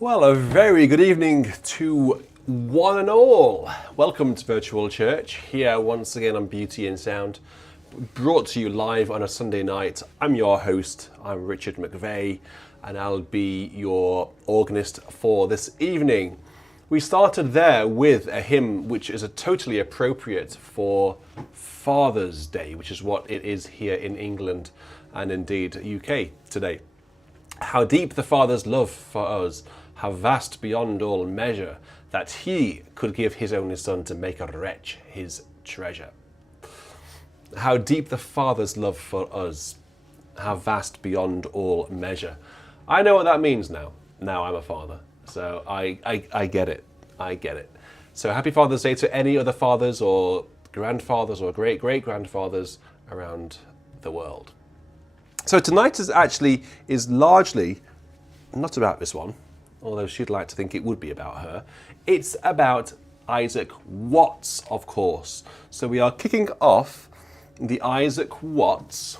Well, a very good evening to one and all. Welcome to Virtual Church, here once again on Beauty and Sound, brought to you live on a Sunday night. I'm your host, I'm Richard McVeigh, and I'll be your organist for this evening. We started there with a hymn which is totally appropriate for Father's Day, which is what it is here in England and indeed UK today. How deep the Father's love for us, how vast beyond all measure, that he could give his only Son to make a wretch his treasure. How deep the Father's love for us, how vast beyond all measure. I know what that means now. Now I'm a father, so I get it. I get it. So happy Father's Day to any other fathers or grandfathers or great-great-grandfathers around the world. So tonight is largely not about this one, although she'd like to think it would be about her. It's about Isaac Watts, of course. So we are kicking off the Isaac Watts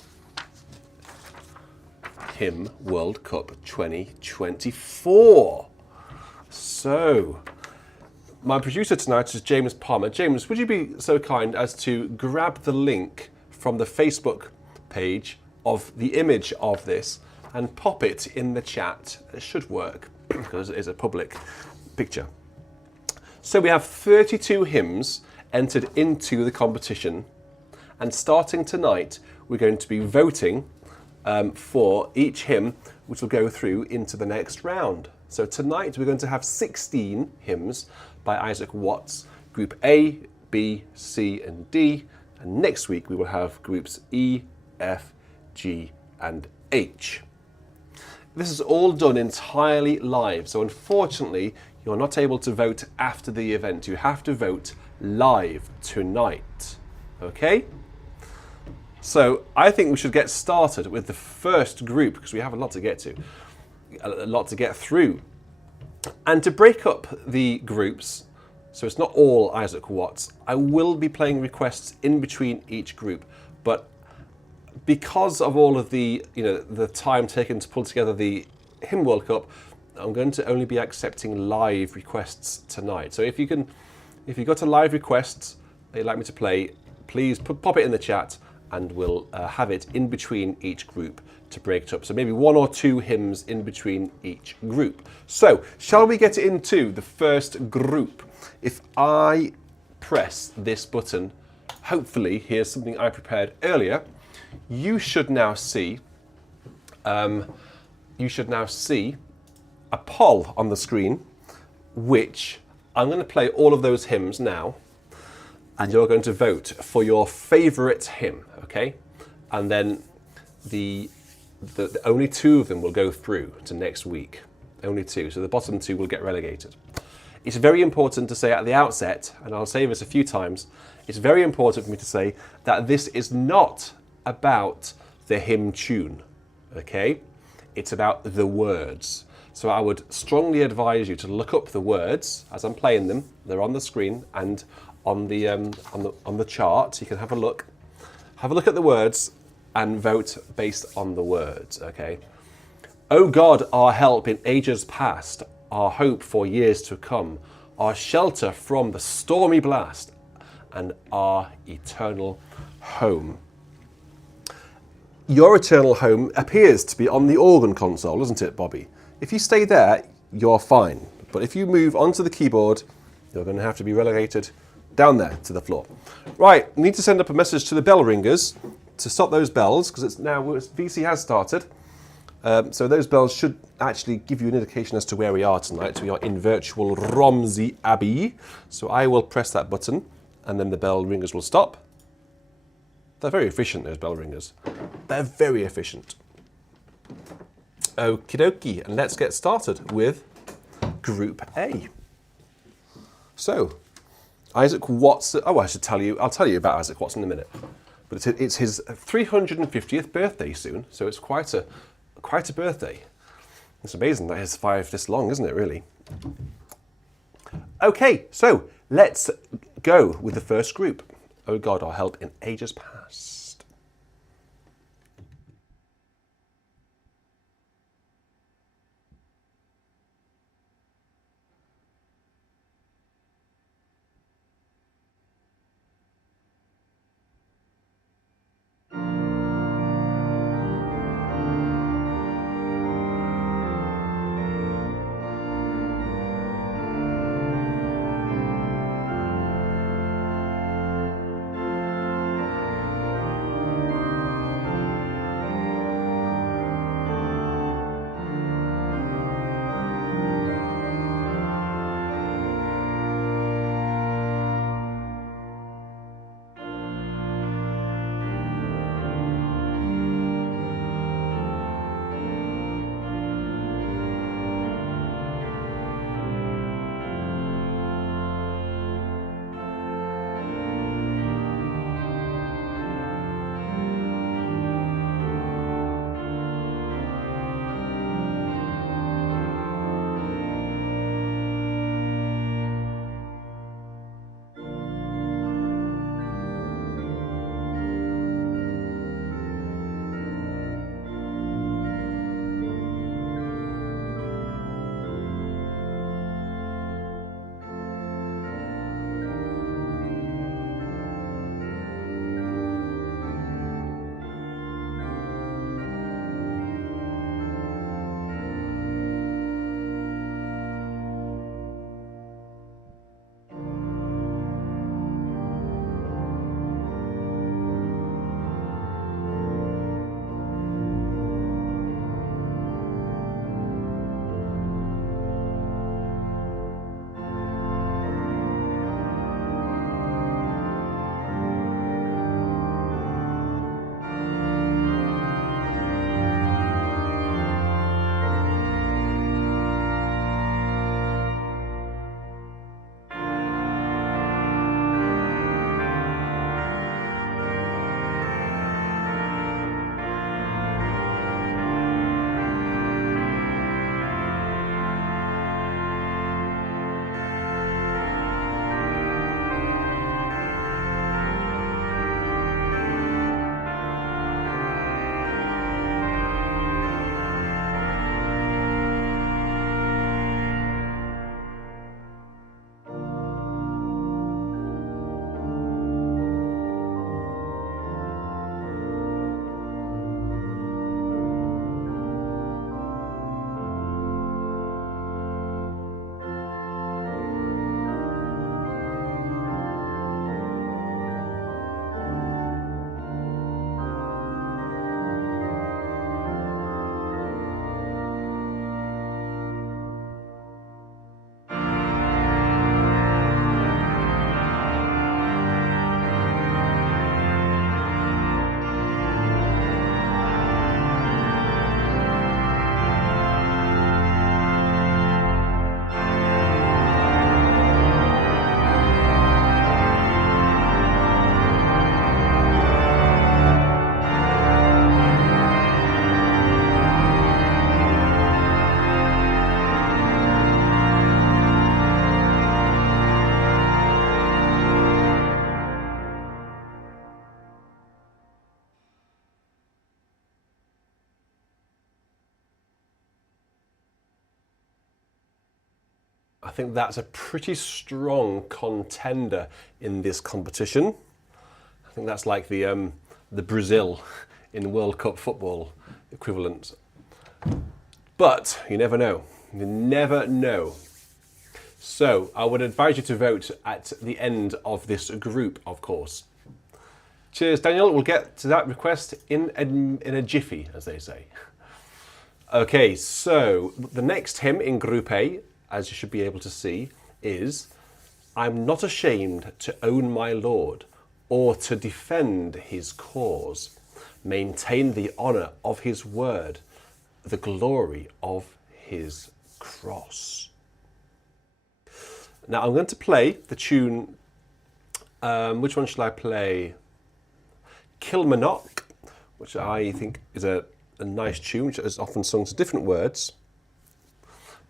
Hymn World Cup 2024. So, my producer tonight is James Palmer. James, would you be so kind as to grab the link from the Facebook page of the image of this and pop it in the chat? It should work because it is a public picture. So we have 32 hymns entered into the competition, and starting tonight we're going to be voting for each hymn, which will go through into the next round. So tonight we're going to have 16 hymns by Isaac Watts, group A, B, C and D, and next week we will have groups E, F, G and H. This is all done entirely live, so unfortunately you're not able to vote after the event. You have to vote live tonight, okay? So I think we should get started with the first group because we have a lot to get to, a lot to get through. And to break up the groups, so it's not all Isaac Watts, I will be playing requests in between each group, but because of all of the, the time taken to pull together the Hymn World Cup, I'm going to only be accepting live requests tonight. So if you've got a live request that you'd like me to play, please pop it in the chat and we'll have it in between each group to break it up. So maybe one or two hymns in between each group. So shall we get into the first group? If I press this button, hopefully here's something I prepared earlier. You should now see a poll on the screen, which I'm going to play all of those hymns now, and you're going to vote for your favourite hymn, okay? And then the only two of them will go through to next week. Only two, so the bottom two will get relegated. It's very important to say at the outset, and I'll say this a few times, it's very important for me to say that this is not about the hymn tune, okay? It's about the words. So I would strongly advise you to look up the words as I'm playing them. They're on the screen and on the chart. You can have a look. Have a look at the words and vote based on the words, okay? O God, our help in ages past, our hope for years to come, our shelter from the stormy blast, and our eternal home. Your eternal home appears to be on the organ console, doesn't it, Bobby? If you stay there, you're fine. But if you move onto the keyboard, you're going to have to be relegated down there to the floor. Right, we need to send up a message to the bell ringers to stop those bells, because it's now VC has started. So those bells should actually give you an indication as to where we are tonight. We are in virtual Romsey Abbey. So I will press that button, and then the bell ringers will stop. They're very efficient, those bell ringers. They're very efficient. Okie dokie, and let's get started with Group A. So, Isaac Watts. Oh, I'll tell you about Isaac Watts in a minute. But it's his 350th birthday soon, so it's quite a birthday. It's amazing that he's survived this long, isn't it, really? Okay, so let's go with the first group. O God, our help in ages past. I think that's a pretty strong contender in this competition. I think that's like the Brazil in World Cup football equivalent. But you never know. You never know. So I would advise you to vote at the end of this group, of course. Cheers, Daniel. We'll get to that request in a jiffy, as they say. Okay, so the next hymn in Group A, as you should be able to see, is I'm not ashamed to own my Lord, or to defend his cause, maintain the honour of his word, the glory of his cross. Now I'm going to play the tune, which one shall I play? Kilmarnock, which I think is a nice tune, which is often sung to different words,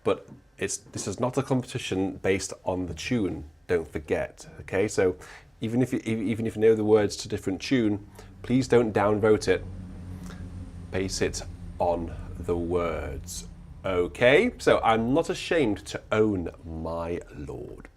but this is not a competition based on the tune, don't forget, okay? So even if you know the words to different tune, please don't downvote it, base it on the words. Okay, so I'm not ashamed to own my Lord.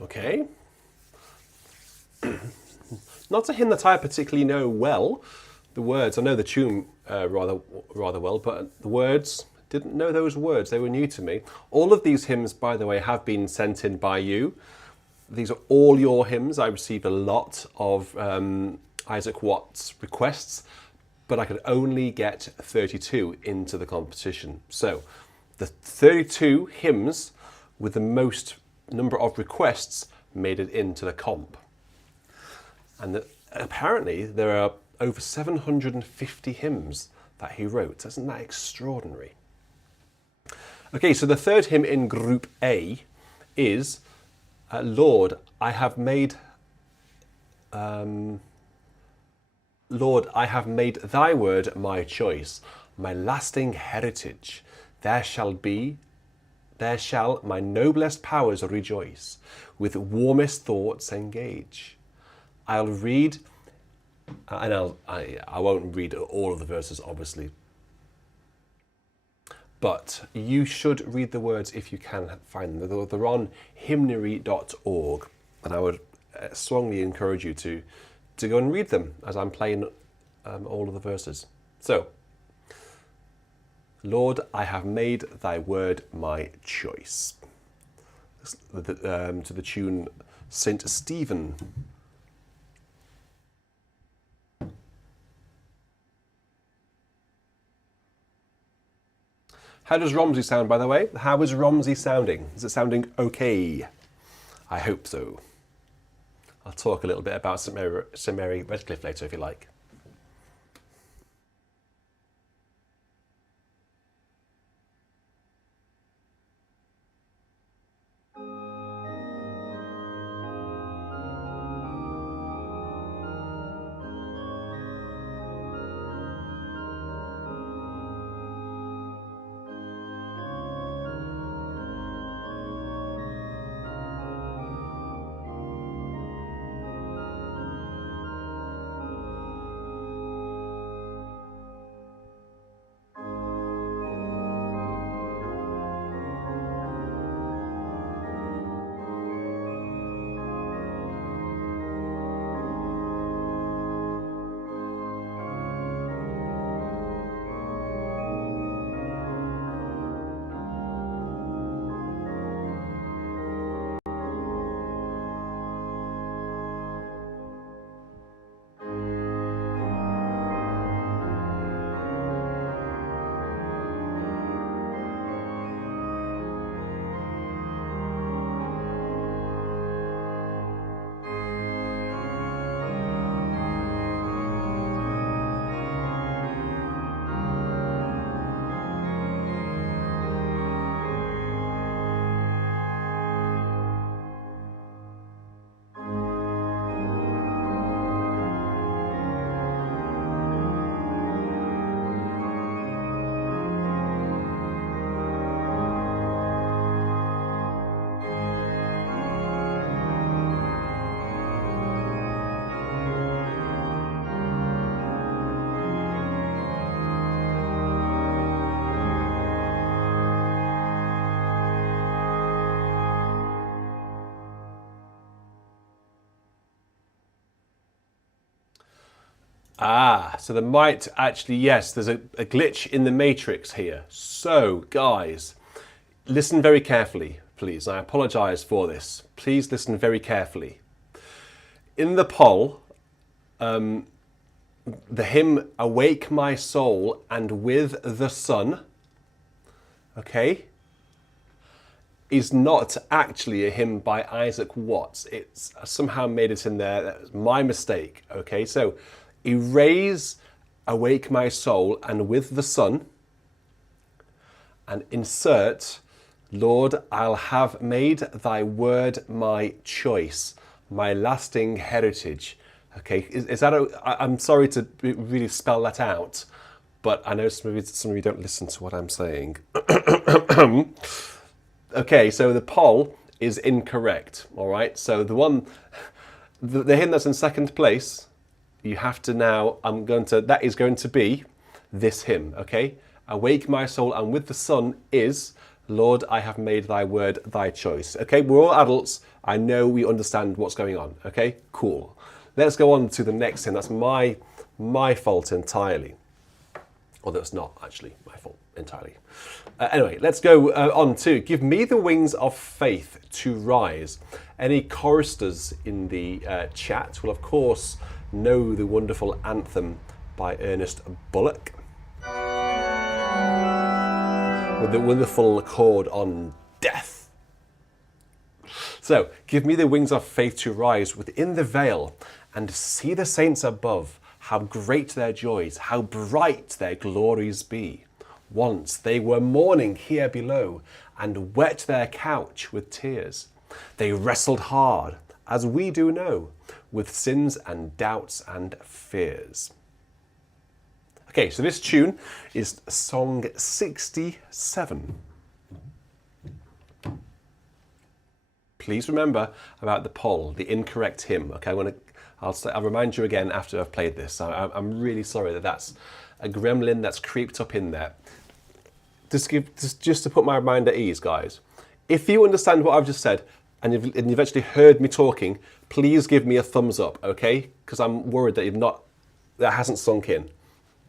Okay. Not a hymn that I particularly know well. The words, I know the tune rather well, but the words, didn't know those words. They were new to me. All of these hymns, by the way, have been sent in by you. These are all your hymns. I received a lot of Isaac Watts requests, but I could only get 32 into the competition. So the 32 hymns with the most number of requests made it into the comp. And apparently there are over 750 hymns that he wrote. Isn't that extraordinary? Okay, so the third hymn in Group A is Lord, I have made thy word my choice, my lasting heritage. There shall my noblest powers rejoice, with warmest thoughts engage. I'll read, and I won't read all of the verses, obviously, but you should read the words if you can find them. They're on hymnary.org, and I would strongly encourage you to go and read them as I'm playing all of the verses. So, Lord, I have made thy word my choice. To the tune Saint Stephen. How does Romsey sound, by the way? How is Romsey sounding? Is it sounding okay? I hope so. I'll talk a little bit about St Mary Redcliffe later if you like. Ah, so there might actually, yes, there's a glitch in the matrix here. So, guys, listen very carefully, please. I apologise for this. Please listen very carefully. In the poll, the hymn Awake My Soul and With the Sun, okay, is not actually a hymn by Isaac Watts. It's somehow made it in there. That was my mistake, okay? So, erase Awake My Soul and With the Sun and insert Lord, I'll have made thy word my choice, my lasting heritage. Okay, is that I'm sorry to really spell that out, but I know some of you don't listen to what I'm saying. Okay, so the poll is incorrect, all right? So the hymn that's in second place, you have to now, that is going to be this hymn, okay? Awake my soul and with the sun is, Lord, I have made thy word thy choice. Okay, we're all adults. I know we understand what's going on, okay? Cool. Let's go on to the next hymn. That's my fault entirely. Although it's not actually my fault entirely. Anyway, let's go on to Give Me the Wings of Faith to Rise. Any choristers in the chat will, of course, know the wonderful anthem by Ernest Bullock with the wonderful chord on death. So, give me the wings of faith to rise within the veil and see the saints above, how great their joys, how bright their glories be. Once they were mourning here below and wet their couch with tears. They wrestled hard, as we do know, with sins and doubts and fears. Okay, so this tune is song 67. Please remember about the poll, the incorrect hymn. Okay, I'll remind you again after I've played this. I'm really sorry that that's a gremlin that's creeped up in there. Just to put my mind at ease, guys. If you understand what I've just said and you've actually heard me talking, please give me a thumbs up, okay? Because I'm worried that that hasn't sunk in.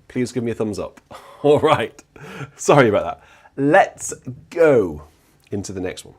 Please give me a thumbs up. All right. Sorry about that. Let's go into the next one.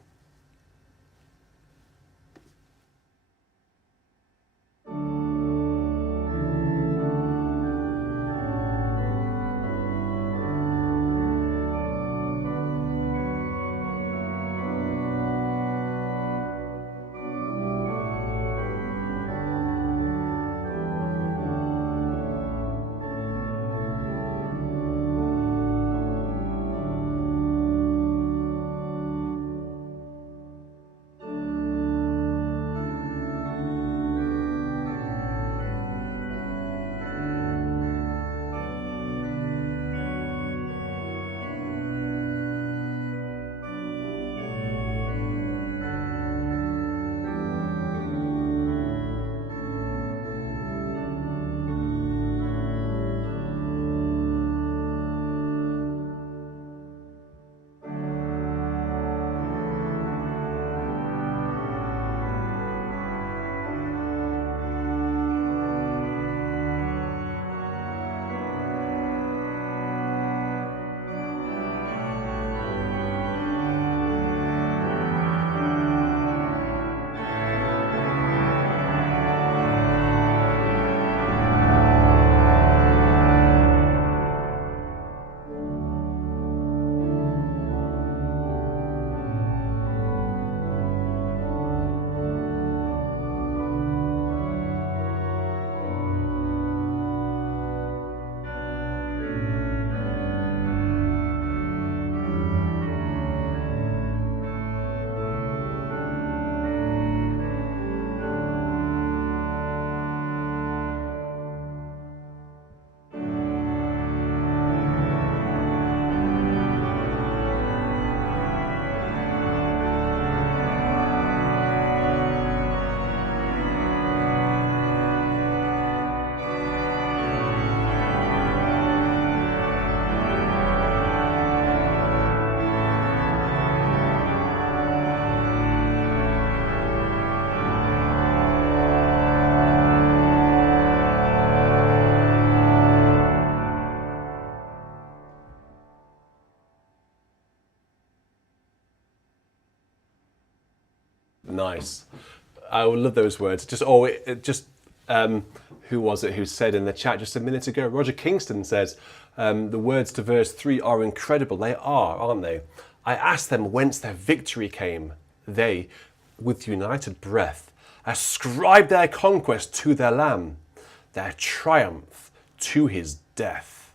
Nice. I love those words. Who was it who said in the chat just a minute ago? Roger Kingston says, the words to verse 3 are incredible. They are, aren't they? I asked them whence their victory came. They, with united breath, ascribed their conquest to their Lamb, their triumph to his death.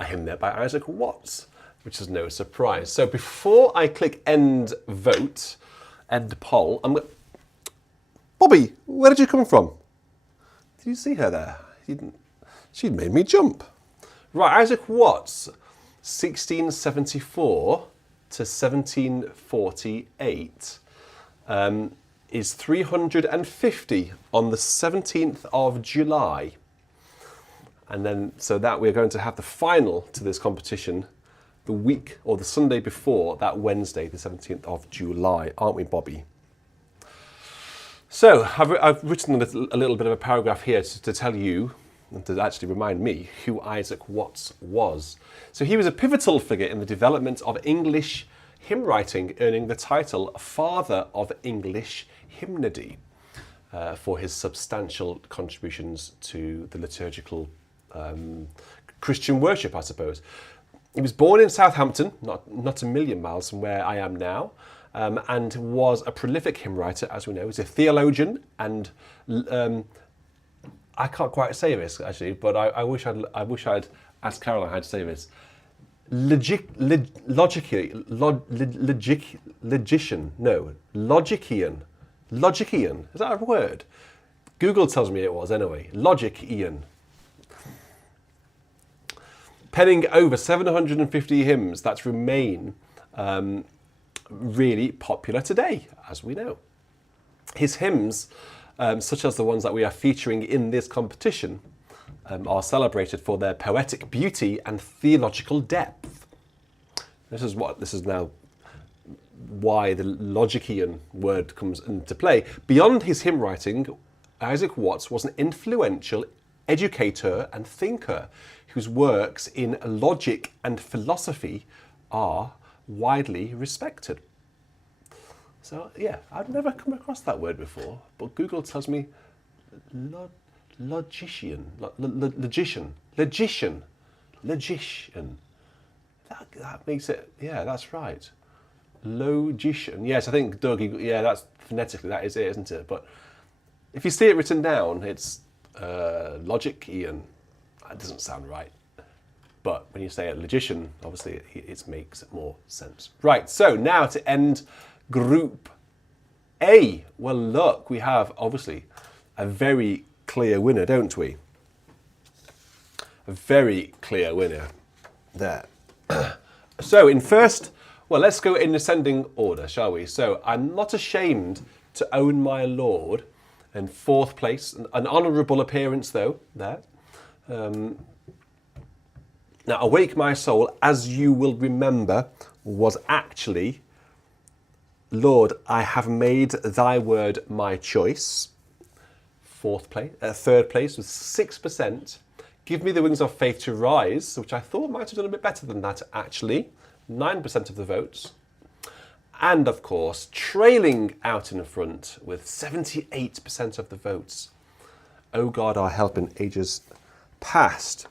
A hymn there by Isaac Watts, which is no surprise. So before I click end vote, end poll, Bobby, where did you come from? Did you see her there? She'd made me jump. Right, Isaac Watts, 1674 to 1748, is 350 on the 17th of July. And then, so that we're going to have the final to this competition the week or the Sunday before that Wednesday, the 17th of July, aren't we, Bobby? So I've written a little bit of a paragraph here to tell you, and to actually remind me, who Isaac Watts was. So he was a pivotal figure in the development of English hymn writing, earning the title Father of English Hymnody for his substantial contributions to the liturgical Christian worship, I suppose. He was born in Southampton, not a million miles from where I am now, and was a prolific hymn writer, as we know. He's a theologian, and I can't quite say this actually, but I wish I'd asked Caroline how to say this. Logician. Is that a word? Google tells me it was anyway. Logician. Penning over 750 hymns that remain really popular today, as we know. His hymns, such as the ones that we are featuring in this competition, are celebrated for their poetic beauty and theological depth. This is now why the Logician word comes into play. Beyond his hymn writing, Isaac Watts was an influential educator and thinker whose works in logic and philosophy are widely respected. So yeah, I've never come across that word before, but Google tells me logician. That makes it, yeah, that's right. Logician. Yes, I think Doug, yeah, that's phonetically, that is it, isn't it? But if you see it written down, it's logician. That doesn't sound right. But when you say a logician, obviously it makes more sense. Right, so now to end Group A. Well, look, we have obviously a very clear winner, don't we? A very clear winner there. So in first, well, let's go in ascending order, shall we? So I'm not ashamed to own my Lord. In fourth place, an honourable appearance though, there. Now, Awake My Soul, as you will remember, was actually, Lord, I have made thy word my choice. Third place with 6%. Give Me the Wings of Faith to Rise, which I thought might have done a bit better than that, actually. 9% of the votes. And, of course, trailing out in front with 78% of the votes. Oh God, Our Help in Ages Past.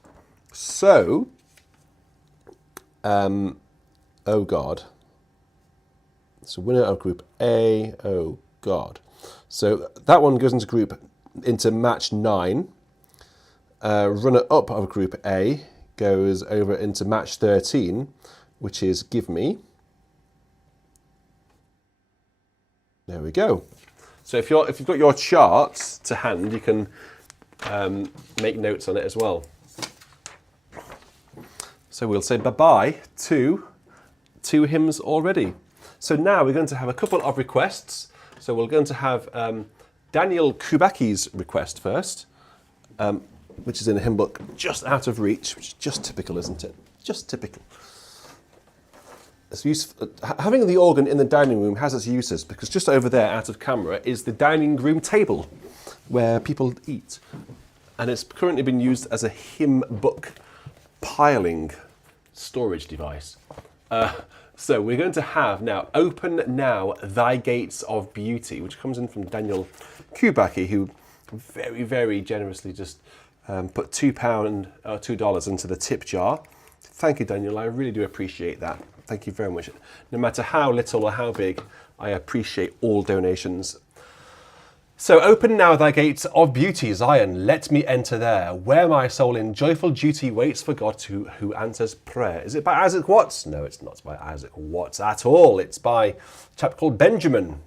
So, oh God. So winner of Group A, oh God. So that one goes into match 9. Runner-up of Group A goes over into match 13, which is Give Me. There we go. So if you've got your charts to hand, you can make notes on it as well. So we'll say bye-bye to 2 hymns already. So now we're going to have a couple of requests. So we're going to have Daniel Kubaki's request first, which is in a hymn book just out of reach, which is just typical, isn't it? Just typical. Having the organ in the dining room has its uses, because just over there, out of camera, is the dining room table where people eat. And it's currently been used as a hymn book piling storage device. So we're going to have now, open now thy gates of beauty, which comes in from Daniel Kubacki, who very, very generously just put $2 into the tip jar. Thank you, Daniel. I really do appreciate that. Thank you very much. No matter how little or how big, I appreciate all donations. So open now thy gates of beauty, Zion, let me enter there, where my soul in joyful duty waits for God who answers prayer. Is it by Isaac Watts? No, it's not by Isaac Watts at all. It's by a chap called Benjamin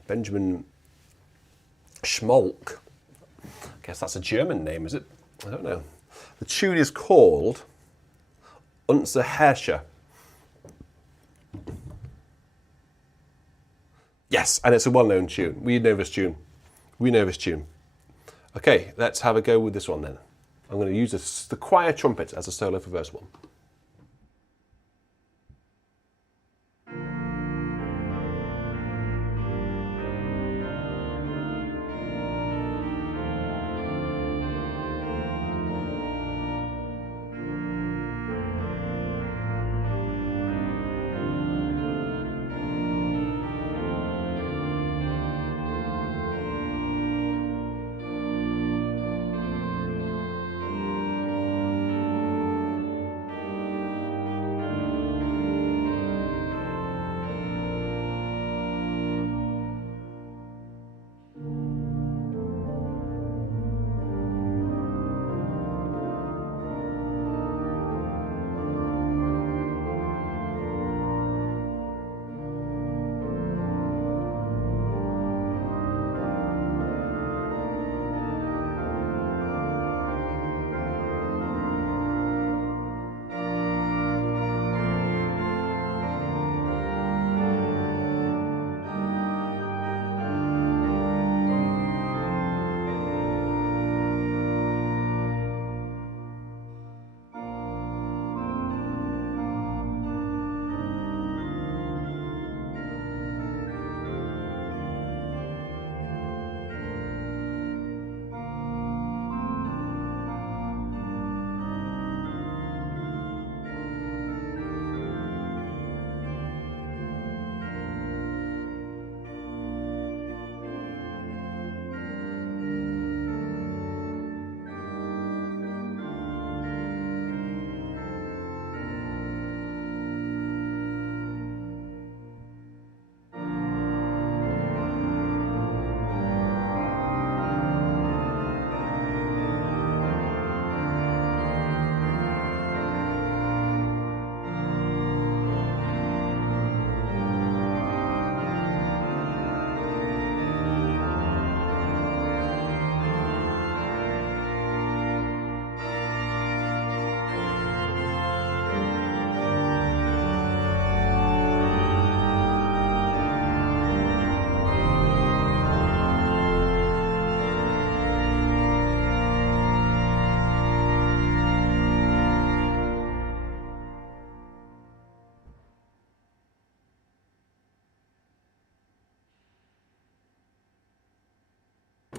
Schmolk. I guess that's a German name, is it? I don't know. The tune is called Unser Herrscher. Yes, and it's a well-known tune. We know this tune. We know this tune. Okay, let's have a go with this one then. I'm going to use the choir trumpet as a solo for verse 1.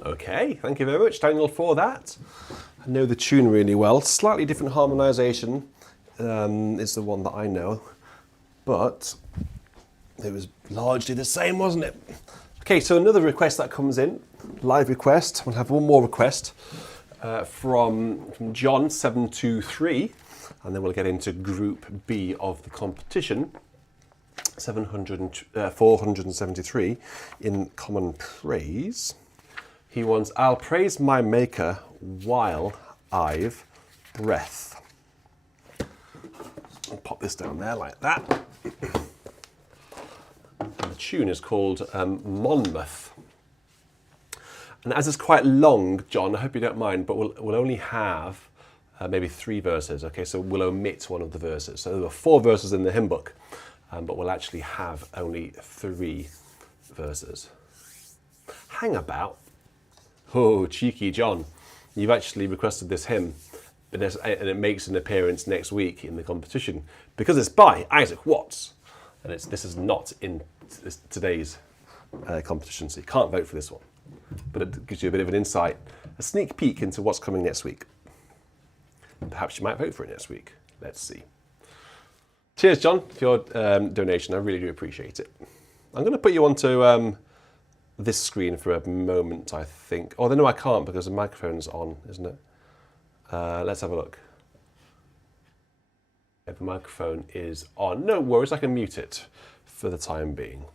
Okay, thank you very much, Daniel, for that. I know the tune really well. Slightly different harmonisation is the one that I know, but it was largely the same, wasn't it? Okay, so another request that comes in, live request. We'll have one more request from John 723, and then we'll get into Group B of the competition. 473 in common praise. He wants, I'll praise my Maker while I've breath. I'll pop this down there like that. And the tune is called Monmouth. And as it's quite long, John, I hope you don't mind, but we'll only have maybe 3 verses. Okay, so we'll omit one of the verses. So there were 4 verses in the hymn book, but we'll actually have only 3 verses. Hang about. Oh, cheeky John. You've actually requested this hymn, and it makes an appearance next week in the competition because it's by Isaac Watts. And this is not in today's competition, so you can't vote for this one. But it gives you a bit of an insight, a sneak peek into what's coming next week. Perhaps you might vote for it next week. Let's see. Cheers, John, for your donation. I really do appreciate it. I'm going to put you onto this screen for a moment, I think. Oh, no, I can't because the microphone's on, isn't it? Let's have a look. If the microphone is on, no worries, I can mute it for the time being.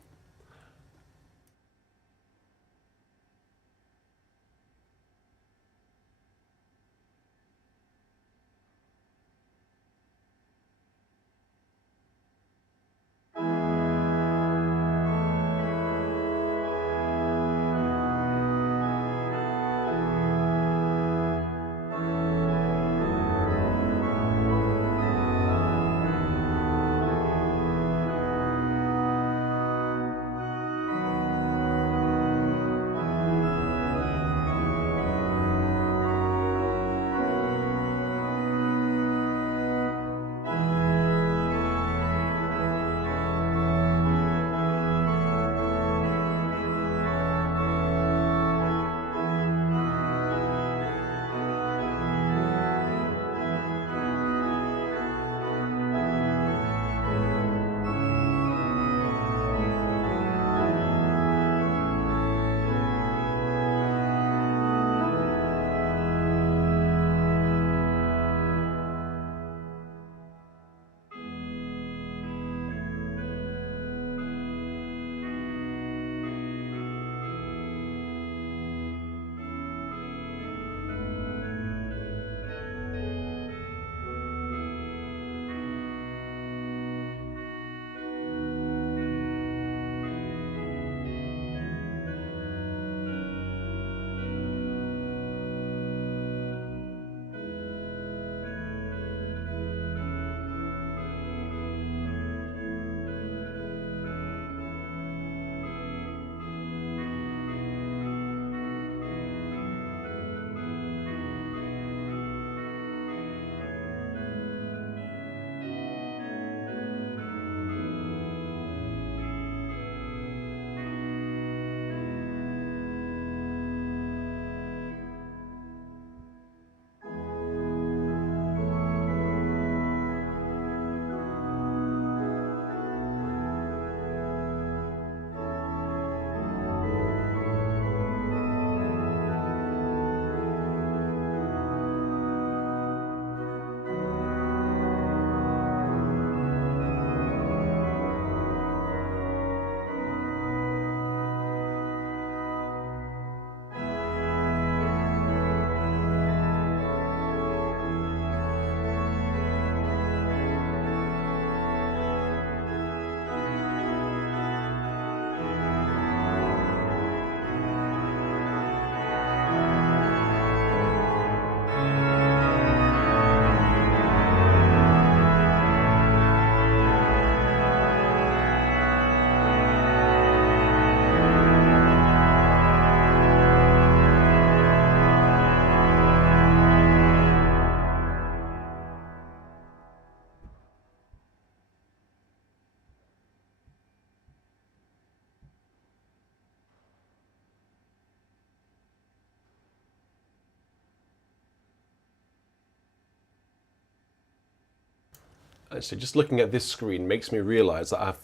Actually, just looking at this screen makes me realise that I've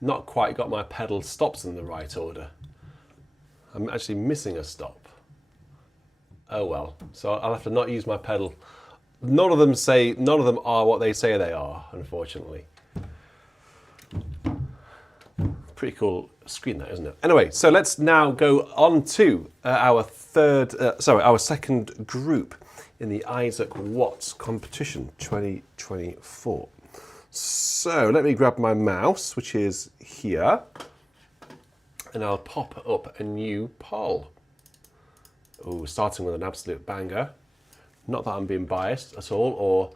not quite got my pedal stops in the right order. I'm actually missing a stop. Oh well, so I'll have to not use my pedal. None of them are what they say they are, unfortunately. Pretty cool screen that, isn't it? Anyway, so let's now go on to our second group in the Isaac Watts competition 2024. So let me grab my mouse, which is here, and I'll pop up a new poll. Oh, starting with an absolute banger. Not that I'm being biased at all or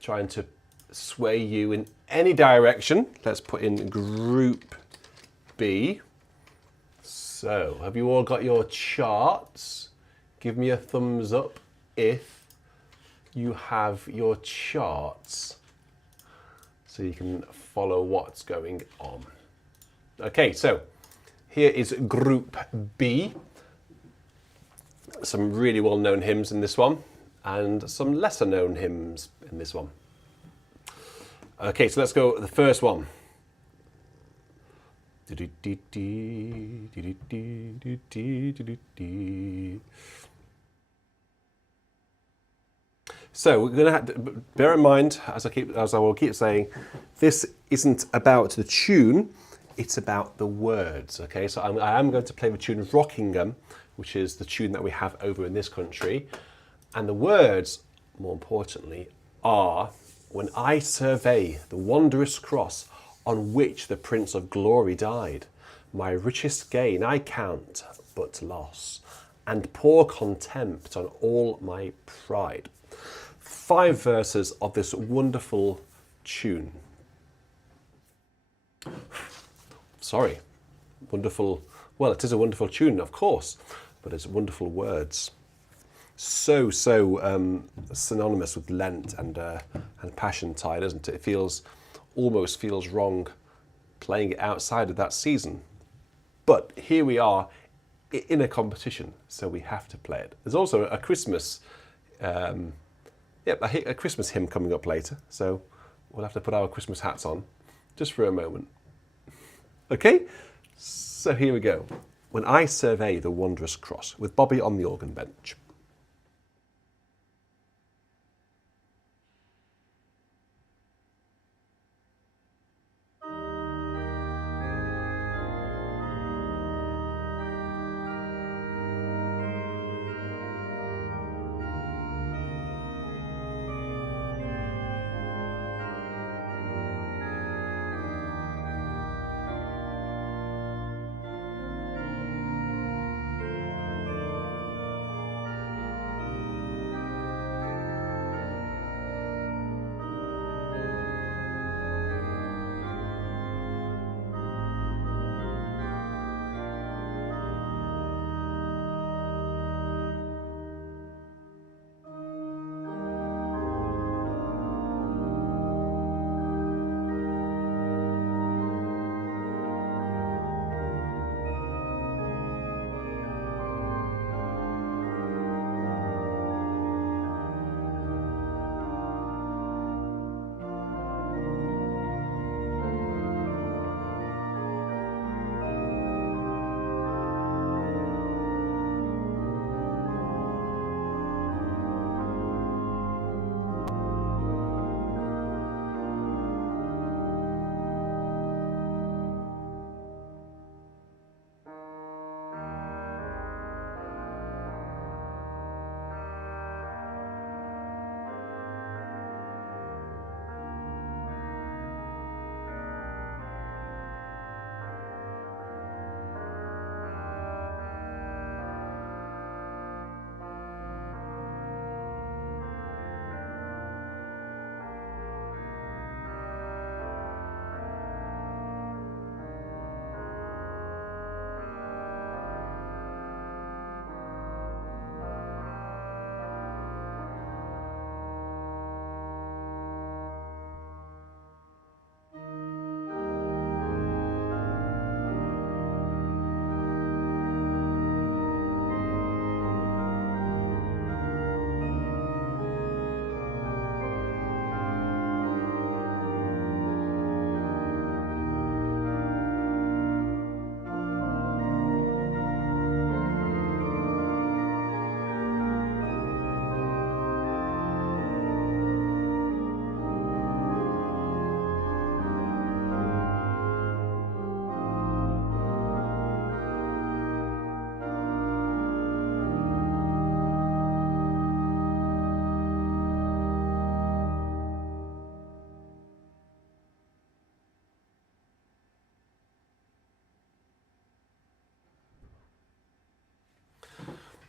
trying to sway you in any direction. Let's put in Group B. So, have you all got your charts? Give me a thumbs up if you have your charts so you can follow what's going on. Okay, so here is Group B. Some really well-known hymns in this one and some lesser-known hymns in this one. Okay, so let's go with the first one. So we're going to have to bear in mind, as I will keep saying, this isn't about the tune, it's about the words. Okay, so I am going to play the tune Rockingham, which is the tune that we have over in this country, and the words, more importantly, are, "When I survey the wondrous cross on which the Prince of Glory died, my richest gain I count but loss, and pour contempt on all my pride." 5 verses of this wonderful tune. Sorry, wonderful. Well, it is a wonderful tune, of course, but it's wonderful words. So synonymous with Lent and Passiontide, isn't it? It almost feels wrong playing it outside of that season. But here we are in a competition, so we have to play it. There's also a Christmas, a Christmas hymn coming up later, so we'll have to put our Christmas hats on just for a moment. Okay, so here we go. When I survey the wondrous cross, with Bobby on the organ bench.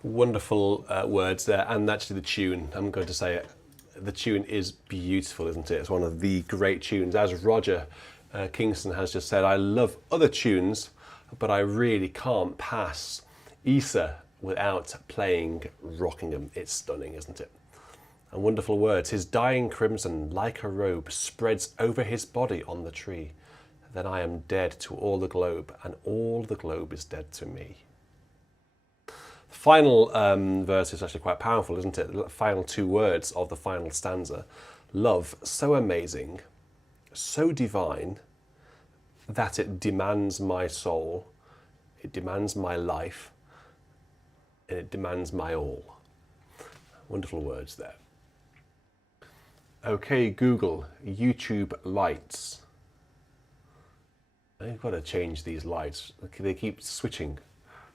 Wonderful words there, and actually the tune, I'm going to say it, the tune is beautiful, isn't it? It's one of the great tunes. As Roger Kingston has just said, I love other tunes, but I really can't pass Isa without playing Rockingham. It's stunning, isn't it? And wonderful words. His dying crimson, like a robe, spreads over his body on the tree. Then I am dead to all the globe, and all the globe is dead to me. The final verse is actually quite powerful, isn't it? The final 2 words of the final stanza. Love, so amazing, so divine that it demands my soul, it demands my life, and it demands my all. Wonderful words there. Okay, Google, YouTube lights. I've got to change these lights. They keep switching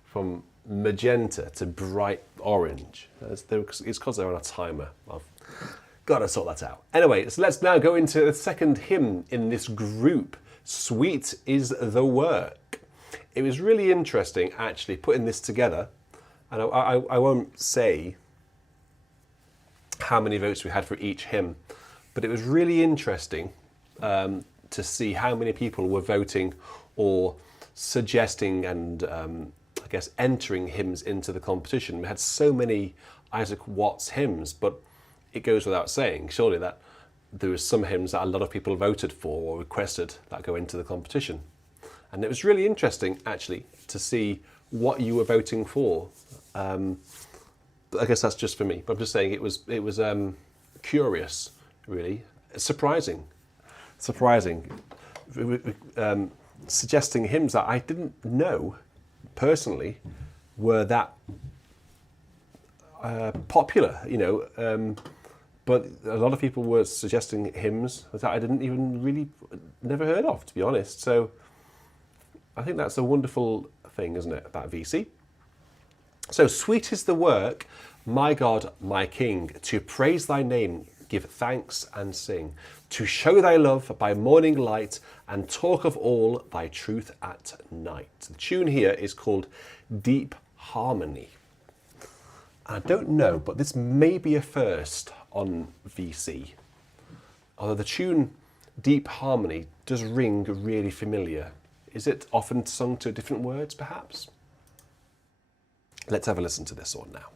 from magenta to bright orange. It's because they're on a timer. I've got to sort that out. Anyway, so let's now go into the second hymn in this group. Sweet is the work. It was really interesting, actually, putting this together. And I won't say how many votes we had for each hymn, but it was really interesting to see how many people were voting or suggesting and I guess entering hymns into the competition. We had so many Isaac Watts hymns, but it goes without saying, surely, that there were some hymns that a lot of people voted for or requested that go into the competition. And it was really interesting, actually, to see what you were voting for. But I guess that's just for me. But I'm just saying it was curious, really, surprising, suggesting hymns that I didn't know personally were that popular, but a lot of people were suggesting hymns that I didn't even really never heard of, to be honest. So I think that's a wonderful thing, isn't it, about VC? So, sweet is the work, my God, my King, to praise thy name, give thanks and sing, to show thy love by morning light and talk of all thy truth at night. The tune here is called Deep Harmony. I don't know, but this may be a first on VC. Although the tune Deep Harmony does ring really familiar. Is it often sung to different words, perhaps? Let's have a listen to this one now.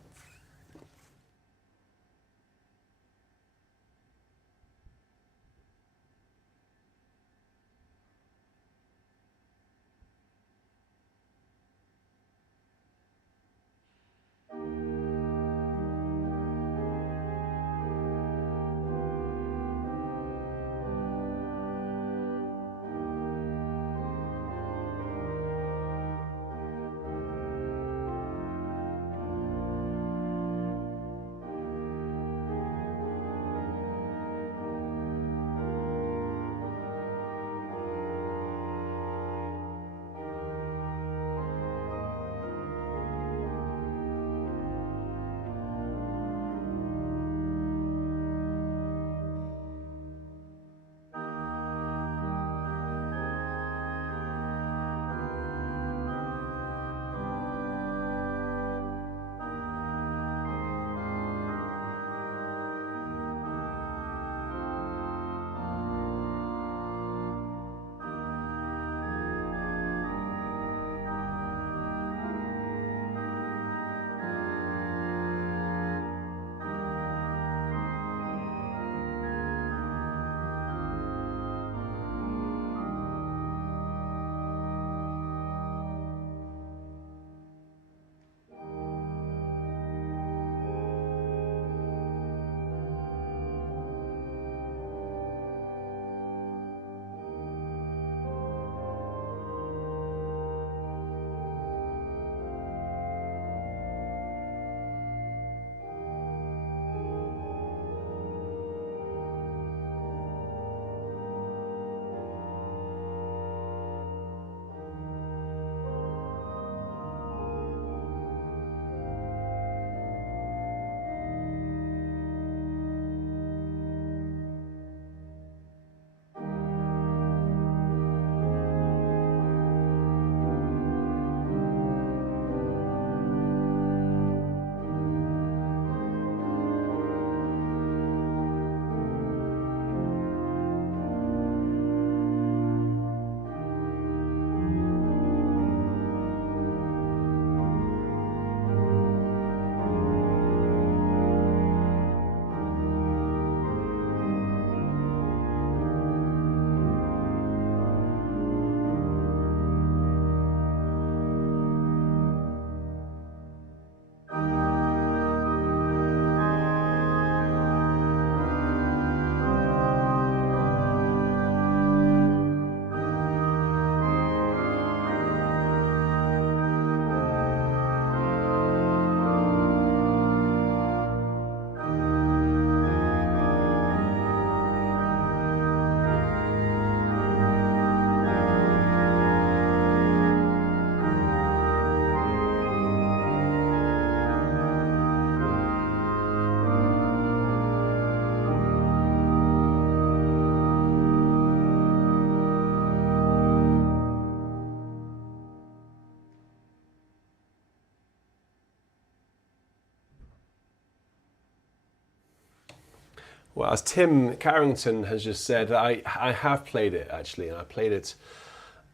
Well, as Tim Carrington has just said, I have played it actually, and I played it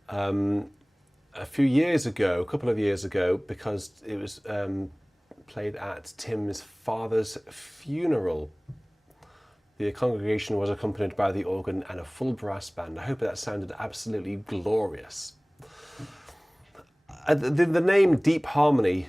a few years ago, a couple of years ago, because it was played at Tim's father's funeral. The congregation was accompanied by the organ and a full brass band. I hope that sounded absolutely glorious. The name Deep Harmony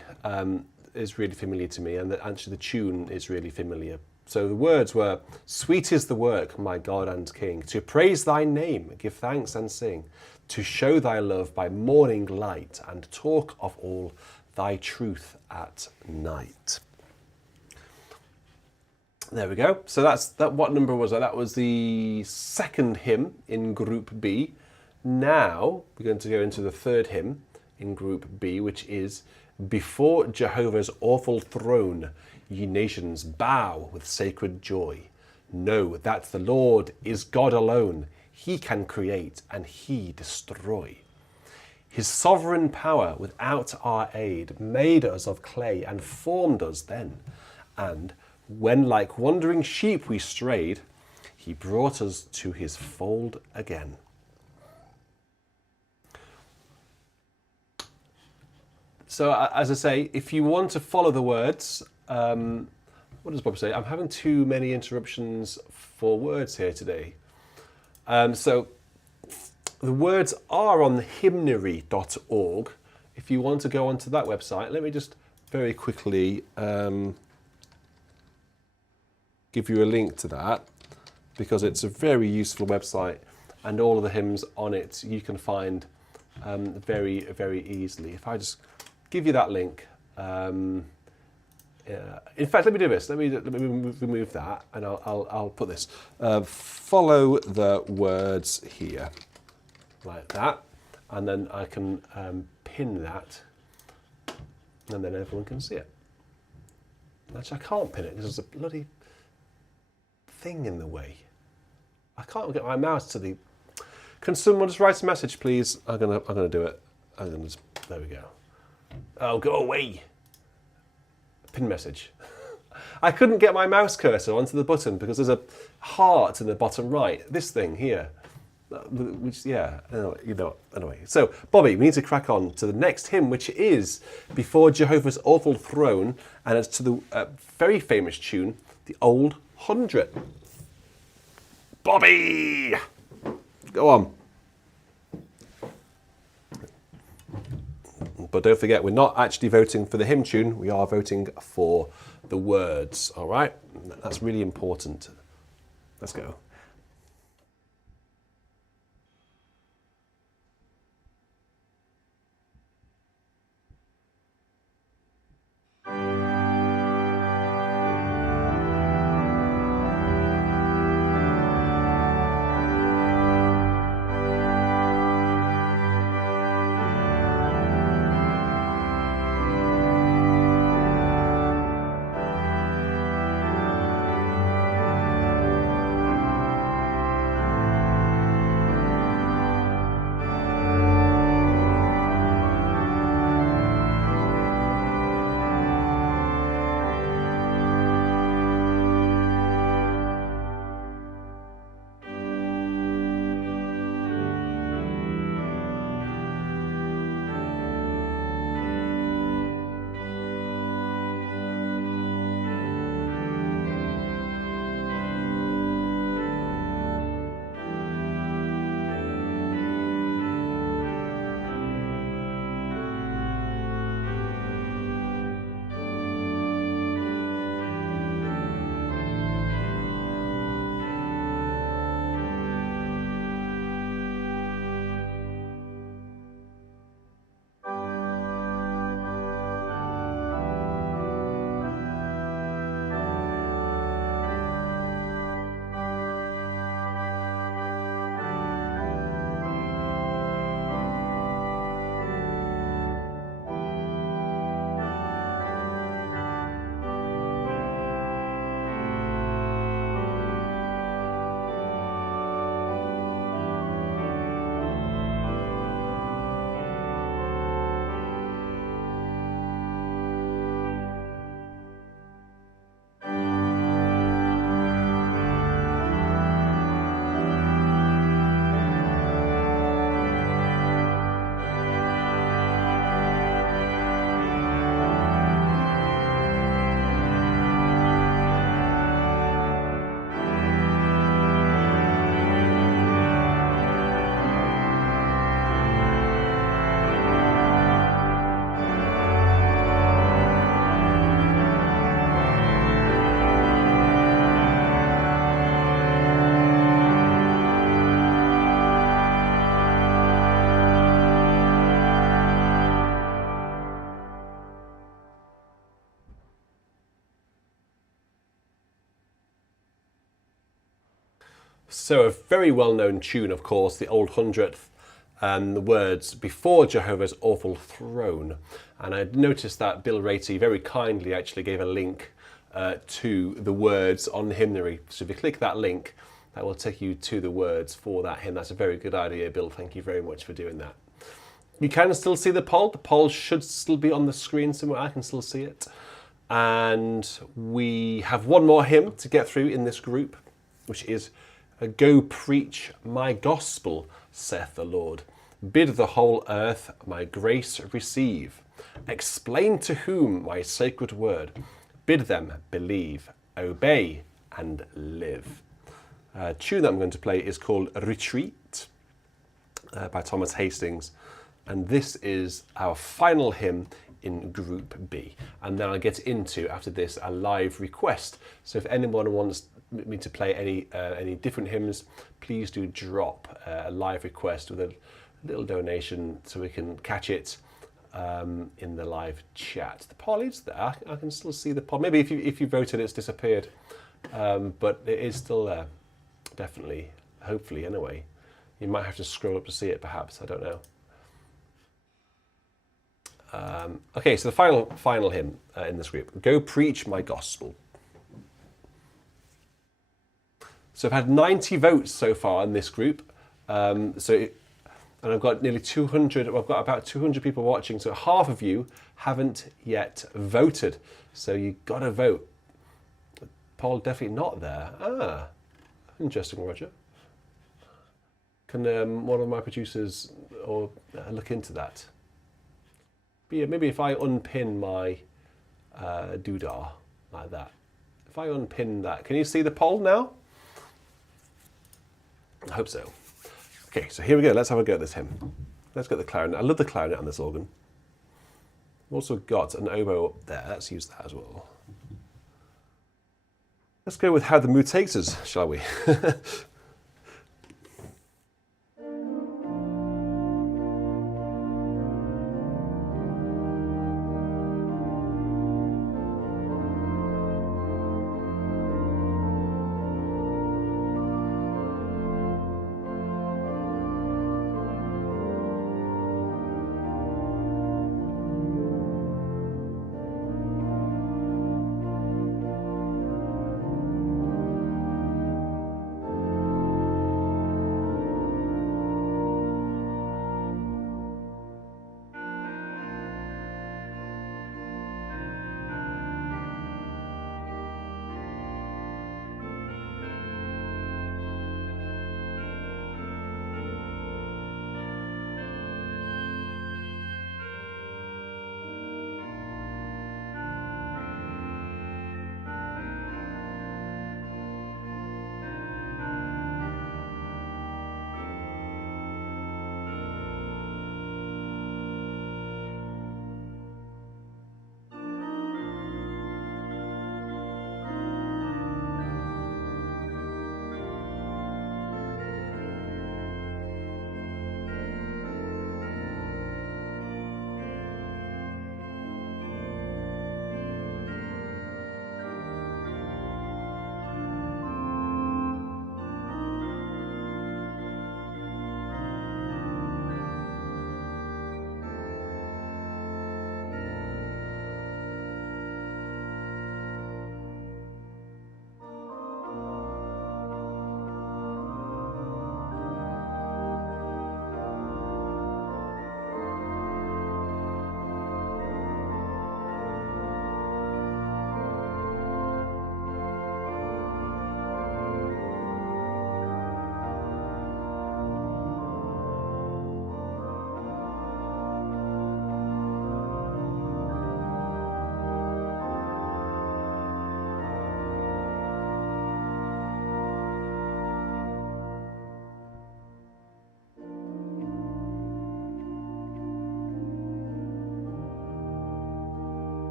is really familiar to me, and actually the tune is really familiar. So the words were, "Sweet is the work, my God and King, to praise thy name, give thanks and sing, to show thy love by morning light, and talk of all thy truth at night." There we go. So that. What number was that? That was the second hymn in Group B. Now we're going to go into the third hymn in Group B, which is "Before Jehovah's awful throne, ye nations bow with sacred joy. Know that the Lord is God alone. He can create and he destroy. His sovereign power without our aid made us of clay and formed us then. And when like wandering sheep we strayed, he brought us to his fold again." So as I say, if you want to follow the words, what does Bob say? I'm having too many interruptions for words here today. So the words are on hymnary.org. If you want to go onto that website, let me just very quickly give you a link to that, because it's a very useful website, and all of the hymns on it you can find very, very easily. If I just give you that link, in fact, let me do this. Let me remove that, and I'll put this. Follow the words here, like that, and then I can pin that, and then everyone can see it. Actually, I can't pin it because there's a bloody thing in the way. I can't get my mouse to the. Can someone just write a message, please? I'm gonna do it. There we go. Oh, go away. Pin message. I couldn't get my mouse cursor onto the button because there's a heart in the bottom right. This thing here. Which, yeah, anyway. So, Bobby, we need to crack on to the next hymn, which is "Before Jehovah's Awful Throne," and it's to the very famous tune, "The Old 100. Bobby! Go on. But don't forget, we're not actually voting for the hymn tune, we are voting for the words, all right? That's really important. Let's go. So a very well-known tune, of course, the Old Hundredth, and the words, "Before Jehovah's awful throne." And I noticed that Bill Ratey very kindly actually gave a link to the words on the hymnary. So if you click that link, that will take you to the words for that hymn. That's a very good idea, Bill. Thank you very much for doing that. You can still see the poll. The poll should still be on the screen somewhere. I can still see it. And we have one more hymn to get through in this group, which is "Go preach my gospel, saith the Lord. Bid the whole earth my grace receive. Explain to whom my sacred word. Bid them believe, obey, and live." A tune that I'm going to play is called "Retreat" by Thomas Hastings. And this is our final hymn in Group B. And then I'll get into, after this, a live request. So if anyone wants me to play any different hymns, please do drop a live request with a little donation so we can catch it in the live chat. The poll is there. I can still see the poll. Maybe if you voted, it's disappeared. But it is still there. Definitely. Hopefully, anyway. You might have to scroll up to see it, perhaps. I don't know. Okay, so the final hymn in this group, "Go Preach My Gospel." So I've had 90 votes so far in this group. And I've got nearly 200, I've got about 200 people watching, so half of you haven't yet voted. So you got to vote. Poll definitely not there. Ah, interesting, Roger. Can one of my producers look into that? But yeah, maybe if I unpin my doodah like that. If I unpin that, can you see the poll now? I hope so. Okay, so here we go. Let's have a go at this hymn. Let's get the clarinet. I love the clarinet on this organ. We've also got an oboe up there. Let's use that as well. Let's go with "How the Mood Takes Us," shall we?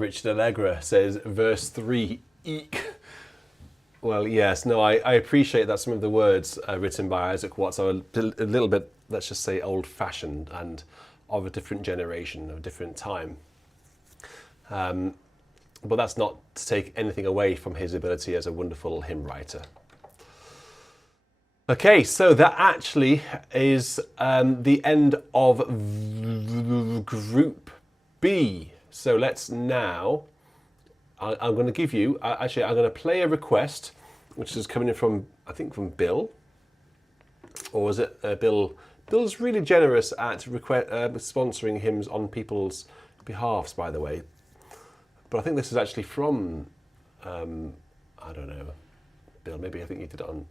Richard Allegra says, verse 3, eek. Well, yes, no, I appreciate that some of the words written by Isaac Watts are a little bit, let's just say, old-fashioned and of a different generation, of a different time. But that's not to take anything away from his ability as a wonderful hymn writer. Okay, so that actually is the end of Group B. So let's now, I'm going to give you, actually I'm going to play a request, which is coming in from, I think from Bill. Or is it Bill? Bill's really generous at sponsoring hymns on people's behalves, by the way. But I think this is actually from, I don't know, Bill, maybe I think you did it on,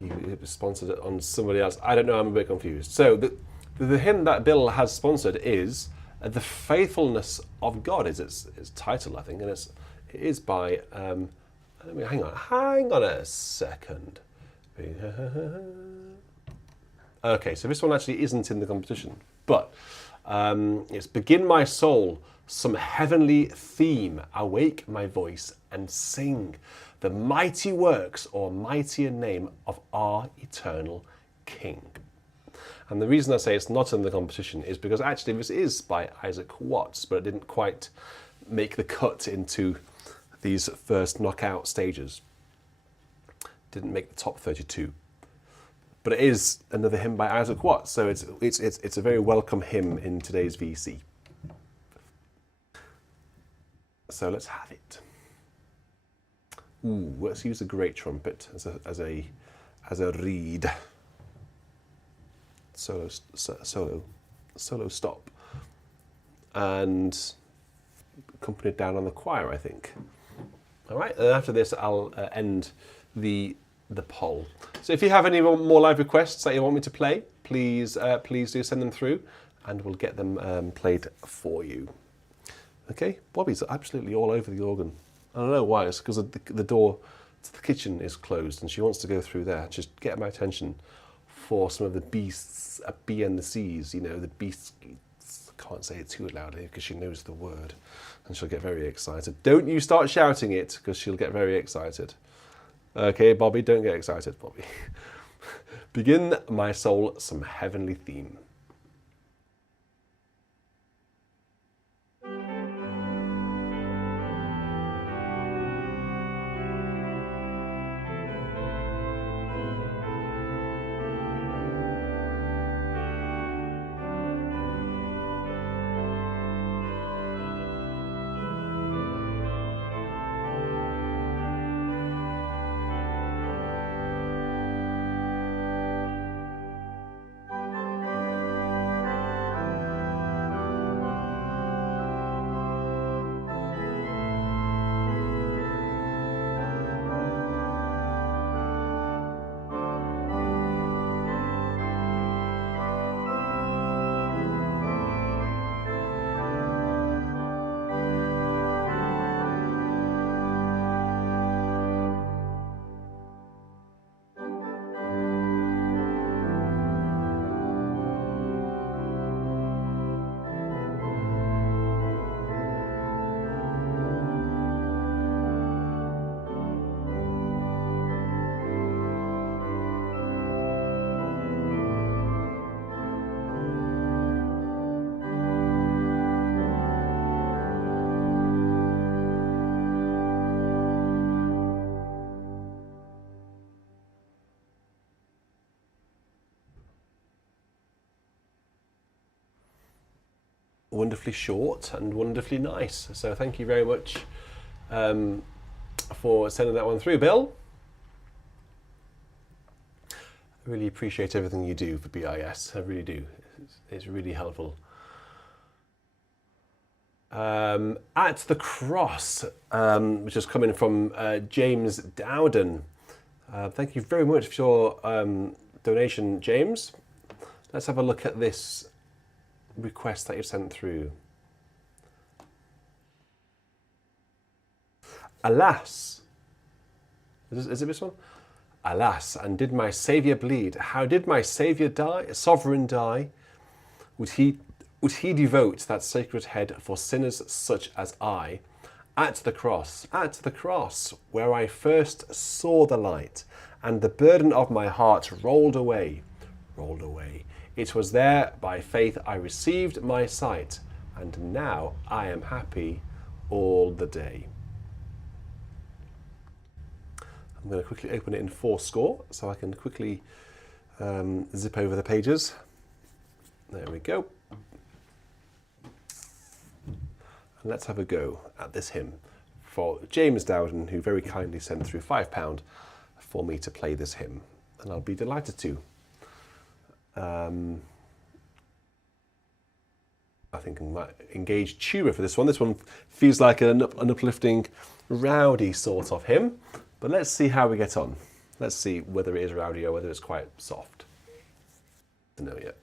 you sponsored it on somebody else. I don't know, I'm a bit confused. So the hymn that Bill has sponsored is The Faithfulness of God, is its title, I think, and it is by, hang on a second. Okay, so this one actually isn't in the competition, but it's Begin My Soul, some heavenly theme, awake my voice and sing the mighty works or mightier name of our eternal King. And the reason I say it's not in the competition is because actually this is by Isaac Watts, but it didn't quite make the cut into these first knockout stages. Didn't make the top 32. But it is another hymn by Isaac Watts, so it's a very welcome hymn in today's VC. So let's have it. Ooh, let's use a great trumpet as a reed. Solo stop, and accompanied down on the choir, I think. All right, and after this, I'll end the poll. So if you have any more live requests that you want me to play, please do send them through, and we'll get them played for you. Okay, Bobby's absolutely all over the organ. I don't know why. It's because the door to the kitchen is closed, and she wants to go through there. Just get my attention for some of the beasts, B and the C's. You know, the beasts. Can't say it too loudly because she knows the word, and she'll get very excited. Don't you start shouting it because she'll get very excited. Okay, Bobby, don't get excited, Bobby. Begin my soul, some heavenly theme. Wonderfully short and wonderfully nice. So thank you very much for sending that one through, Bill. I really appreciate everything you do for BIS. I really do. It's really helpful. At the Cross, which is coming from James Dowden. Thank you very much for your donation, James. Let's have a look at this request that you've sent through. Alas, is it this one? Alas, and did my Saviour bleed? How did my Saviour die? Sovereign die? Would would he devote that sacred head for sinners such as I? At the cross, where I first saw the light, and the burden of my heart rolled away. It was there, by faith, I received my sight, and now I am happy all the day. I'm going to quickly open it in 4-score, so I can quickly zip over the pages. There we go. And let's have a go at this hymn for James Dowden, who very kindly sent through £5 for me to play this hymn, and I'll be delighted to. I think I might engage tuba for this one. This one feels like an uplifting, rowdy sort of hymn, but let's see how we get on. Let's see whether it is rowdy or whether it's quite soft. I don't know yet.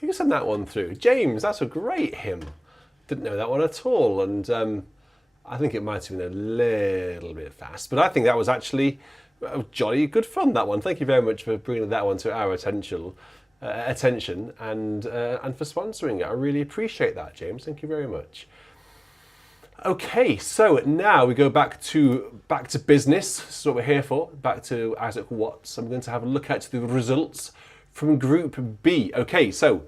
Who sent that one through? James, that's a great hymn. Didn't know that one at all. And I think it might have been a little bit fast, but I think that was actually jolly good fun, that one. Thank you very much for bringing that one to our attention and for sponsoring it. I really appreciate that, James. Thank you very much. Okay, so now we go back to business. This is what we're here for. Back to Isaac Watts. I'm going to have a look at the results from Group B. Okay, so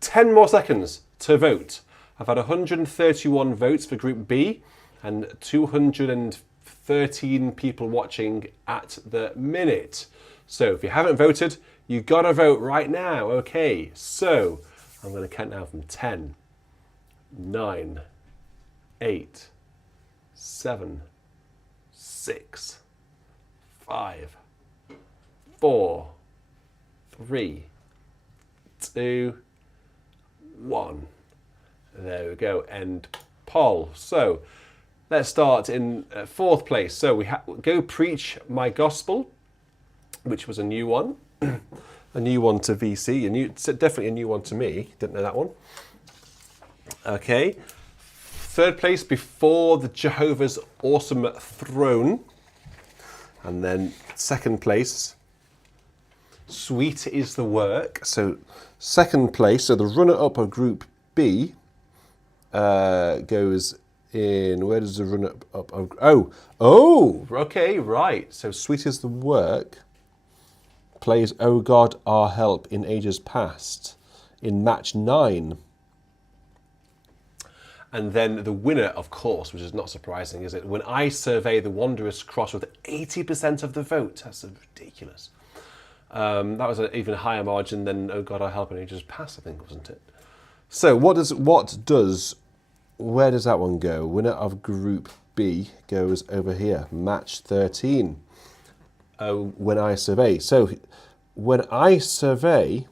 10 more seconds to vote. I've had 131 votes for Group B and 213 people watching at the minute. So if you haven't voted, you've got to vote right now. Okay, so I'm going to count down from 10, 9, 8, 7, 6, 5, 4, 3, 2, 1. There we go. End poll. So let's start in fourth place. So we go preach my gospel, which was a new one. A new one to VC, definitely a new one to me. Didn't know that one. Okay. Third place, before the Jehovah's awesome throne. And then second place, sweet is the work. So second place, so the runner-up of Group B goes in, where does the runner-up of, okay, right. So sweet is the work plays O God Our Help in Ages Past in match 9. And then the winner, of course, which is not surprising, is it? When I Survey the Wondrous Cross with 80% of the vote. That's ridiculous. That was an even higher margin than Oh God, Our Help in Ages Past, I think, wasn't it? So where does that one go? Winner of Group B goes over here, match 13. When I Survey. So When I Survey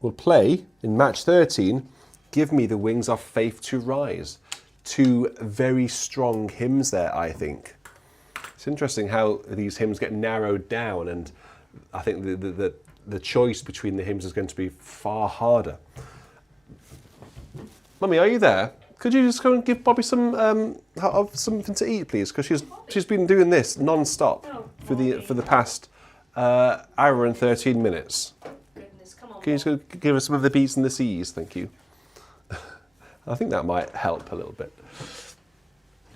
will play in match 13, Give Me the Wings of Faith to Rise. 2 very strong hymns there, I think. It's interesting how these hymns get narrowed down, and I think the choice between the hymns is going to be far harder. Mummy, are you there? Could you just go and give Bobby something to eat, please? Because she's been doing this non-stop for the past hour and 13 minutes. Goodness, come on. Can you just go give us some of the B's and the C's? Thank you. I think that might help a little bit.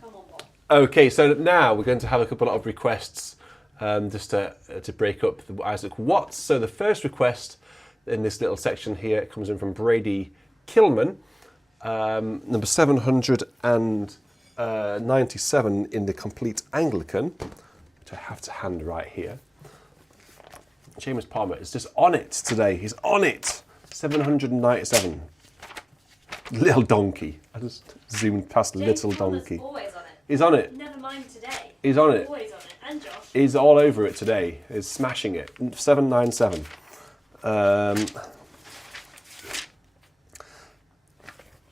Come on, Bob. Okay, so now we're going to have a couple of requests just to break up the Isaac Watts. So the first request in this little section here comes in from Brady Kilman, number 797 in the Complete Anglican, which I have to hand right here. James Palmer is just on it today. He's on it. 797. Little donkey. I just zoomed past James little Palmer's donkey. always on it. He's on it. Never mind today. He's on it. Always on it. And Josh. He's all over it today. He's smashing it. 797.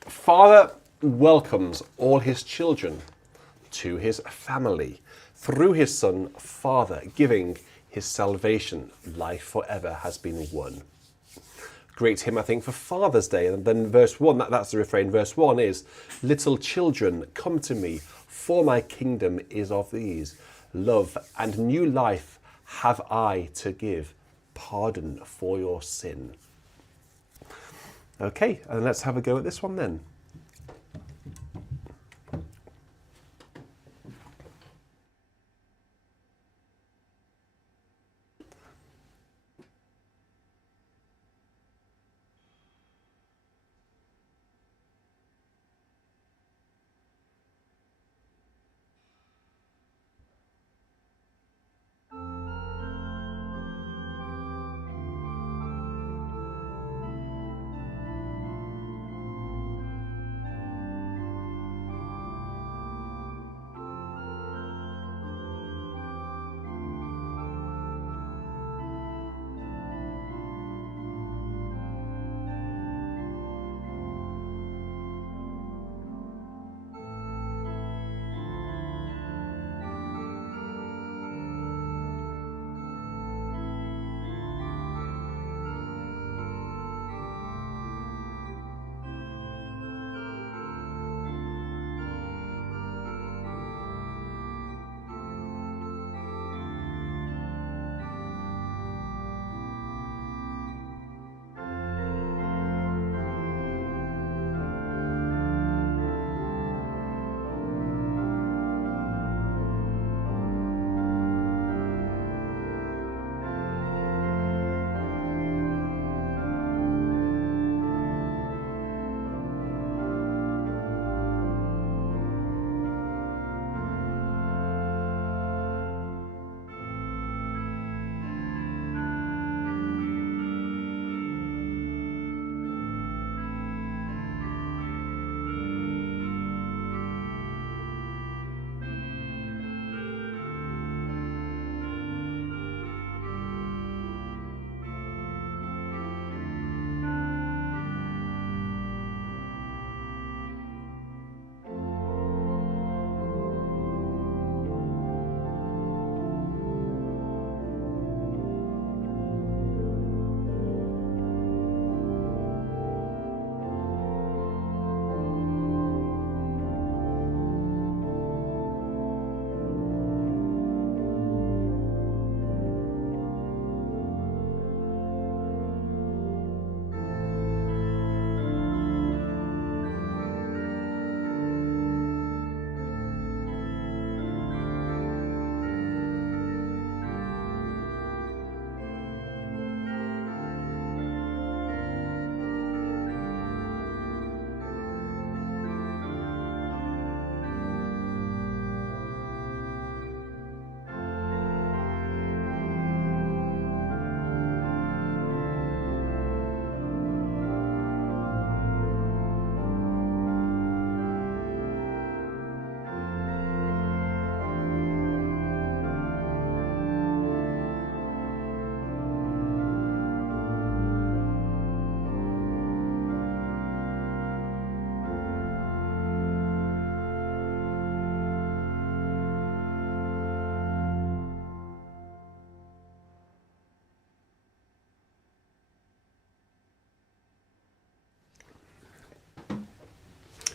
Father welcomes all his children to his family through his Son, Father, giving his salvation. Life forever has been won. Great hymn, I think, for Father's Day. And then verse 1, that's the refrain. Verse 1 is, little children, come to me, for my kingdom is of these. Love and new life have I to give, pardon for your sin. Okay, and let's have a go at this one then.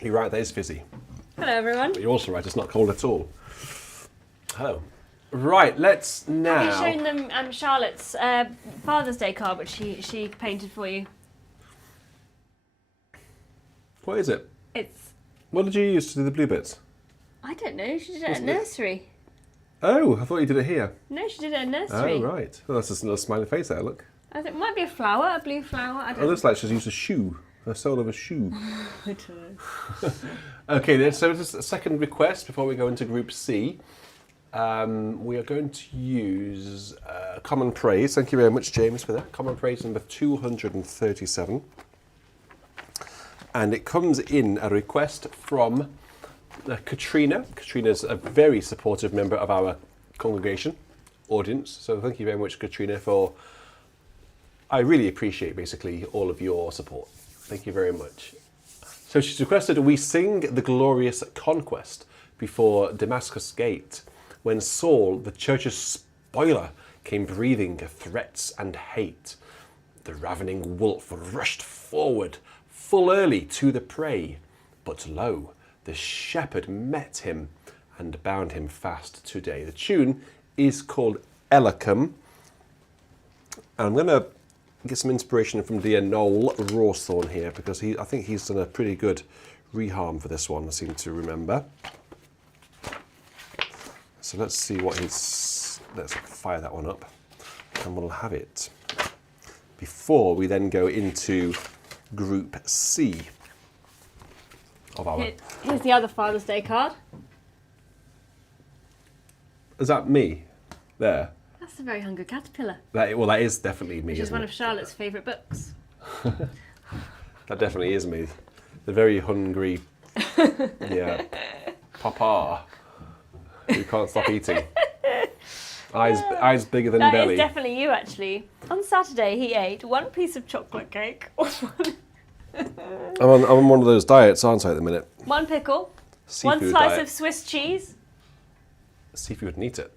You're right, that is fizzy. Hello, everyone. But you're also right, it's not cold at all. Hello. Right, let's now... Have you shown them Charlotte's Father's Day card, which she painted for you? What is it? It's... What did you use to do the blue bits? I don't know. She did it at Wasn't it? nursery. Oh, I thought you did it here. No, she did it at nursery. Oh, right. Well, that's just a little smiley face there, look. I think it might be a flower, a blue flower. I don't Oh, it looks like she's used a shoe. A sole of a shoe. I don't know. Okay, then, so just a second request before we go into Group C. We are going to use Common Praise. Thank you very much, James, for that. Common Praise number 237. And it comes in a request from Katrina. Katrina's a very supportive member of our congregation audience. So thank you very much, Katrina, for... I really appreciate, basically, all of your support. Thank you very much. So she's requested we sing the glorious conquest before Damascus Gate, when Saul, the church's spoiler, came breathing threats and hate. The ravening wolf rushed forward, full early to the prey. But lo, the shepherd met him and bound him fast today. The tune is called Elicum. And I'm going to get some inspiration from dear Noel Rawthorne here, because I think he's done a pretty good reharm for this one, I seem to remember. So let's see what let's fire that one up, and we'll have it before we then go into Group C of our... Here's the other Father's Day card. Is that me? There? That's the Very Hungry Caterpillar, That is definitely me, which is isn't one it? of Charlotte's favourite books. That definitely is me. The very hungry, yeah, papa who can't stop eating. Eyes bigger than That belly. is definitely you, actually. On Saturday, he ate one piece of chocolate cake, I'm on one of those diets, aren't I, at the minute? one pickle, Seafood one slice diet. of Swiss cheese. See if you would eat it.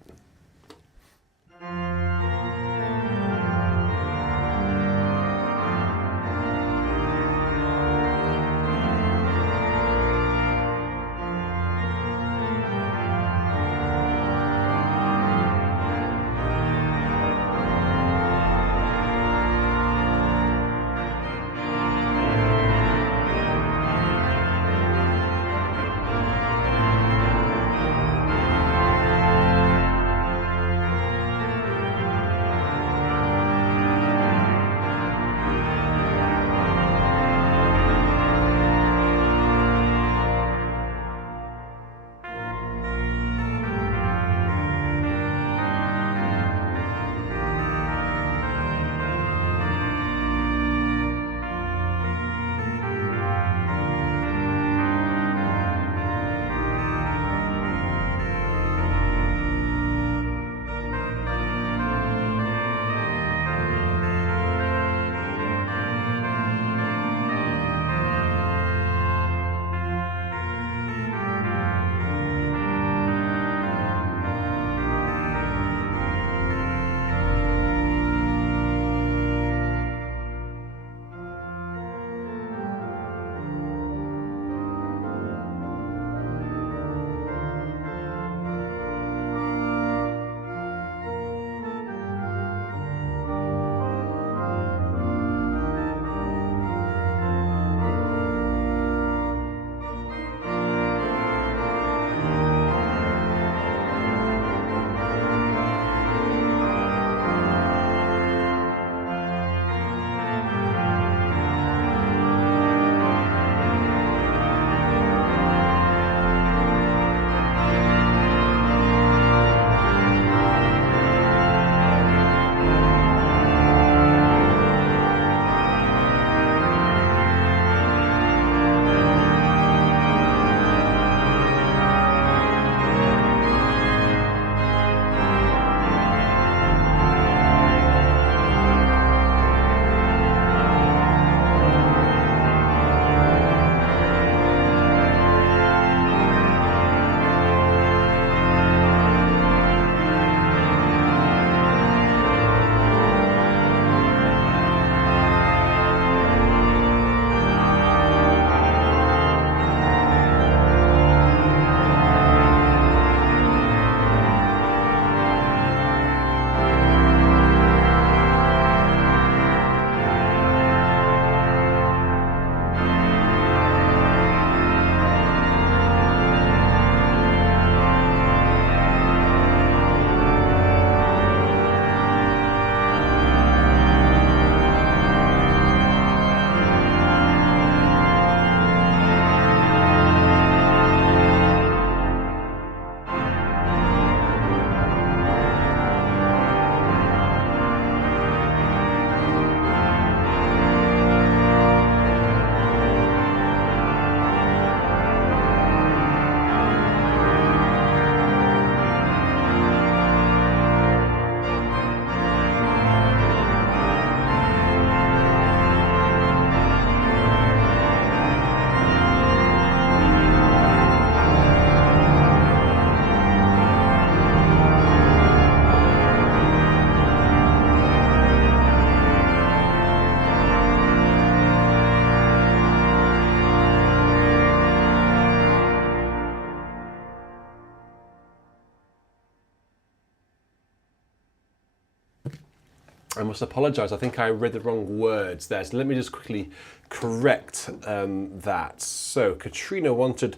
I must apologise. I think I read the wrong words there. So let me just quickly correct that. So Katrina wanted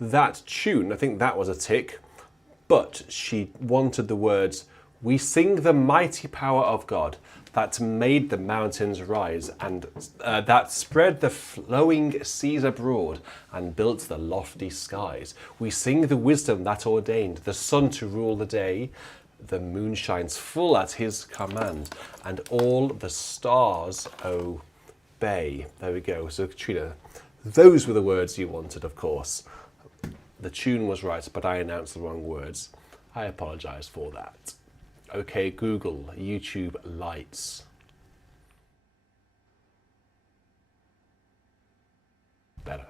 that tune. I think that was a tick. But she wanted the words, "We sing the mighty power of God that made the mountains rise and that spread the flowing seas abroad and built the lofty skies. We sing the wisdom that ordained the sun to rule the day. The moon shines full at his command, and all the stars obey." There we go. So Katrina, those were the words you wanted, of course. The tune was right, but I announced the wrong words. I apologise for that. Okay, Google, YouTube lights. Better.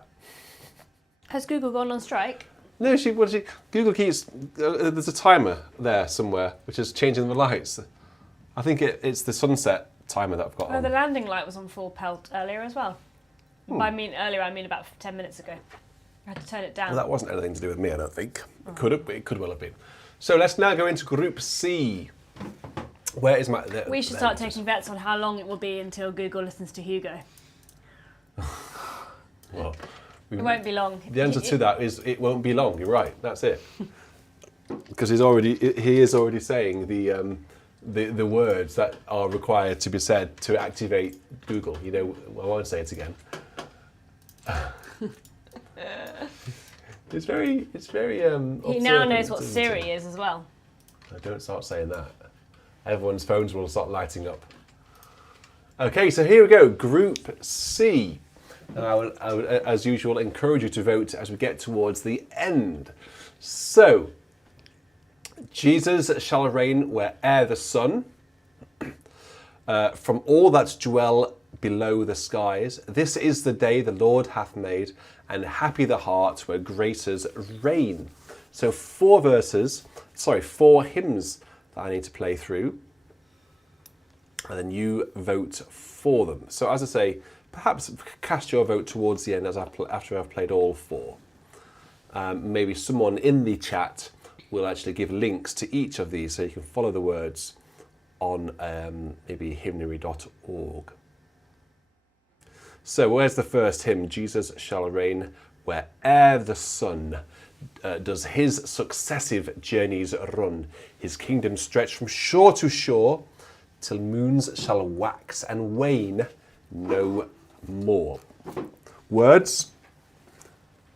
Has Google gone on strike? No, Google keeps, there's a timer there somewhere, which is changing the lights. I think it's the sunset timer that I've got Oh, on. the landing light was on full pelt earlier as well. By earlier, I mean about 10 minutes ago. I had to turn it down. Well, that wasn't anything to do with me, I don't think. It could have, but it could well have been. So let's now go into Group C. Where is my... We should start taking bets on how long it will be until Google listens to Hugo. Well, It won't be long. the answer to that is it won't be long. You're right. That's it. Because he is already saying the words that are required to be said to activate Google. You know, I won't say it again. It's very. He now knows what Siri is as well. Don't start saying that. Everyone's phones will start lighting up. Okay, so here we go. Group C. And I would, as usual, encourage you to vote as we get towards the end. So, Jesus shall reign where'er the sun, from all that dwell below the skies. This is the day the Lord hath made, and happy the heart where greaters reign. So 4 hymns that I need to play through, and then you vote for them. So as I say, perhaps cast your vote towards the end after I've played all 4. Maybe someone in the chat will actually give links to each of these so you can follow the words on maybe hymnary.org. So where's the first hymn? Jesus shall reign where'er the sun does his successive journeys run. His kingdom stretch from shore to shore till moons shall wax and wane no more. Words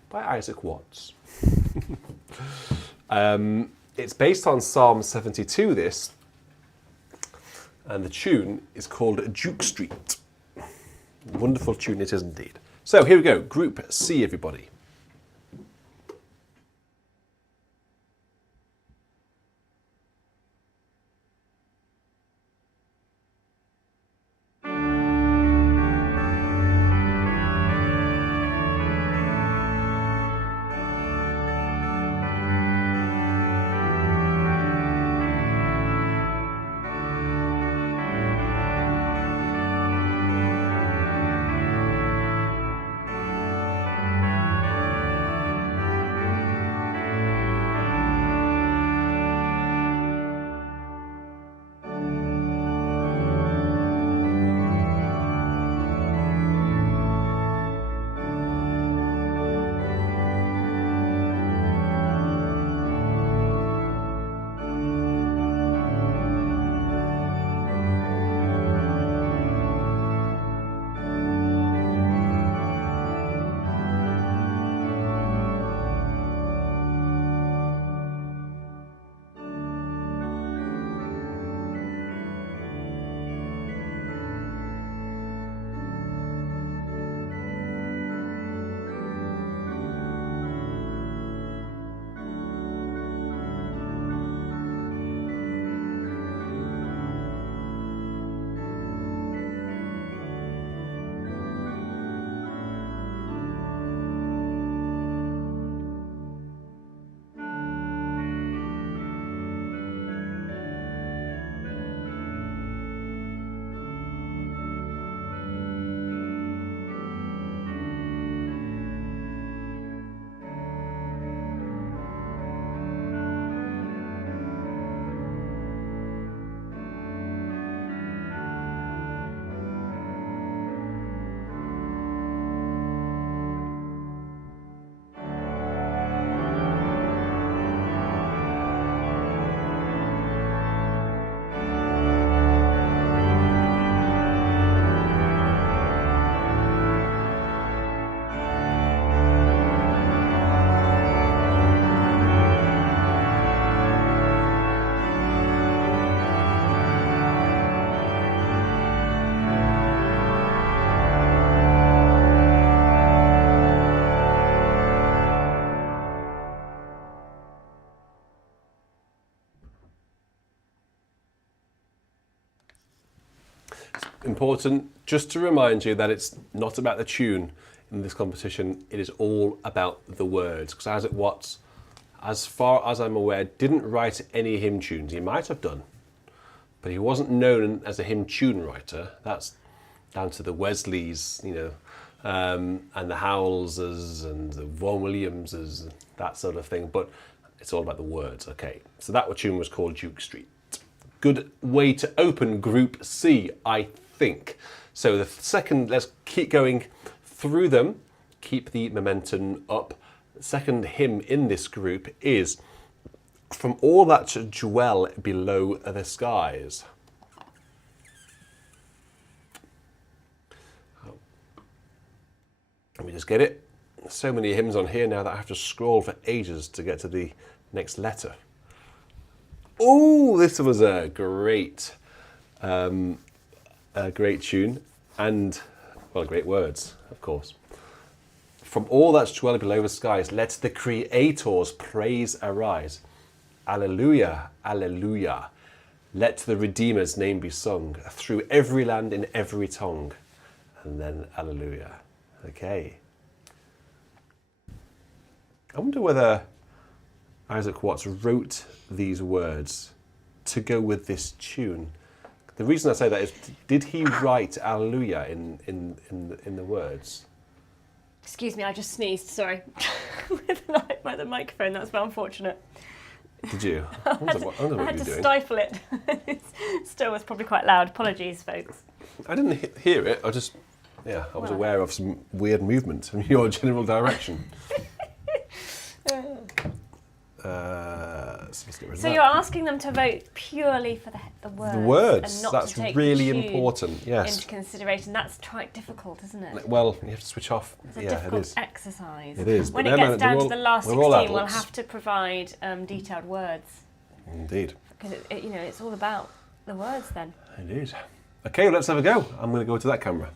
by Isaac Watts. It's based on Psalm 72, this, and the tune is called Duke Street. Wonderful tune it is indeed. So here we go, Group C, everybody. important just to remind you that it's not about the tune in this competition. It is all about the words. Because Isaac Watts, as far as I'm aware, didn't write any hymn tunes. He might have done, but he wasn't known as a hymn tune writer. That's down to the Wesleys, and the Howells and the Vaughan Williamses, that sort of thing. But it's all about the words. Okay, so that tune was called Duke Street. Good way to open Group C, I think. So the second, let's keep going through them, keep the momentum up. The second hymn in this group is From All That Dwell Below the Skies. Let me just get it. So many hymns on here now that I have to scroll for ages to get to the next letter. Oh, this was a great tune, and, well, great words, of course. From all that's dwell below the skies, let the Creator's praise arise. Alleluia, alleluia. Let the Redeemer's name be sung through every land in every tongue. And then alleluia. Okay. I wonder whether Isaac Watts wrote these words to go with this tune. The reason I say that is, did he write Alleluia in the words? Excuse me, I just sneezed, sorry. With the microphone, that's very unfortunate. Did you? I wonder what I you had were to doing. stifle it. It still was probably quite loud. Apologies, folks. I didn't hear it, I was aware of some weird movement in your general direction. So you're asking them to vote purely for the words. The words, and not that's to take really the tune important, yes. into consideration. That's quite difficult, isn't it? Well, you have to switch off. It's a Yeah, difficult it is. exercise. It is. When But it never gets mind, down to the last we're all 16, we'll adults. have to provide detailed words. Indeed. Because it's all about the words then. Indeed. Okay, let's have a go. I'm going to go to that camera.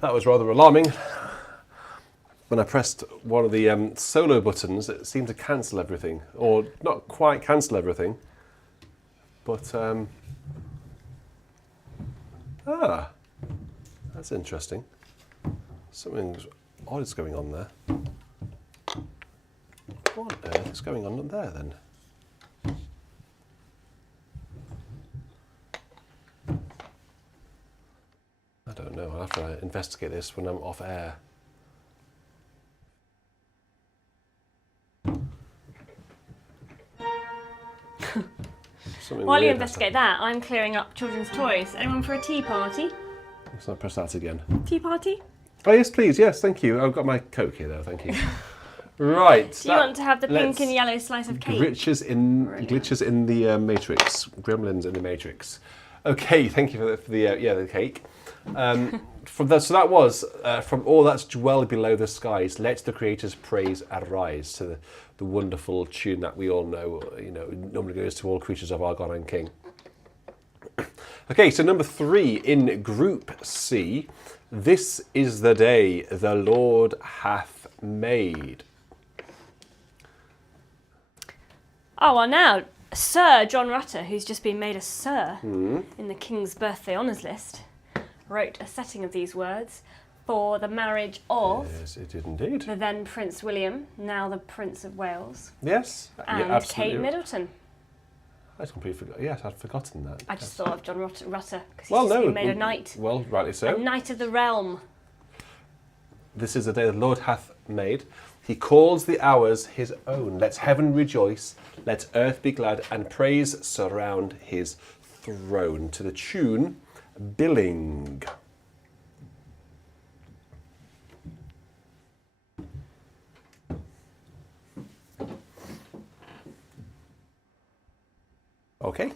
That was rather alarming. When I pressed one of the solo buttons, it seemed to cancel everything, or not quite cancel everything, but that's interesting. Something odd is going on there. What on earth is going on there then? I don't know. I'll have to investigate this when I'm off air. While you investigate that, I'm clearing up children's toys. Anyone for a tea party? Let's not press that again. Tea party? Oh yes, please. Yes, thank you. I've got my Coke here, though. Thank you. Right. Do you want to have the pink and yellow slice of cake? Glitches in the Matrix. Gremlins in the Matrix. Okay. Thank you for the cake. So that was from all that's dwell below the skies. Let the Creator's praise arise, to the wonderful tune that we all know. You know, normally goes to all creatures of our God and King. Okay, so number 3 in Group C. This is the day the Lord hath made. Oh, well now, Sir John Rutter, who's just been made a Sir in the King's Birthday Honours list, wrote a setting of these words for the marriage of Yes, it did indeed. the then Prince William, now the Prince of Wales, Yes, and absolutely. Kate Middleton. I completely forgot. Yes, I'd forgotten that. I just thought of John Rutter because he's Well, just no. been made a knight. Well, rightly so. A knight of the realm. This is the day the Lord hath made. He calls the hours his own. Let heaven rejoice, let earth be glad, and praise surround his throne. To the tune, Billing. Okay.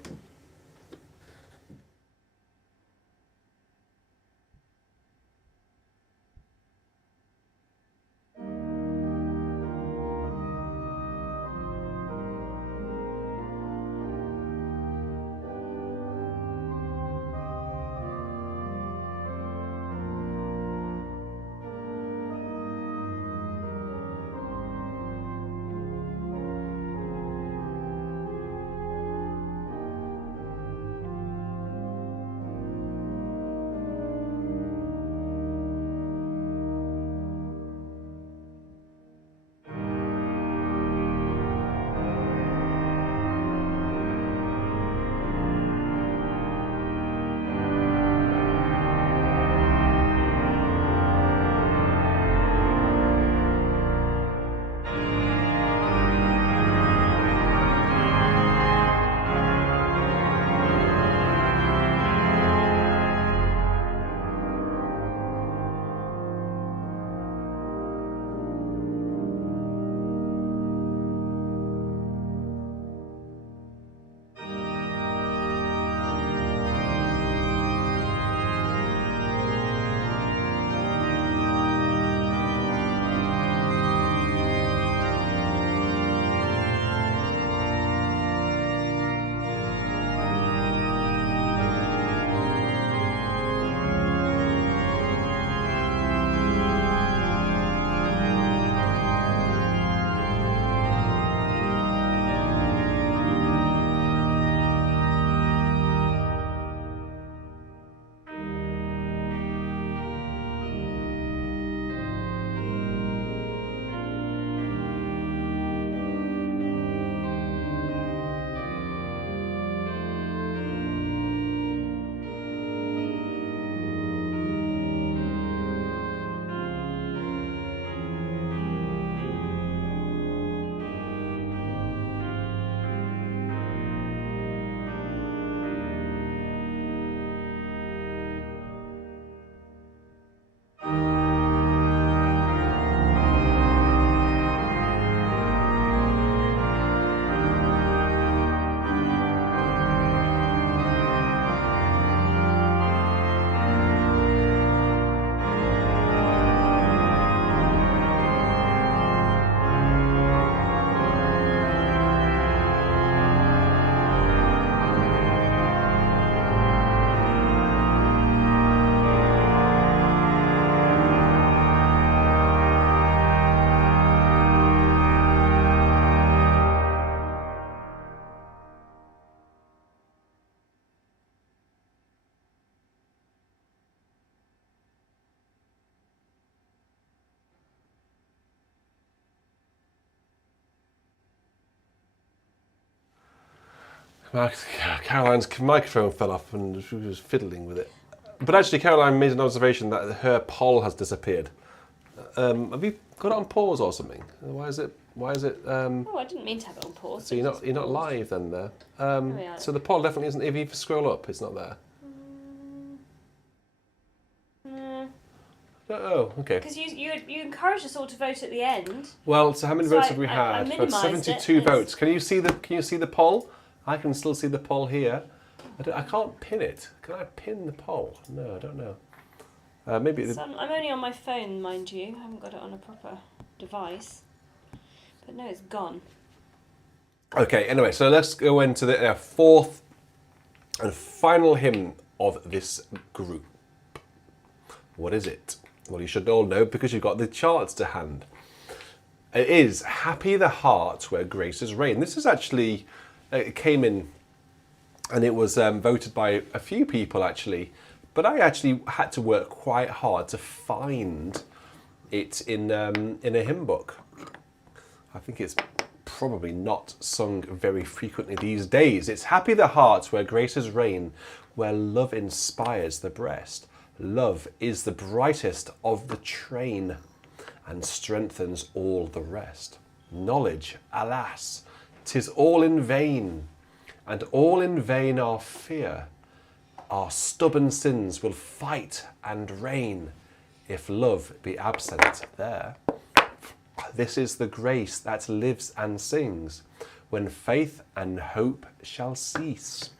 Caroline's microphone fell off and she was fiddling with it. But actually, Caroline made an observation that her poll has disappeared. Have you got it on pause or something? Why is it? Oh, I didn't mean to have it on pause. So you're not live then there. So the poll definitely isn't. If you scroll up, it's not there. Oh, okay. Because you encouraged us all to vote at the end. Well, so how many votes have we I had? We've had 72 votes. Can you see the poll? I can still see the poll here. I can't pin it. Can I pin the poll? No, I don't know. Maybe. I'm only on my phone, mind you. I haven't got it on a proper device. But no, it's gone. Okay. Anyway, so let's go into the fourth and final hymn of this group. What is it? Well, you should all know because you've got the charts to hand. It is Happy the Heart Where Graces Reign. This is actually, it came in and it was voted by a few people actually, but I actually had to work quite hard to find it in a hymn book. I think it's probably not sung very frequently these days. It's Happy the Heart Where Graces Reign, where love inspires the breast. Love is the brightest of the train and strengthens all the rest. Knowledge, alas, 'tis all in vain, and all in vain our fear. Our stubborn sins will fight and reign if love be absent there. This is the grace that lives and sings when faith and hope shall cease.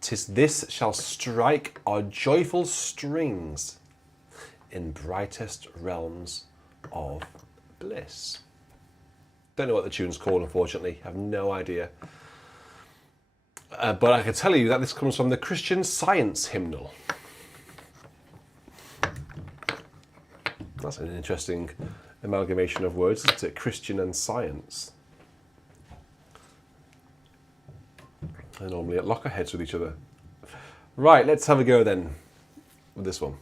'Tis this shall strike our joyful strings in brightest realms of bliss. Don't know what the tune's called, unfortunately. I have no idea. But I can tell you that this comes from the Christian Science hymnal. That's an interesting amalgamation of words, isn't it? Christian and science. They normally at lockerheads with each other. Right, let's have a go then with this one.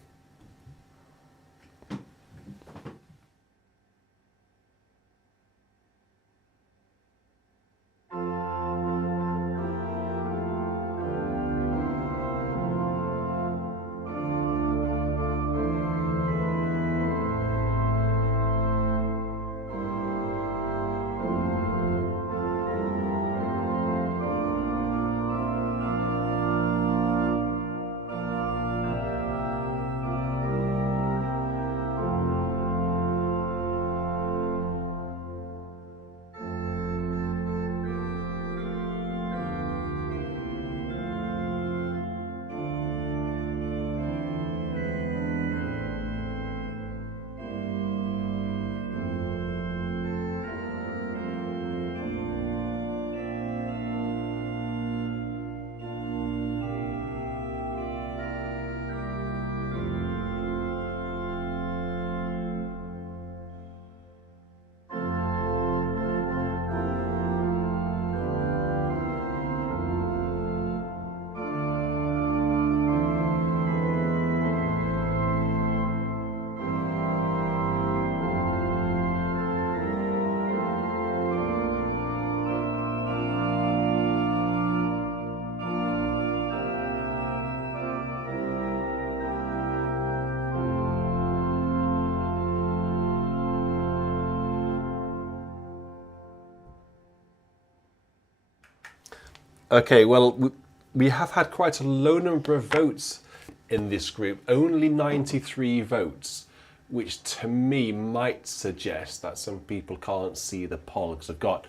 Okay, well, we have had quite a low number of votes in this group, only 93 votes, which to me might suggest that some people can't see the poll, because I've got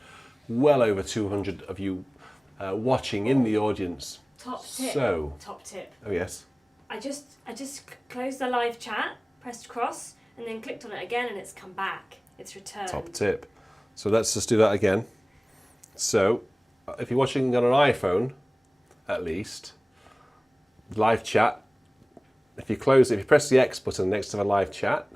well over 200 of you watching in the audience. Top tip. Top tip. Oh yes. I just closed the live chat, pressed cross, and then clicked on it again, and it's come back. It's returned. Top tip. So let's just do that again. So, if you're watching on an iPhone, at least, live chat, if you press the X button next to the live chat,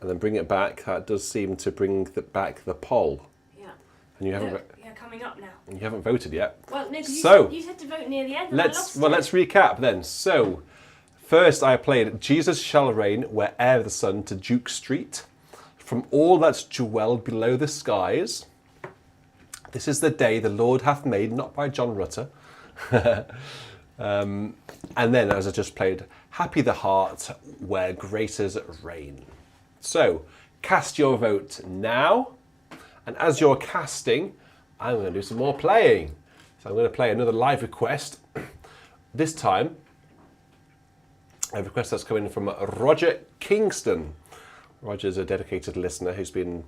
and then bring it back, that does seem to bring back the poll. Yeah. And you haven't. Yeah, coming up now. And you haven't voted yet. Well, no, you said to vote near the end. Let's recap then. So, first I played Jesus Shall Reign Where'er the Sun to Duke Street, from all that's jewelled below the skies. This is the day the Lord hath made, not by John Rutter. And then, as I just played, happy the heart where graces reign. So, cast your vote now. And as you're casting, I'm going to do some more playing. So I'm going to play another live request. This time, a request that's coming from Roger Kingston. Roger's a dedicated listener who's been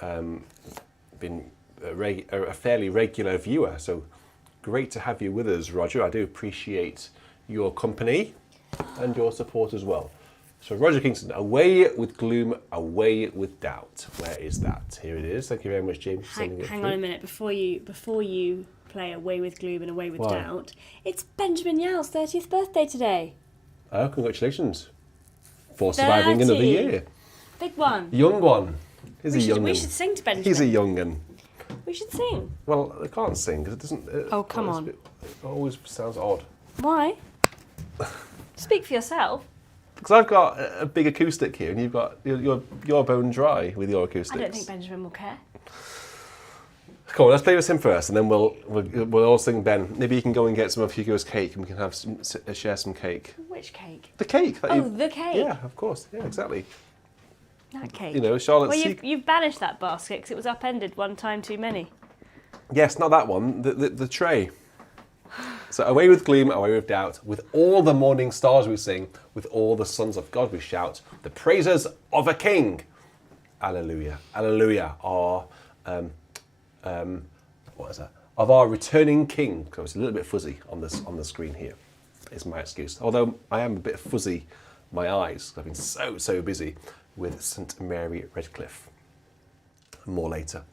a fairly regular viewer. So great to have you with us, Roger. I do appreciate your company and your support as well. So Roger Kingston, away with gloom, away with doubt. Where is that? Here it is. Thank you very much, James. Hang on a minute before you play Away with Gloom and Away with Doubt. It's Benjamin Yow's 30th birthday today. Oh, congratulations for surviving 30. another year. Big one. Young one. He's a young one. We should sing to Benjamin. He's a young'un. We should sing. Well, I can't sing because it doesn't. Oh, come on. It always sounds odd. Why? Speak for yourself. Because I've got a big acoustic here, and you've got your bone dry with your acoustics. I don't think Benjamin will care. Come on, let's play with him first, and then we'll all sing Ben. Maybe you can go and get some of Hugo's cake, and we can have share some cake. Which cake? The cake. The cake. Yeah, of course. Yeah, exactly. That cake. You know, Charlotte. Well, you've banished that basket because it was upended one time too many. Yes, not that one. The tray. So away with gloom, away with doubt. With all the morning stars we sing, with all the sons of God we shout, the praises of a king. Alleluia. Alleluia. What is that? Of our returning king. So it's a little bit fuzzy on the screen here. Is my excuse. Although I am a bit fuzzy, my eyes. I've been so busy with St Mary Redcliffe. More later.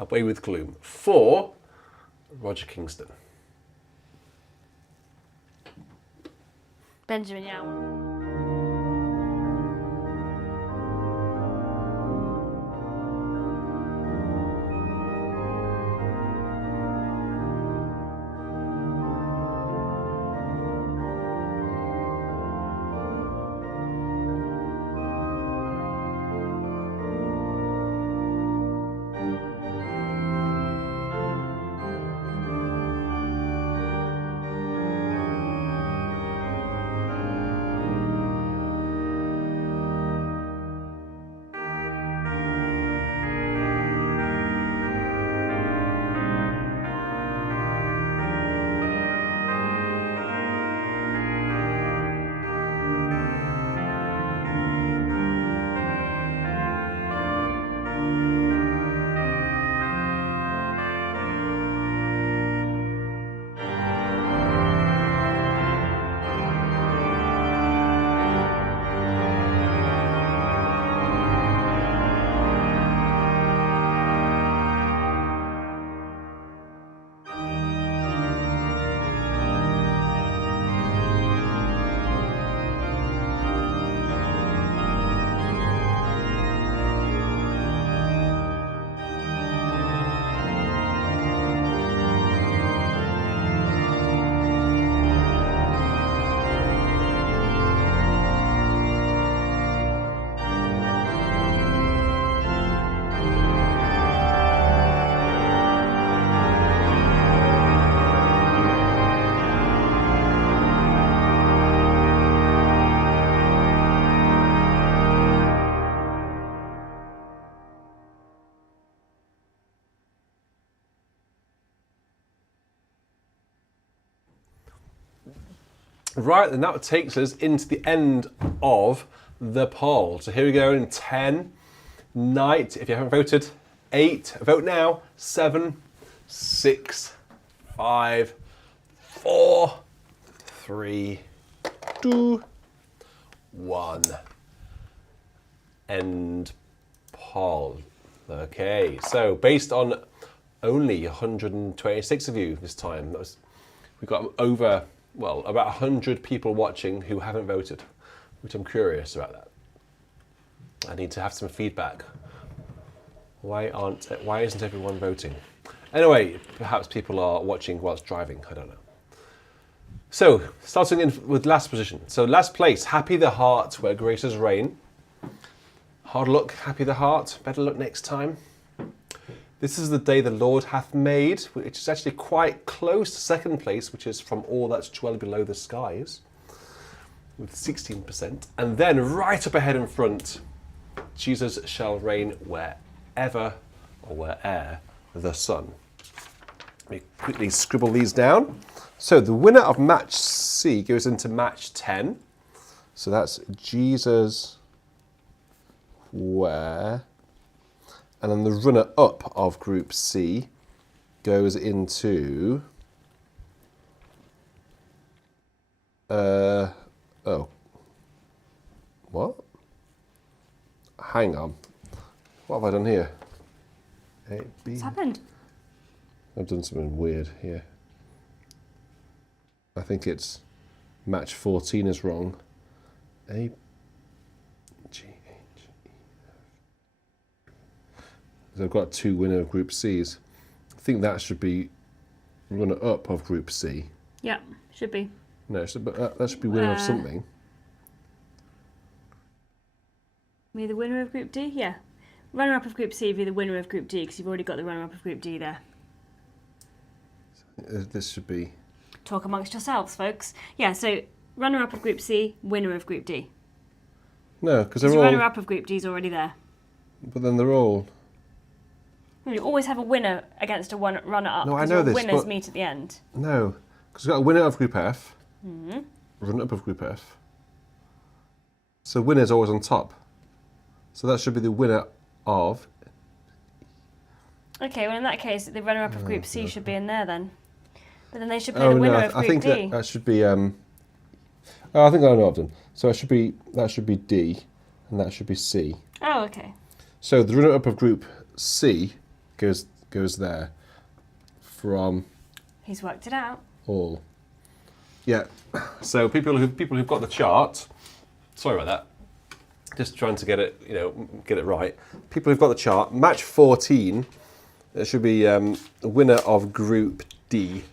Away with gloom for Roger Kingston. Benjamin Yow. Right, and that takes us into the end of the poll. So here we go in 10, 9, if you haven't voted, 8, vote now, 7, 6, 5, 4, 3, 2, 1. End poll. Okay, so based on only 126 of you this time, we've got over, well, about 100 people watching who haven't voted, which I'm curious about that. I need to have some feedback. Why isn't everyone voting? Anyway, perhaps people are watching whilst driving, I don't know. So, starting in with last position. So last place, happy the heart where graces reign. Hard luck, happy the heart, better luck next time. This is the day the Lord hath made, which is actually quite close to second place, which is from all that's dwell below the skies, with 16%. And then right up ahead in front, Jesus shall reign wherever or where'er the sun. Let me quickly scribble these down. So the winner of match C goes into match 10. So that's Jesus where. And then the runner-up of Group C goes into... oh. What? Hang on. What have I done here? A, B. What's happened? I've done something weird here. I think it's match 14 is wrong. A, G, H, E, F. So I've got 2 winner of Group C's. I think that should be runner-up of Group C. Yeah, should be. No, that should be winner of something. Be the winner of Group D? Yeah. Runner-up of Group C would be the winner of Group D, because you've already got the runner-up of Group D there. This should be... Talk amongst yourselves, folks. Yeah, so runner-up of Group C, winner of Group D. No, because they're The all... runner-up of Group D is already there. But then they're all... You always have a winner against a runner-up. No, I know this, winners but- meet at the end. No, because we've got a winner of Group F, runner-up of Group F. So winner's always on top. So that should be the winner of... Okay, well in that case, the runner-up of Group C should be in there then. But then they should play the winner of I Group think D. that should be... oh, I think I know what I've done. So that should be D, and that should be C. Oh, okay. So the runner-up of Group C goes there from He's worked it out. all. Yeah. So people who've got the chart. Sorry about that. Just trying to get it right. People who've got the chart. Match 14. There should be the winner of Group D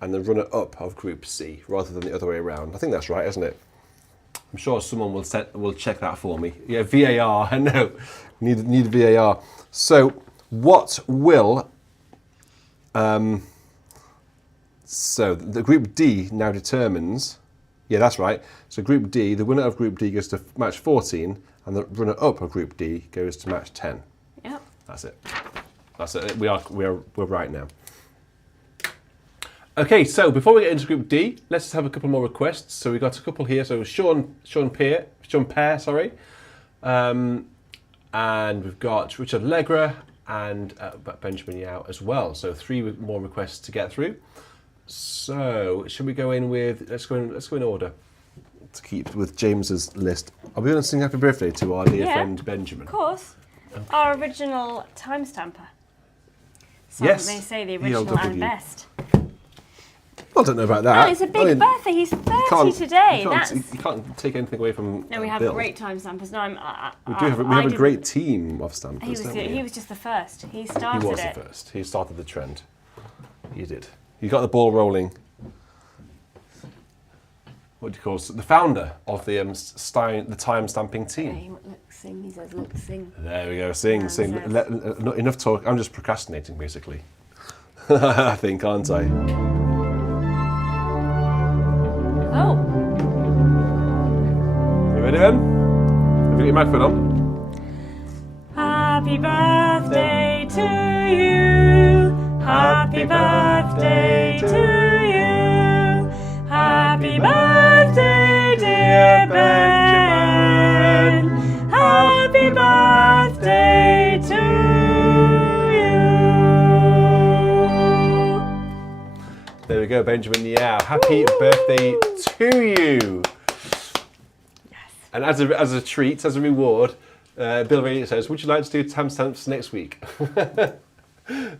and the runner-up of Group C, rather than the other way around. I think that's right, isn't it? I'm sure someone will check that for me. Yeah, VAR. I know. Need VAR. So what will... so the Group D now determines... Yeah, that's right. So Group D, the winner of Group D goes to match 14, and the runner-up of Group D goes to match 10. Yep. That's it. That's it. We're right now. Okay, so before we get into Group D, let's just have a couple more requests. So we've got a couple here. So Sean Pear, sorry. And we've got Richard Legra and Benjamin Yao as well. So 3 more requests to get through. So should we go in with? Let's go in order to keep with James's list. Are we going to sing Happy Birthday to our dear friend Benjamin? Of course. Okay. Our original time stamper. Some yes. may say the original and best. I don't know about that. Oh, it's a big birthday. He's 30 today. You can't take anything away from. No, we have Bill. Great time stampers. No, we have a great team of stampers. He was just the first. He started it. He was the first. He started the trend. He did. You got the ball rolling. What do you call it? The founder of the time stamping team. Okay, look, sing. He says, "Look, sing." There we go. Sing. Not enough talk. I'm just procrastinating, basically. I think, aren't I? Oh. You ready, then? Have you got your microphone on? Happy birthday to you. Happy birthday to you. Happy birthday, dear Ben. Happy birthday to you. There we go, Benjamin Yao. Happy birthday to you. Yes. And as a treat, as a reward, Bill Ray says, would you like to do timestamps next week?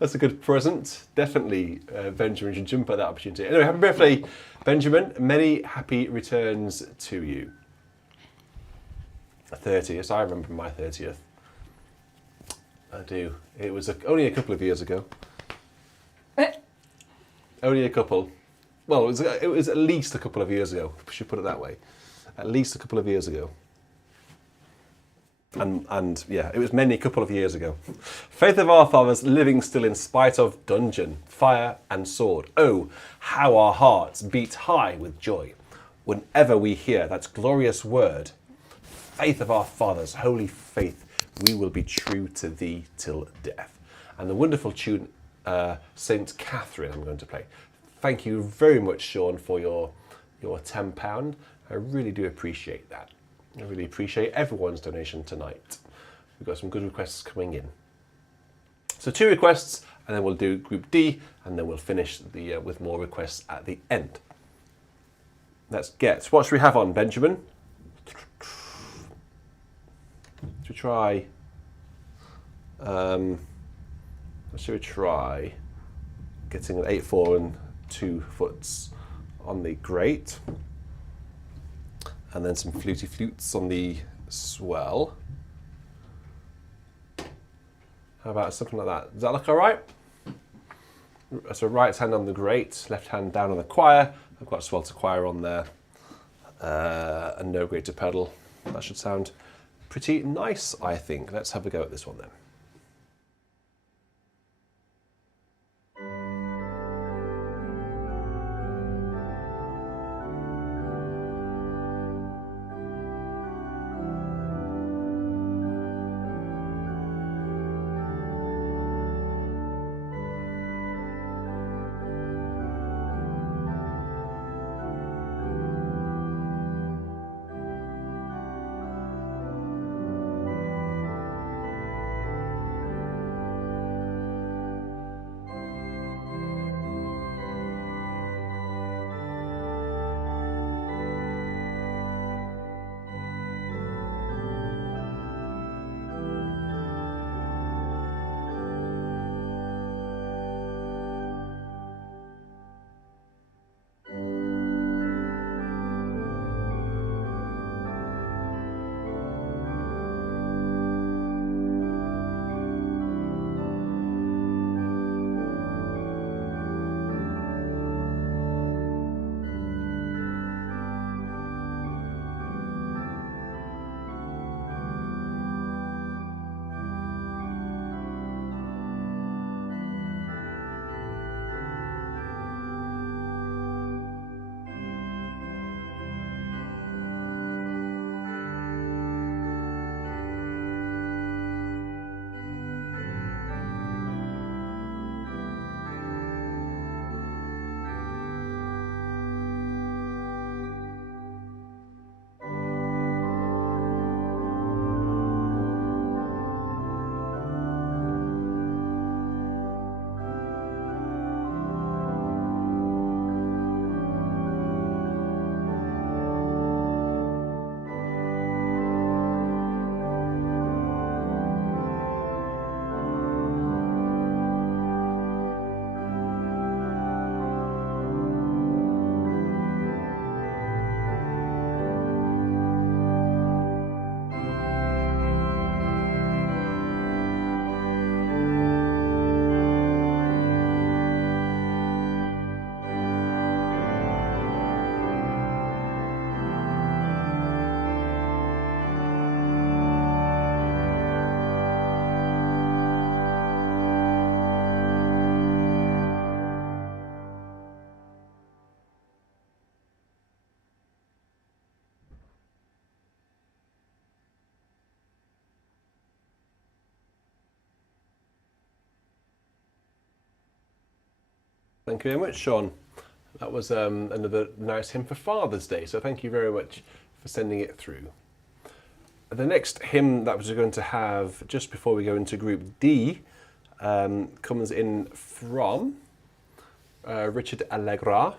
That's a good present. Definitely, Benjamin should jump at that opportunity. Anyway, happy birthday, Benjamin. Many happy returns to you. 30th. I remember my 30th. I do. It was only a couple of years ago. Only a couple. Well, it was at least a couple of years ago. We should put it that way. At least a couple of years ago. And yeah, it was many a couple of years ago. Faith of our fathers, living still in spite of dungeon, fire and sword. Oh, how our hearts beat high with joy whenever we hear that glorious word. Faith of our fathers, holy faith, we will be true to thee till death. And the wonderful tune, Saint Catherine, I'm going to play. Thank you very much, Sean, for your £10. I really do appreciate that. I really appreciate everyone's donation tonight. We've got some good requests coming in. So 2 requests, and then we'll do Group D, and then we'll finish with more requests at the end. Let's get, what should we have on, Benjamin? Should we try, getting an 8/4 and 2 foots on the great? And then some fluty flutes on the swell. How about something like that? Does that look all right? So right hand on the great, left hand down on the choir. I've got a swell to choir on there, and no great to pedal. That should sound pretty nice, I think. Let's have a go at this one then. Thank you very much, Sean. That was another nice hymn for Father's Day, so thank you very much for sending it through. The next hymn that we're going to have just before we go into Group D comes in from Richard Allegra,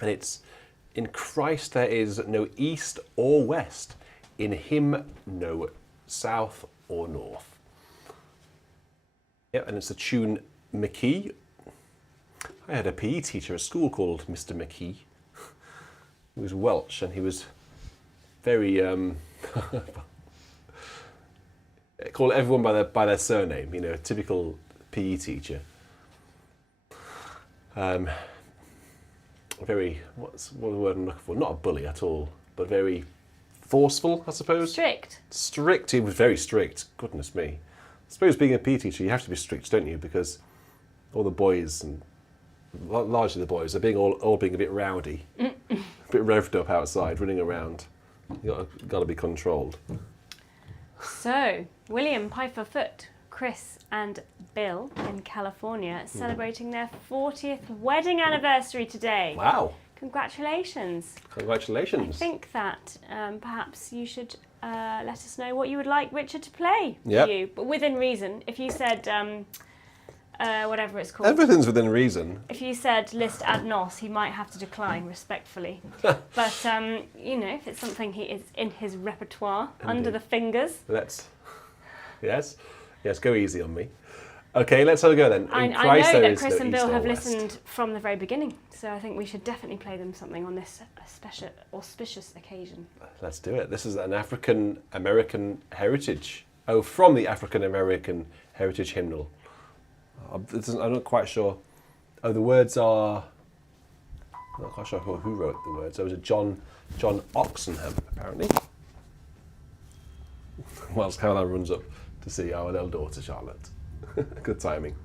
and it's "In Christ there is no east or west, in him no south or north." Yeah, and it's the tune McKee. I had a PE teacher at school called Mr. McKee. He was Welsh and he was very call everyone by their surname. You know, typical PE teacher. Very what's the word I'm looking for? Not a bully at all, but very forceful, I suppose. Strict. Strict. He was very strict. Goodness me. I suppose being a PE teacher, you have to be strict, don't you? Because all the boys, and largely the boys, are all being a bit rowdy, a bit revved up outside, running around. You got to be controlled. So, William Piper Foote, Chris and Bill in California celebrating their 40th wedding anniversary today. Wow. Congratulations. Congratulations. I think that perhaps you should let us know what you would like Richard to play for Yep. you, but within reason. If you said whatever it's called. Everything's within reason. If you said list ad nos, he might have to decline respectfully. But if it's something he is in his repertoire, under the fingers. Yes, go easy on me. Okay, let's have a go then. I know that Chris and Bill have listened from the very beginning, so I think we should definitely play them something on this special, auspicious occasion. Let's do it. This is an African American heritage. Oh, from the African American Heritage Hymnal. I'm not quite sure. Oh, the words are. I'm not quite sure who wrote the words. There was a John Oxenham, apparently. Whilst Caroline runs up to see our little daughter Charlotte. Good timing.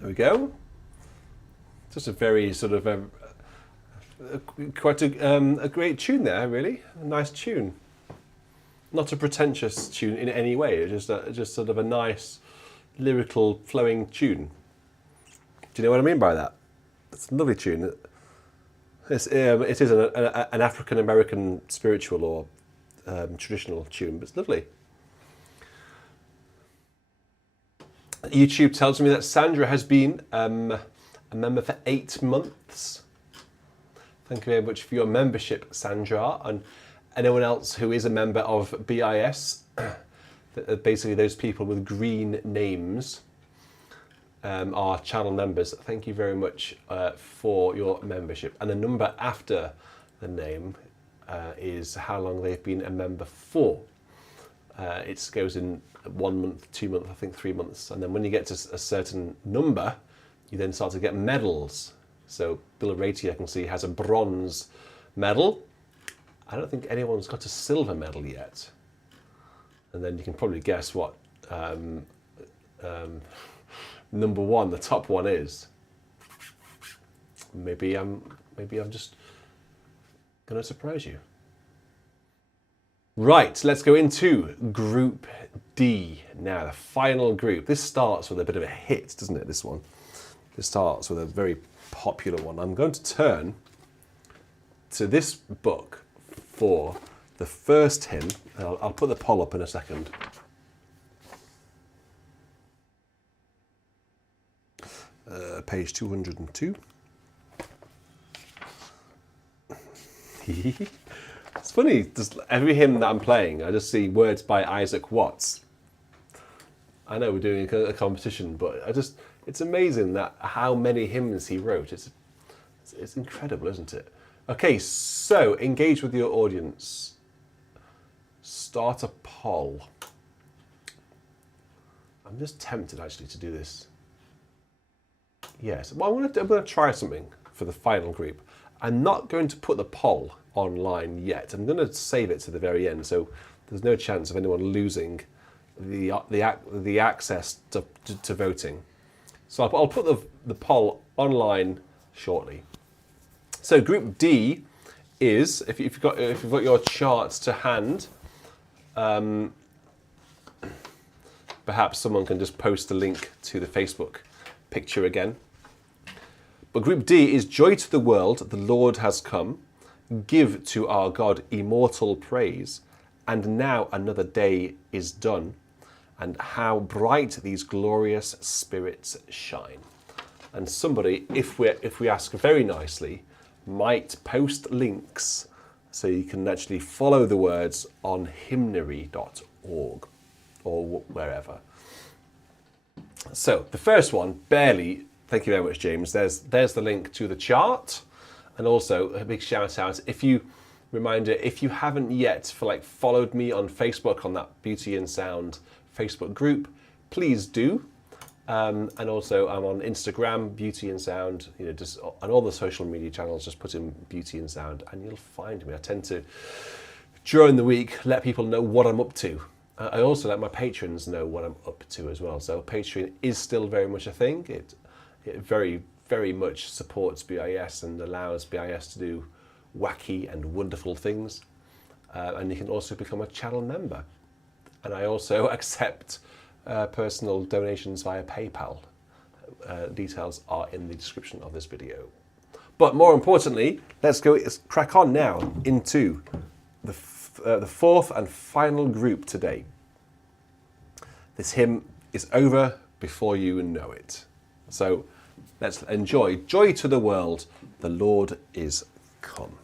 There we go. Just a very sort of quite a great tune there, really. A nice tune. Not a pretentious tune in any way. It's just sort of a nice lyrical flowing tune. Do you know what I mean by that? It's a lovely tune. It is an African American spiritual or traditional tune, but it's lovely. YouTube tells me that Sandra has been a member for 8 months. Thank you very much for your membership, Sandra, and anyone else who is a member of BIS. Basically, those people with green names are channel members. Thank you very much for your membership. And the number after the name is how long they've been a member for. It goes in 1 month, 2 months, I think 3 months. And then when you get to a certain number, you then start to get medals. So Bill Rati, I can see, has a bronze medal. I don't think anyone's got a silver medal yet. And then you can probably guess what number one, the top one is. Maybe I'm just going to surprise you. Right, let's go into Group D now, the final group. This starts with a bit of a hit, doesn't it, this one? This starts with a very popular one. I'm going to turn to this book for the first hymn. I'll put the poll up in a second. Page 202. It's funny, just every hymn that I'm playing, I just see words by Isaac Watts. I know we're doing a competition, but it's amazing that how many hymns he wrote. It's incredible, isn't it? Okay, so engage with your audience. Start a poll. I'm just tempted actually to do this. Yes, well, I'm going to try something for the final group. I'm not going to put the poll online yet. I'm going to save it to the very end, so there's no chance of anyone losing the access to voting. So I'll put the poll online shortly. So Group D is, if you've got your charts to hand, perhaps someone can just post a link to the Facebook picture again. But Group D is joy to the world, the Lord has come. Give to our God immortal praise. And now another day is done. And how bright these glorious spirits shine. And somebody, if we ask very nicely, might post links so you can actually follow the words on hymnary.org or wherever. So the first one, barely. Thank you very much, James. There's the link to the chart, and also a big shout out. If you haven't yet followed me on Facebook on that Beauty and Sound Facebook group, please do. And also I'm on Instagram, Beauty and Sound. Just on all the social media channels, just put in Beauty and Sound, and you'll find me. I tend to, during the week, let people know what I'm up to. I also let my patrons know what I'm up to as well. So Patreon is still very much a thing. It very, very much supports BIS and allows BIS to do wacky and wonderful things. And you can also become a channel member. And I also accept personal donations via PayPal. Details are in the description of this video. But more importantly, let's crack on now into the fourth and final group today. This hymn is over before you know it. So let's enjoy joy to the world, the Lord is come.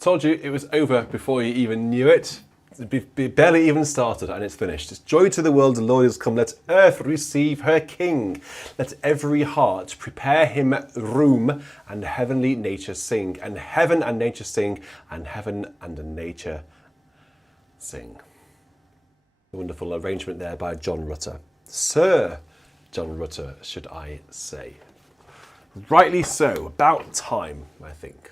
Told you it was over before you even knew it. It barely even started and it's finished. It's joy to the world, the Lord is come. Let earth receive her King. Let every heart prepare him room, and heavenly nature sing. And heaven and nature sing, and heaven and nature sing. A wonderful arrangement there by John Rutter. Sir John Rutter, should I say. Rightly so, about time, I think.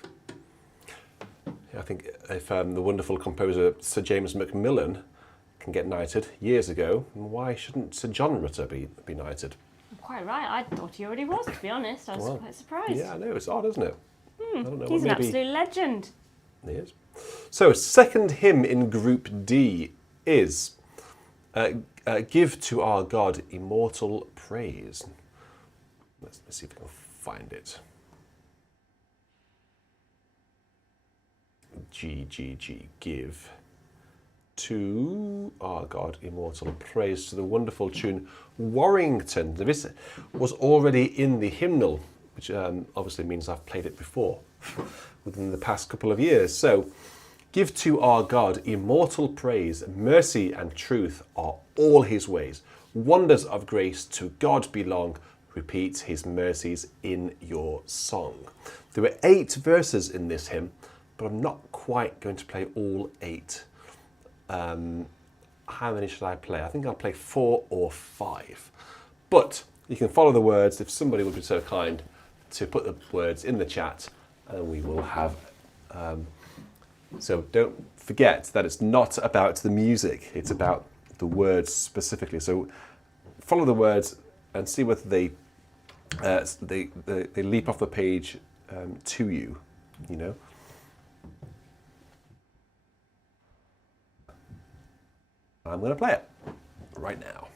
I think if the wonderful composer Sir James Macmillan can get knighted years ago, why shouldn't Sir John Rutter be knighted? Quite right. I thought he already was, to be honest. I was quite surprised. Yeah, I know. It's odd, isn't it? I don't know. He's an absolute legend. He is. So, second hymn in Group D is Give to Our God Immortal Praise. Let's see if we can find it. G, give to our God immortal praise, to the wonderful tune Warrington. This was already in the hymnal, which obviously means I've played it before within the past couple of years. So, give to our God immortal praise, mercy and truth are all his ways. Wonders of grace to God belong, repeat his mercies in your song. There were 8 verses in this hymn, but I'm not quite going to play all 8. How many should I play? I think I'll play 4 or 5. But you can follow the words if somebody would be so kind to put the words in the chat, and we will have. So don't forget that it's not about the music, it's about the words specifically. So follow the words and see whether they leap off the page to you, you know. I'm going to play it right now.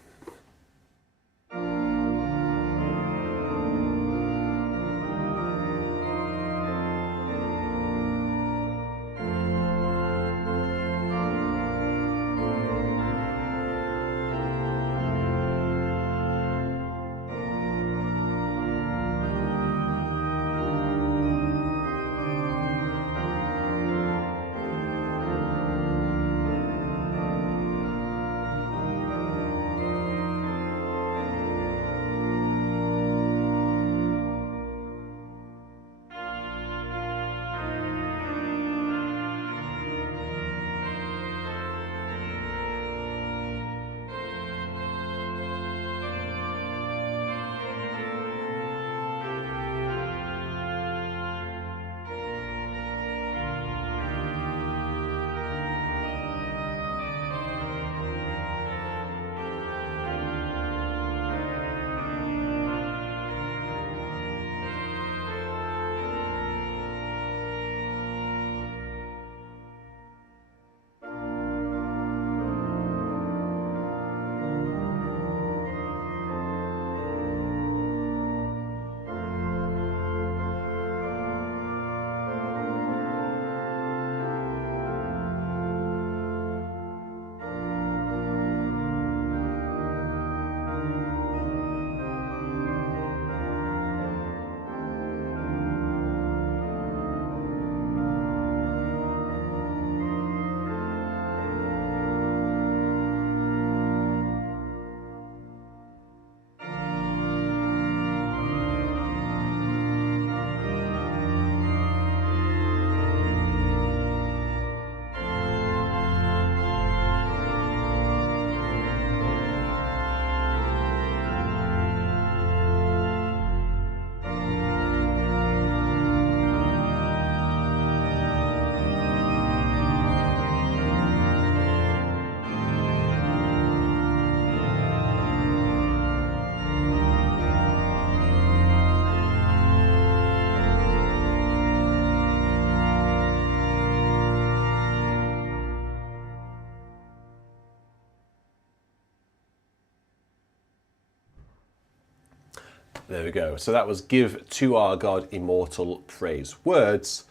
There we go. So that was Give to Our God Immortal Praise. Words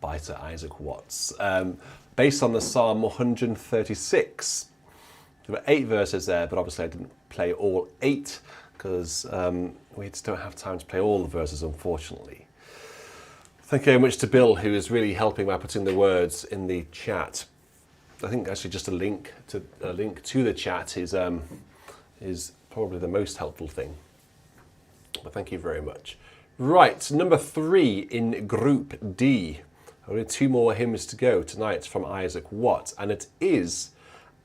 by Sir Isaac Watts. Based on the Psalm 136. There were 8 verses there, but obviously I didn't play all 8 because we just don't have time to play all the verses, unfortunately. Thank you very much to Bill, who is really helping by putting the words in the chat. I think actually just a link to the chat is probably the most helpful thing. But thank you very much. Right, number 3 in Group D. Only 2 more hymns to go tonight from Isaac Watts, and it is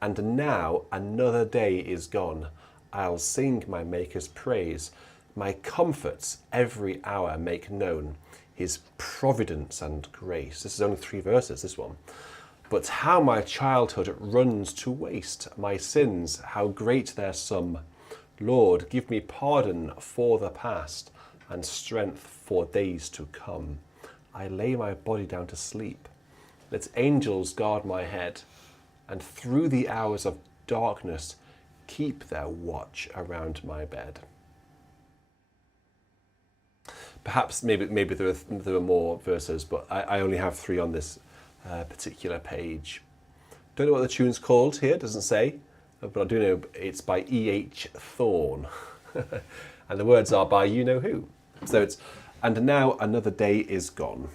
And now another day is gone. I'll sing my Maker's praise. My comforts every hour make known, his providence and grace. This is only 3 verses, this one. But how my childhood runs to waste, my sins, how great their sum. Lord, give me pardon for the past, and strength for days to come. I lay my body down to sleep. Let angels guard my head, and through the hours of darkness keep their watch around my bed. Perhaps maybe there are more verses, but I only have 3 on this particular page. Don't know what the tune's called here, doesn't say, but I do know it's by E.H. Thorne. And the words are by you know who. So it's, and now another day is gone.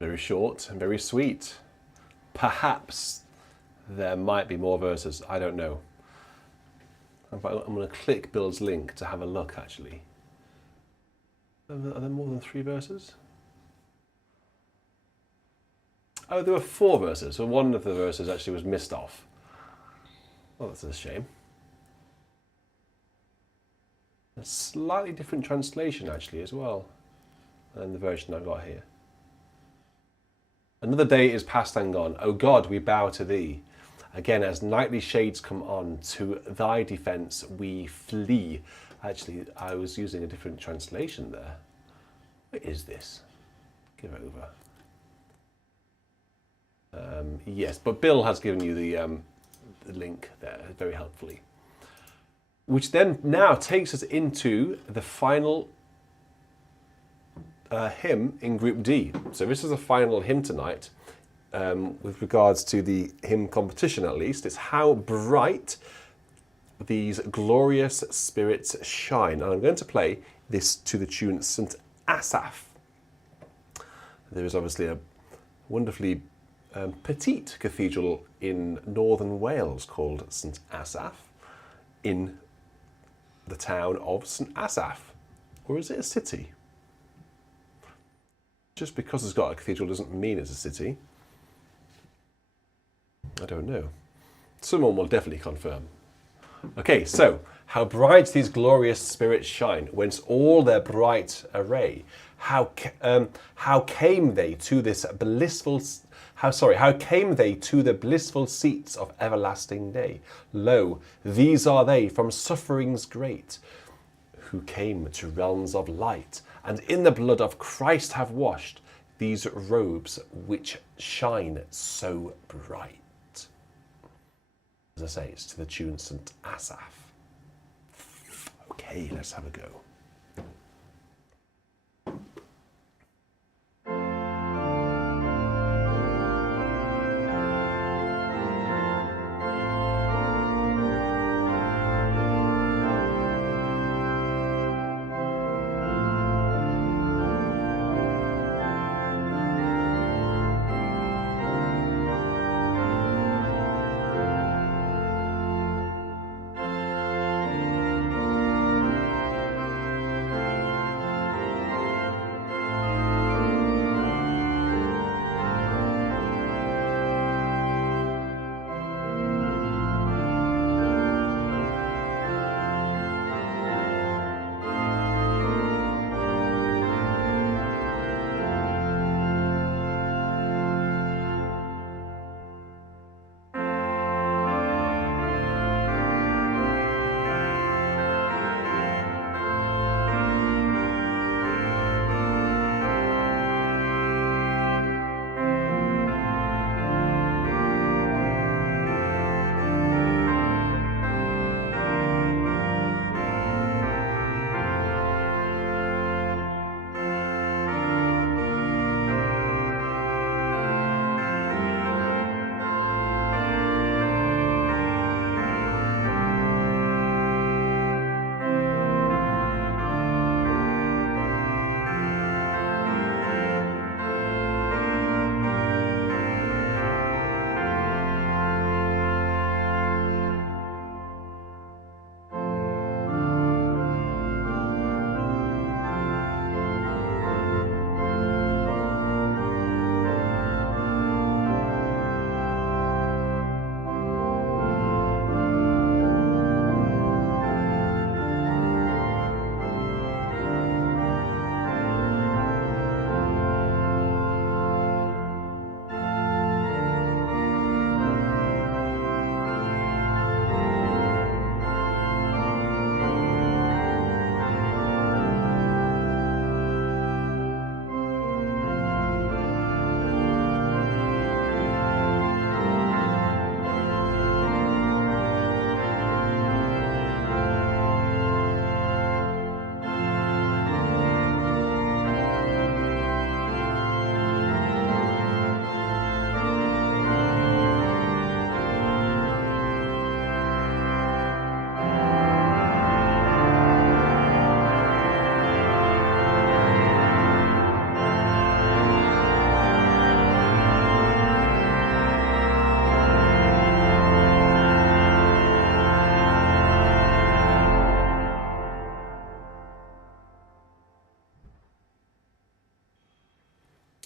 Very short and very sweet. Perhaps there might be more verses, I don't know. I'm going to click Bill's link to have a look, actually. Are there more than 3 verses? Oh, there were 4 verses, so one of the verses actually was missed off. Well, that's a shame. A slightly different translation, actually, as well, than the version I've got here. Another day is past and gone. O God, we bow to thee. Again, as nightly shades come on, to thy defence we flee. Actually, I was using a different translation there. What is this? Give over. Yes, but Bill has given you the link there very helpfully. Which then now takes us into the final hymn in Group D. So this is the final hymn tonight, with regards to the hymn competition at least. It's How Bright These Glorious Spirits Shine. And I'm going to play this to the tune St. Asaph. There is obviously a wonderfully petite cathedral in northern Wales called St. Asaph, in the town of St. Asaph. Or is it a city? Just because it's got a cathedral doesn't mean it's a city. I don't know. Someone will definitely confirm. Okay, so, how bright these glorious spirits shine, whence all their bright array. How came they to this blissful? How came they to the blissful seats of everlasting day? Lo, these are they from sufferings great, who came to realms of light, and in the blood of Christ have washed these robes which shine so bright. As I say, it's to the tune St. Asaph. Okay, let's have a go.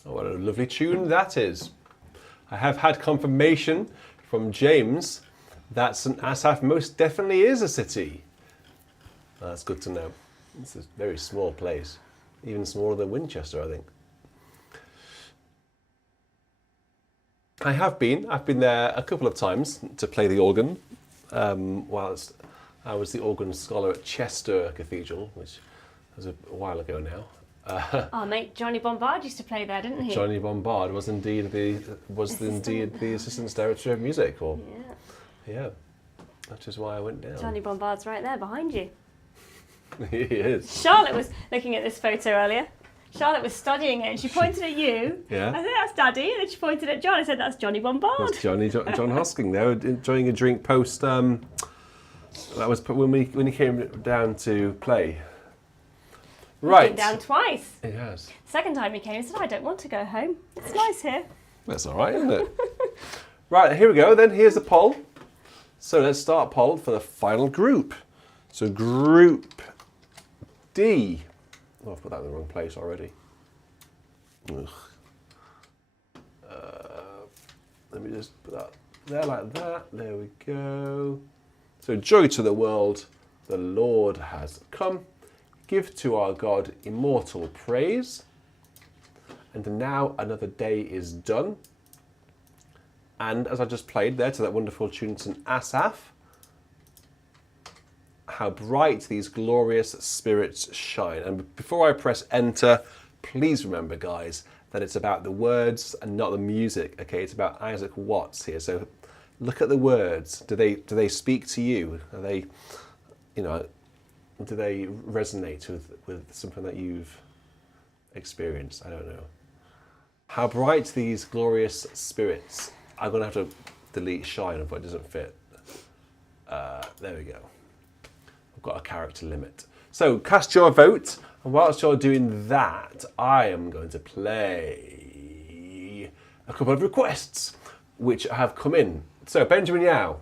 Oh, what a lovely tune that is. I have had confirmation from James that St Asaph most definitely is a city. Oh, that's good to know. It's a very small place. Even smaller than Winchester, I think. I've been there a couple of times to play the organ, whilst I was the organ scholar at Chester Cathedral, which was a while ago now. Oh, mate, Johnny Bombard used to play there, didn't he? Johnny Bombard was indeed the assistant director of music, or yeah, that is why I went down. Johnny Bombard's right there behind you. He is. Charlotte was looking at this photo earlier. Charlotte was studying it and she pointed at you. Yeah. I said, that's Daddy. And then she pointed at John. I said, that's Johnny Bombard. That's John Hosking. They were enjoying a drink post. That was when he came down to play. Right. He came down twice. He has. Second time he came, he said, I don't want to go home. It's nice here. That's all right, isn't it? Right, here we go. Then here's the poll. So let's start poll for the final group. So group D. Oh, I've put that in the wrong place already. Ugh. Let me just put that there like that. There we go. So joy to the world, the Lord has come. Give to our God immortal praise. And now another day is done. And as I just played there to that wonderful tune, St Asaph, how bright these glorious spirits shine. And before I press enter, please remember, guys, that it's about the words and not the music. Okay, it's about Isaac Watts here. So look at the words. Do they speak to you? Are they, do they resonate with something that you've experienced? I don't know. How bright these glorious spirits. I'm going to have to delete shine, but it doesn't fit. There we go. I've got a character limit. So cast your vote, and whilst you're doing that, I am going to play a couple of requests which have come in. So Benjamin Yao,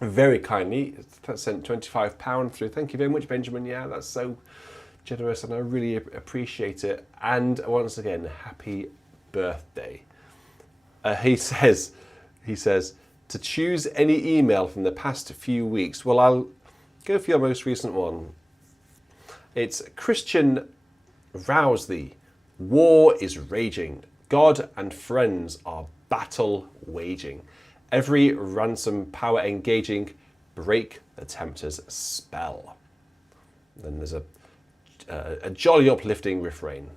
very kindly sent £25 through. Thank you very much, Benjamin Yao. That's so generous, and I really appreciate it. And once again, happy birthday. He says, to choose any email from the past few weeks. Well, I'll go for your most recent one. It's Christian Rouse thee. War is raging. God and friends are battle waging. Every ransom power engaging. Break the tempter's spell. Then there's a jolly uplifting refrain.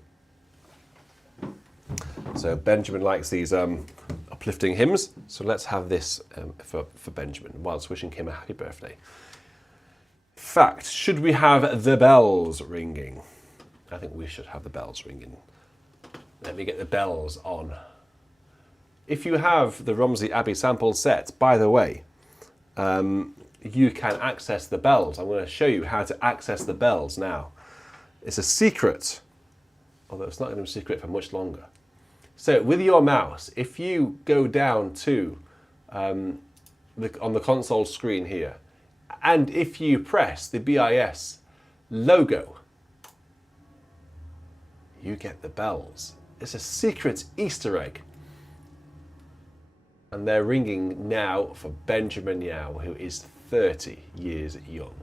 So Benjamin likes these uplifting hymns. So let's have this for Benjamin, whilst wishing him a happy birthday. Fact, should we have the bells ringing? I think we should have the bells ringing. Let me get the bells on. If you have the Romsey Abbey sample set, by the way, you can access the bells. I'm going to show you how to access the bells now. It's a secret, although it's not going to be a secret for much longer. So with your mouse, if you go down to on the console screen here, and if you press the BIS logo, you get the bells. It's a secret Easter egg. And they're ringing now for Benjamin Yao, who is 30 years young.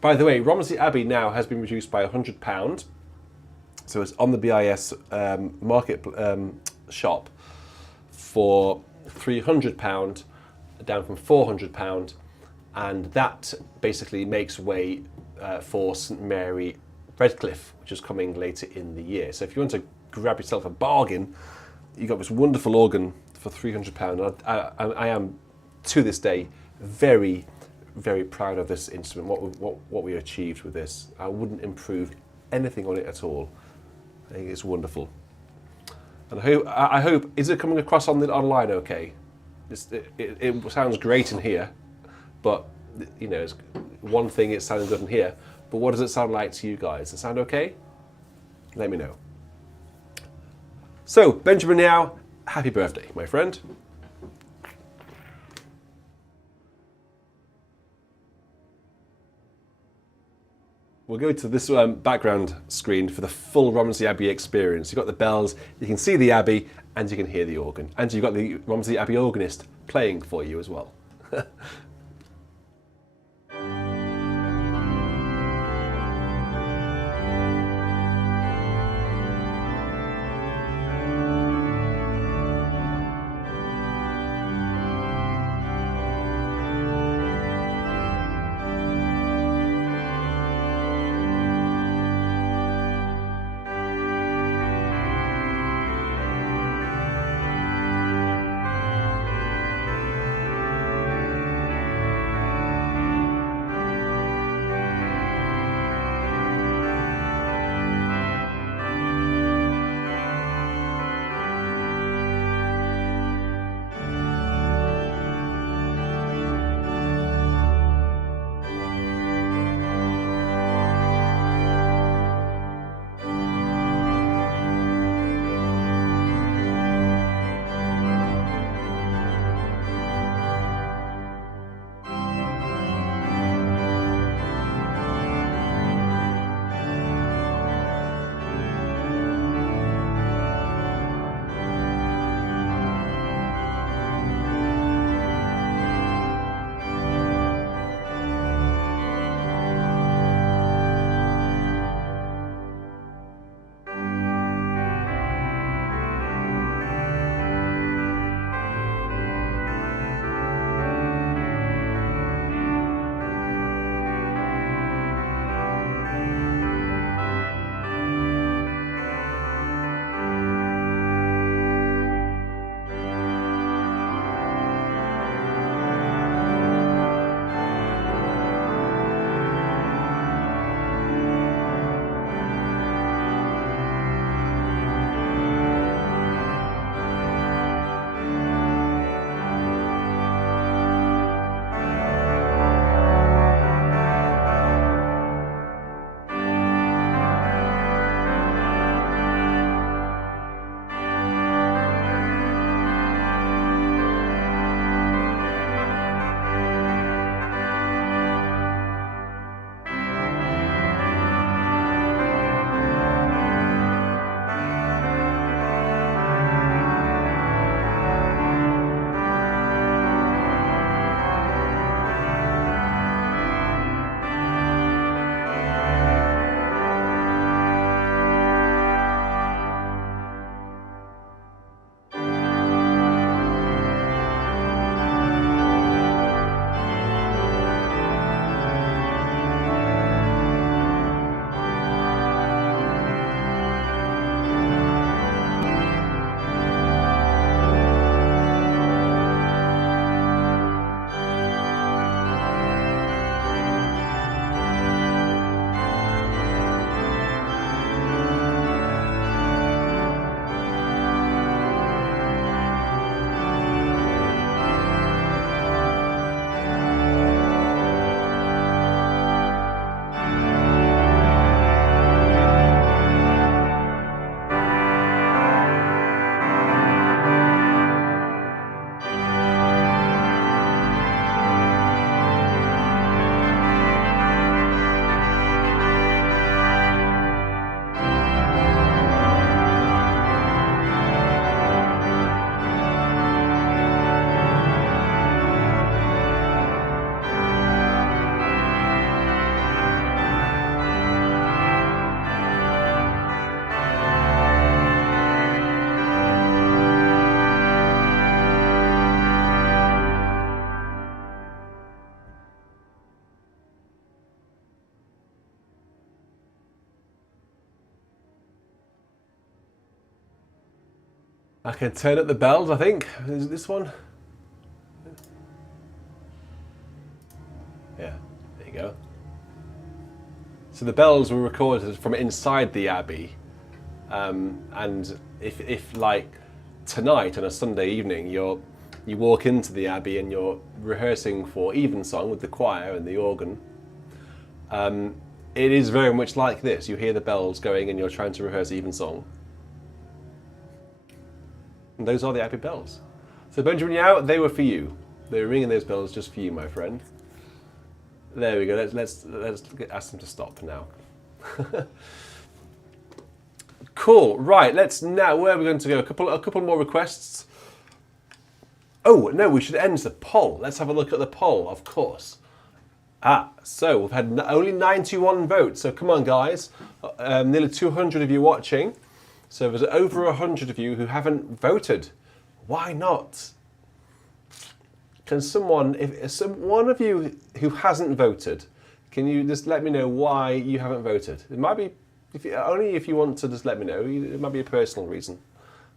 By the way, Romsey Abbey now has been reduced by £100. So it's on the BIS market shop for £300, down from £400. And that basically makes way for St Mary Redcliffe, which is coming later in the year. So if you want to grab yourself a bargain, you got this wonderful organ for £300. I am, to this day, very, very proud of this instrument, what we achieved with this. I wouldn't improve anything on it at all. I think it's wonderful. And I hope, is it coming across online okay? It sounds great in here, but it's one thing, it's sounding good in here, but what does it sound like to you guys? Does it sound okay? Let me know. So, Benjamin Yao, happy birthday, my friend. We'll go to this background screen for the full Romsey Abbey experience. You've got the bells, you can see the Abbey, and you can hear the organ. And you've got the Romsey Abbey organist playing for you as well. I can turn up the bells, I think. Is it this one? Yeah, there you go. So the bells were recorded from inside the Abbey. And if like tonight on a Sunday evening, you walk into the Abbey and you're rehearsing for evensong with the choir and the organ, it is very much like this. You hear the bells going and you're trying to rehearse evensong. And those are the Abbey bells. So Benjamin Yao, they were for you. They were ringing those bells just for you, my friend. There we go. Let's ask them to stop now. Cool. Right. Let's now. Where are we going to go? A couple more requests. Oh no, we should end the poll. Let's have a look at the poll, of course. So we've had only 91 votes. So come on, guys. Nearly 200 of you watching. So there's over 100 of you who haven't voted. Why not? Can someone, if one of you who hasn't voted, can you just let me know why you haven't voted? It might be, only if you want to just let me know. It might be a personal reason.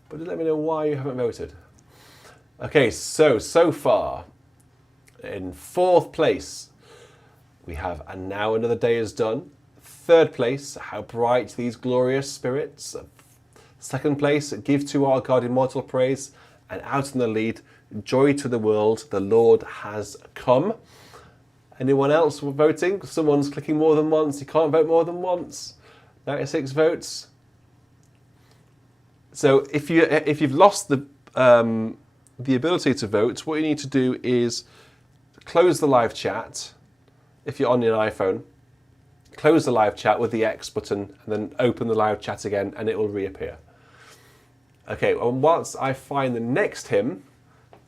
But just let me know why you haven't voted. Okay, so far, in 4th place, we have And Now Another Day Is Done. 3rd place, How Bright These Glorious Spirits. 2nd place, Give to Our God Immortal Praise. And out in the lead, Joy to the World, The Lord Has Come. Anyone else voting? Someone's clicking more than once. You can't vote more than once. 96 votes. So if you've lost the ability to vote, what you need to do is close the live chat. If you're on your iPhone, close the live chat with the X button and then open the live chat again and it will reappear. Okay, well, once I find the next hymn,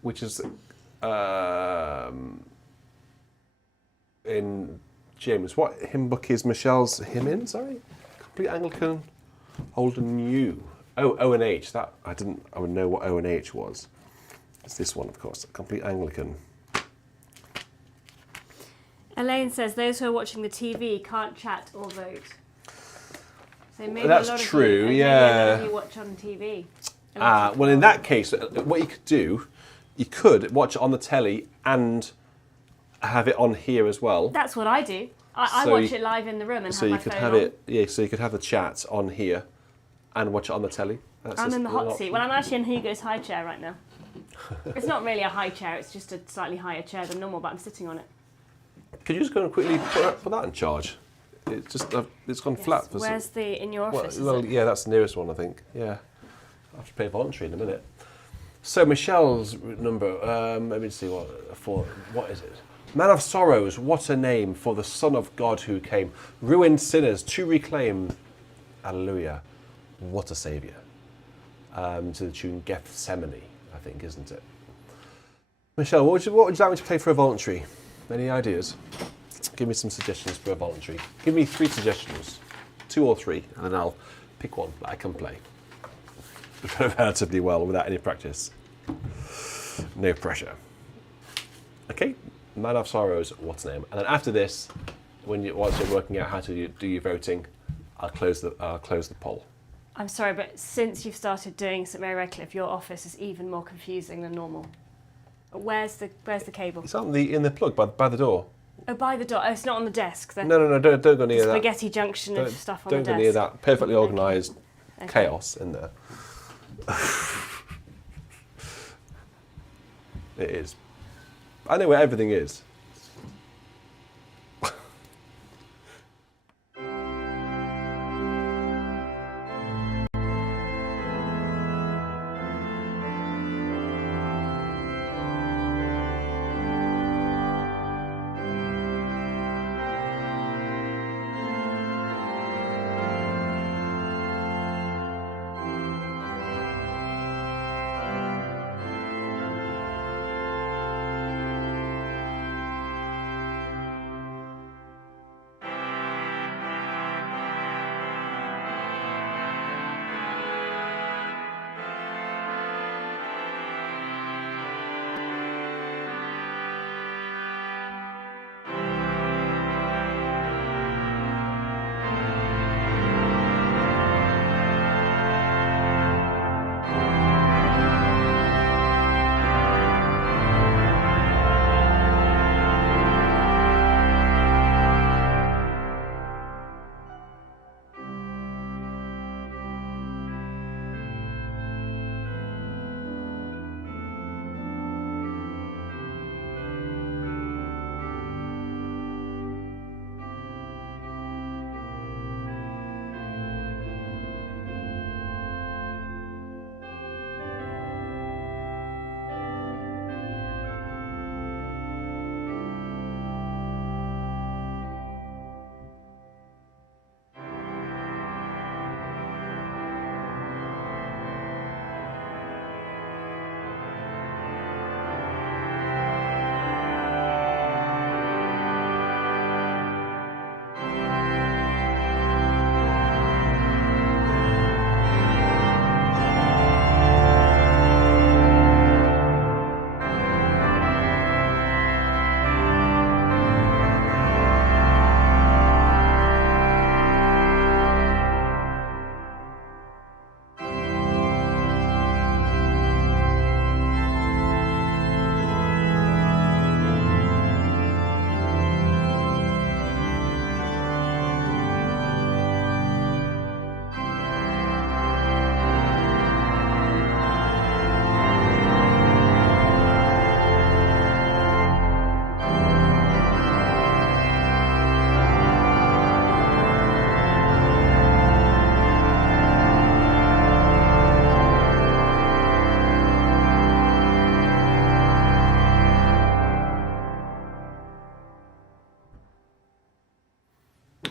which is in James, what hymn book is Michelle's hymn in? Sorry, Complete Anglican, Old and New. Oh, O and H. That I would know what O and H was. It's this one, of course, Complete Anglican. Elaine says those who are watching the TV can't chat or vote. So maybe That's a lot true, of you, yeah. Maybe a lot of you watch on TV. Well, in that case, what you could do, you could watch it on the telly and have it on here as well. That's what I do. I So watch it live in the room and So have you my could phone have on. it, yeah. So you could have the chat on here, and watch it on the telly. I'm in the hot seat. Well, I'm actually in Hugo's high chair right now. It's not really a high chair. It's just a slightly higher chair than normal, but I'm sitting on it. Could you just go and quickly put that in charge? It's just it's gone flat. For Where's the in your office? Well, yeah, that's the nearest one, I think. Yeah, I have to pay voluntary in a minute. So Michelle's number. Let me see what is it? Man of Sorrows, what a name for the Son of God who came, ruined sinners to reclaim. Alleluia, what a saviour. To the tune Gethsemane, I think, isn't it? Michelle, what would you like me to play for a voluntary? Any ideas? Give me some suggestions for a voluntary. Give me 3 suggestions, 2 or 3, and then I'll pick one that I can play relatively well without any practice. No pressure. Okay, Man of Sorrows, what's name? And then after this, once you're working out how to do your voting, I'll close the poll. I'm sorry, but since you've started doing St Mary Redcliffe, your office is even more confusing than normal. Where's the cable? It's in the plug by the door. Oh, by the door. Oh, it's not on the desk. No, don't go near that. Spaghetti junction of stuff on the desk. Don't go near that perfectly organised chaos in there. It is. I know where everything is.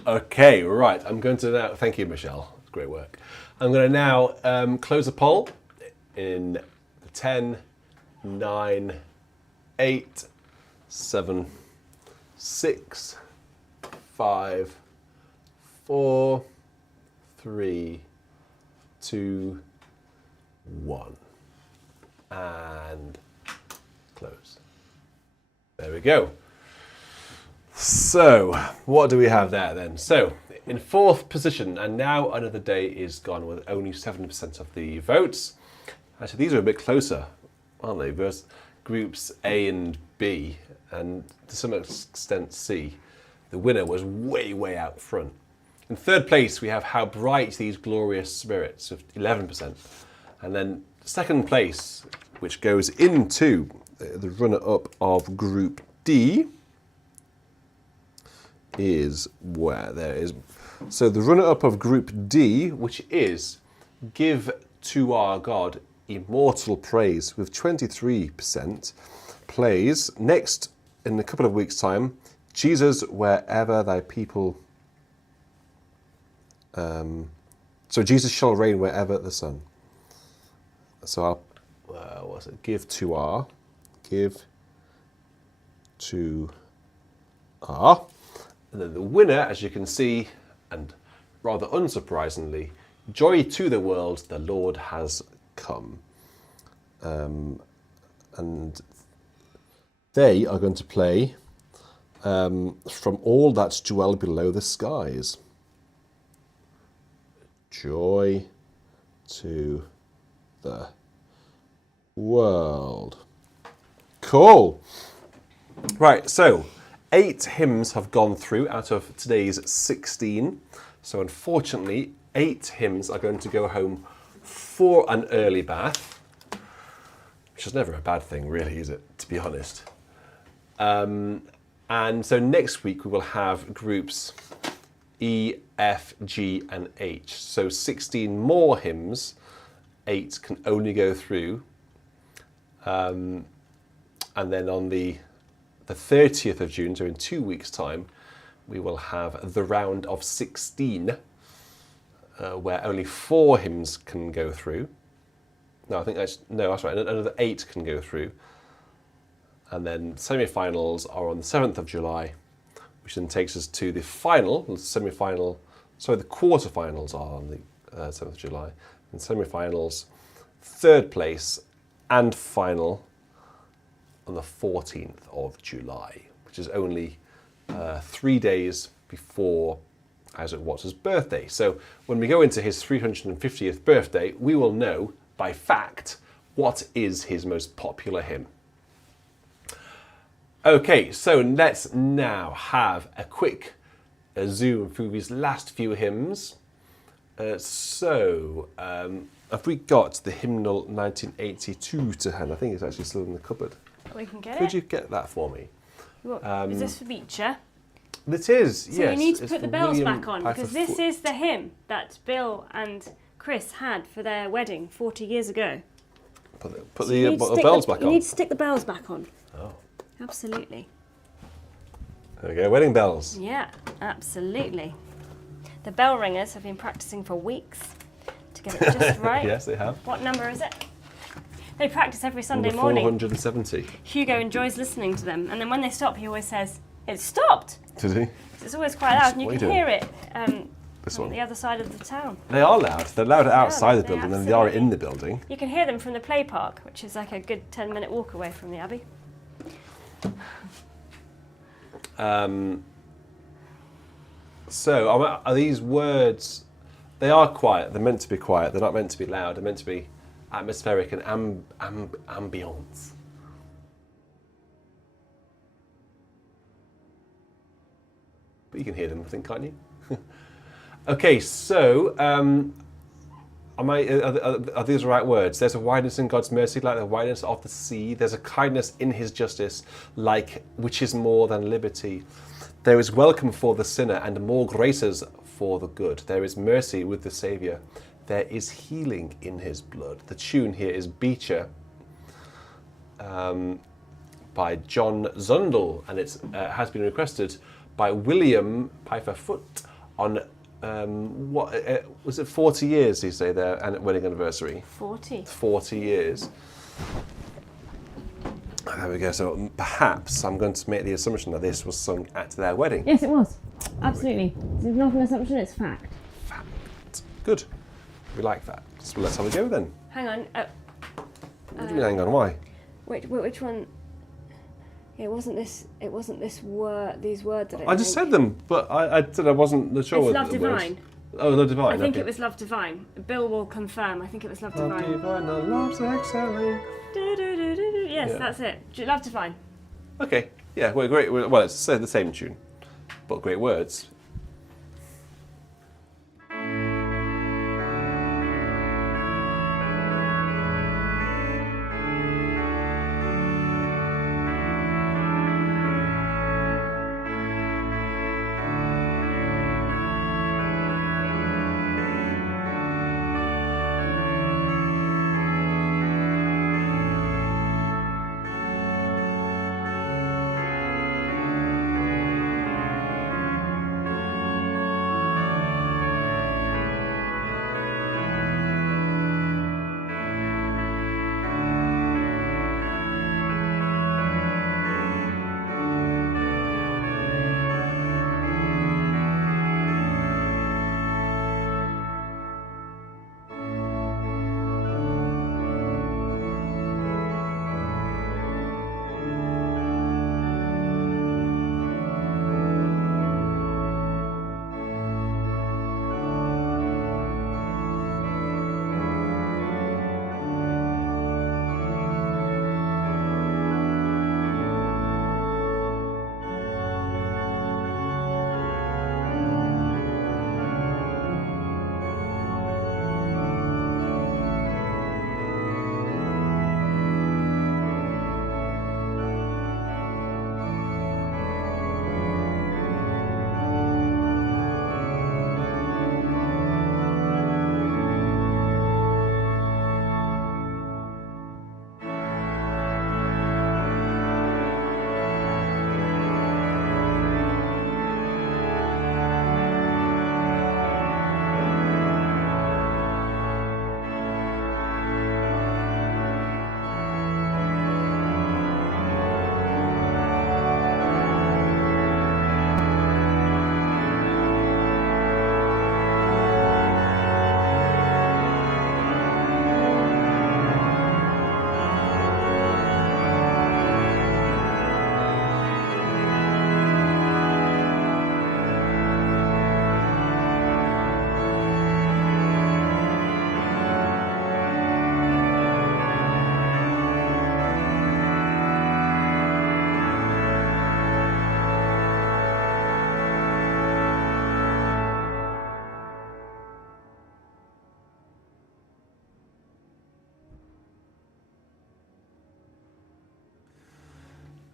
Okay, right. I'm going to now. Thank you, Michelle. Great work. I'm going to now close the poll in 10, 9, 8, 7, 6, 5, 4, 3, 2, 1. And close. There we go. So, what do we have there then? So, in fourth position, and now Another Day is gone with only 7% of the votes. Actually, these are a bit closer, aren't they? Versus groups A and B, and to some extent C. The winner was way, way out front. In third place, we have How Bright These Glorious Spirits with 11%. And then second place, which goes into the runner-up of Group D, is where there is. So the runner-up of Group D, which is Give to Our God Immortal Praise with 23%, plays next in a couple of weeks' time, Jesus Wherever Thy People. So Jesus shall reign wherever the sun. So what's it? Give to Our. And then the winner, as you can see, and rather unsurprisingly, Joy to the World, the Lord has come. And they are going to play From All That Dwell Below the Skies. Joy to the world. Cool. Right, so 8 hymns have gone through out of today's 16. So unfortunately, 8 hymns are going to go home for an early bath, which is never a bad thing, really, is it, to be honest? And so next week we will have groups E, F, G, and H. So 16 more hymns, 8 can only go through. And then on the 30th of June, so in 2 weeks' time, we will have the round of 16, where only 4 hymns can go through. No, that's right. Another 8 can go through. And then semi-finals are on the 7th of July, which then takes us to the final, the quarter-finals are on the 7th of July. And semi-finals, 3rd place, and final on the 14th of July, which is only 3 days before Isaac Watts' birthday. So when we go into his 350th birthday, we will know by fact what is his most popular hymn. Okay, so let's now have a quick zoom through these last few hymns. Have we got the hymnal 1982 to hand? I think it's actually still in the cupboard. We can get it. Could you get that for me? Is this for Beecher? It is, so yes. So you need to it's put the bells William back on, because this is the hymn that Bill and Chris had for their wedding 40 years ago. Put the bells back on. You need to stick the bells back on. Oh. Absolutely. There we go, wedding bells. Yeah, absolutely. The bell ringers have been practicing for weeks to get it just right. Yes, they have. What number is it? They practice every Sunday Number morning. 470. Hugo enjoys listening to them, and then when they stop, he always says, "It's stopped." Does he? It's always quite loud, and you can hear it This on one. the other side of the town. They are loud. They're louder outside the they building than they are absolutely. in the building. You can hear them from the play park, which is like a good 10-minute walk away from the Abbey. So are these words? They are quiet. They're meant to be quiet. They're not meant to be loud. They're meant to be atmospheric and ambience. But you can hear them, I think, can't you? Okay, so are these the right words? There's a wideness in God's mercy, like the wideness of the sea. There's a kindness in His justice, like which is more than liberty. There is welcome for the sinner and more graces for the good. There is mercy with the Saviour. There is healing in His blood. The tune here is Beecher by John Zundel, and it has been requested by William Pfeiffer Foot on what was it? 40 years? You say their wedding anniversary. 40. 40 years. There we go. So perhaps I'm going to make the assumption that this was sung at their wedding. Yes, it was. Absolutely. It's not an assumption, it's fact. Fact. Good. We like that. So let's have a go then. Hang on. What do you mean, hang on? Why? Which one? It wasn't this word. These words that I just said them, but I said I wasn't sure. It's what Love the words. Divine. Oh, Love Divine. I think okay. it was Love Divine. Bill will confirm. I think it was Love Love Divine. Divine, our love's excelling. Yes, Yeah. that's it. Love Divine. Okay. Yeah, well, great. Well, it's the same tune, but great words.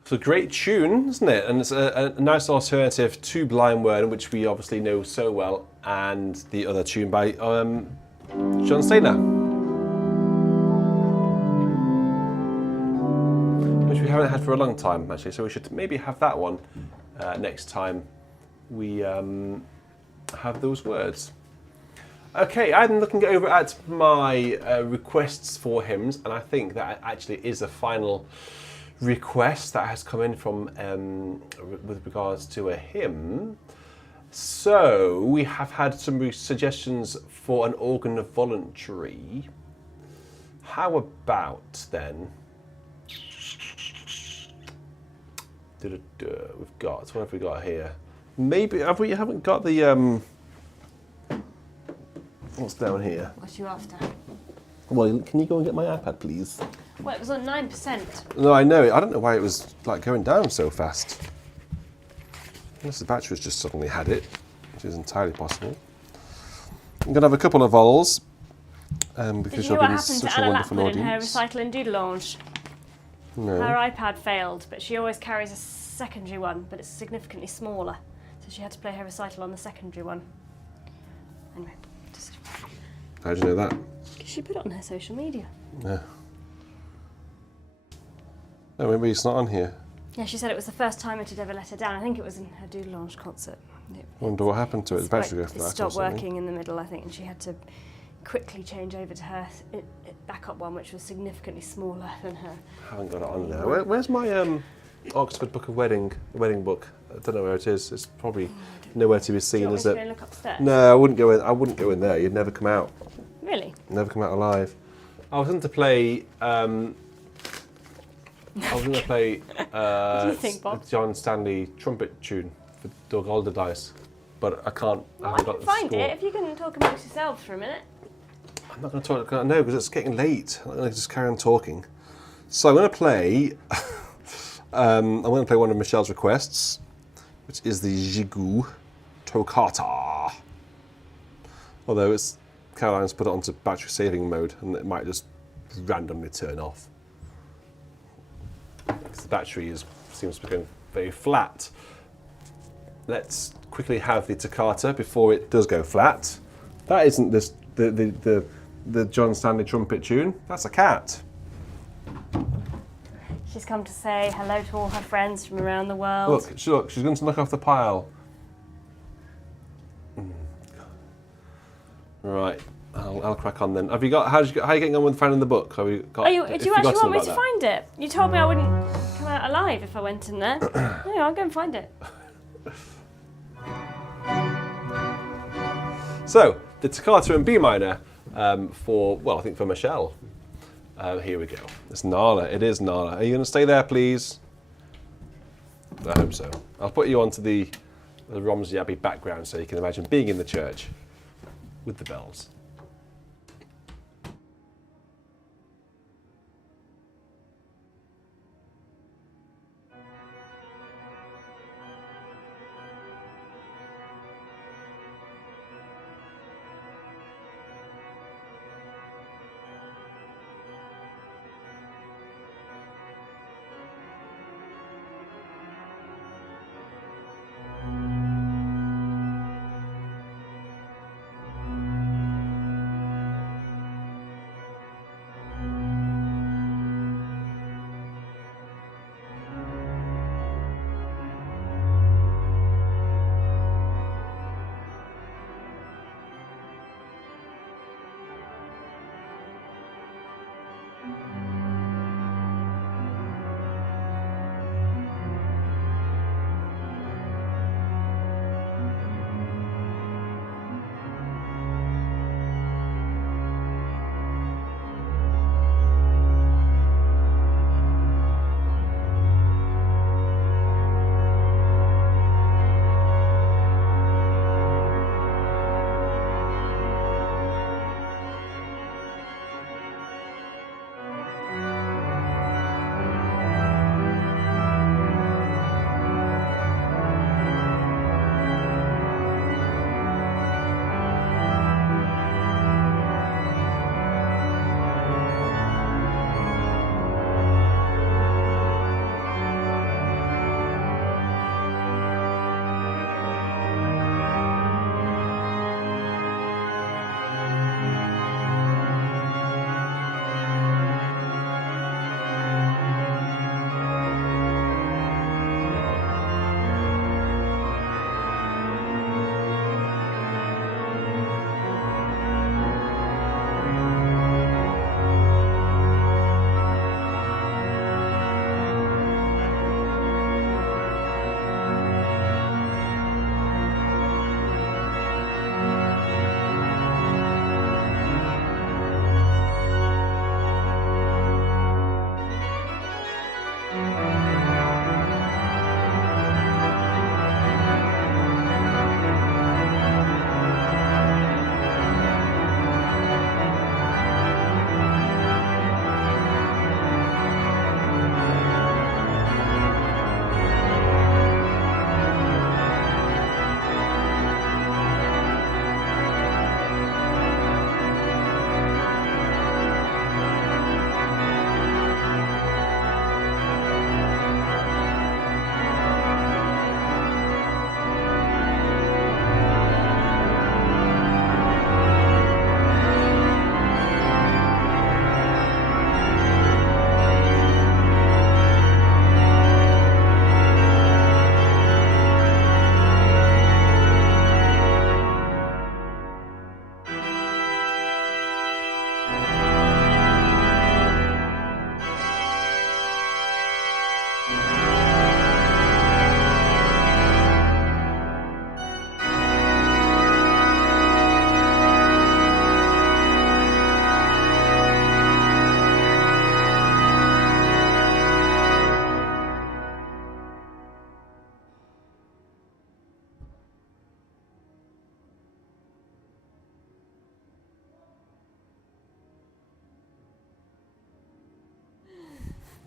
It's a great tune, isn't it? And it's a nice alternative to Blind Word, which we obviously know so well, and the other tune by John Stainer, which we haven't had for a long time, actually. So we should maybe have that one next time we have those words. Okay, I'm looking over at my requests for hymns, and I think that actually is a final request that has come in from with regards to a hymn. So we have had some suggestions for an organ of voluntary. How about then? We've got, what have we got here? Maybe we haven't got the what's down here? What are you after? Well, can you go and get my iPad, please? Well, it was on 9%. No, I know. I don't know why it was like going down so fast. Unless the battery's just suddenly had it, which is entirely possible. I'm going to have a couple of vols because Did you you'll know what be happened such to a Anna wonderful Lapwood in her audience. recital in Doodle-Lounge? No. Her iPad failed, but she always carries a secondary one, but it's significantly smaller. So she had to play her recital on the secondary one. Anyway, just... How do you know that? Because she put it on her social media. Yeah. No, maybe it's not on here. Yeah, she said it was the first time it had ever let her down. I think it was in her Doodle-Lounge concert. I wonder what happened to it. The battery go It flat or stopped something. working in the middle, I think, and she had to quickly change over to her backup one, which was significantly smaller than her. I haven't got it on there. Where's my Oxford Book of Wedding book? I don't know where it is. It's probably nowhere to be Do seen, you want is me it? to go and look upstairs? No, I wouldn't go in. I wouldn't go in there. You'd never come out. Really? Never come out alive. I was going to play. I was going to play What do you think, Bob? John Stanley trumpet tune for Doug Alderdice, but I can't. Well, I haven't can got the find score. it if you can talk amongst yourselves for a minute. I'm not going to talk. No, because it's getting late. I'm going to just carry on talking. So I'm going to play. I'm going to play one of Michelle's requests, which is the Gigout Toccata. Although it's Caroline's put it onto battery saving mode, and it might just randomly turn off. Because the battery seems to be going very flat. Let's quickly have the Toccata before it does go flat. That isn't the John Stanley trumpet tune. That's a cat. She's come to say hello to all her friends from around the world. Look, she's going to knock off the pile. Right, I'll crack on then. Have you got? How are you getting on with finding the book? Have you got? Do you actually want me to find it? You told me I wouldn't come out alive if I went in there. No, I'll go and find it. So the Toccata in B minor I think for Michelle. Here we go. It's Nala. It is Nala. Are you going to stay there, please? I hope so. I'll put you onto the Romsey Abbey background so you can imagine being in the church with the bells.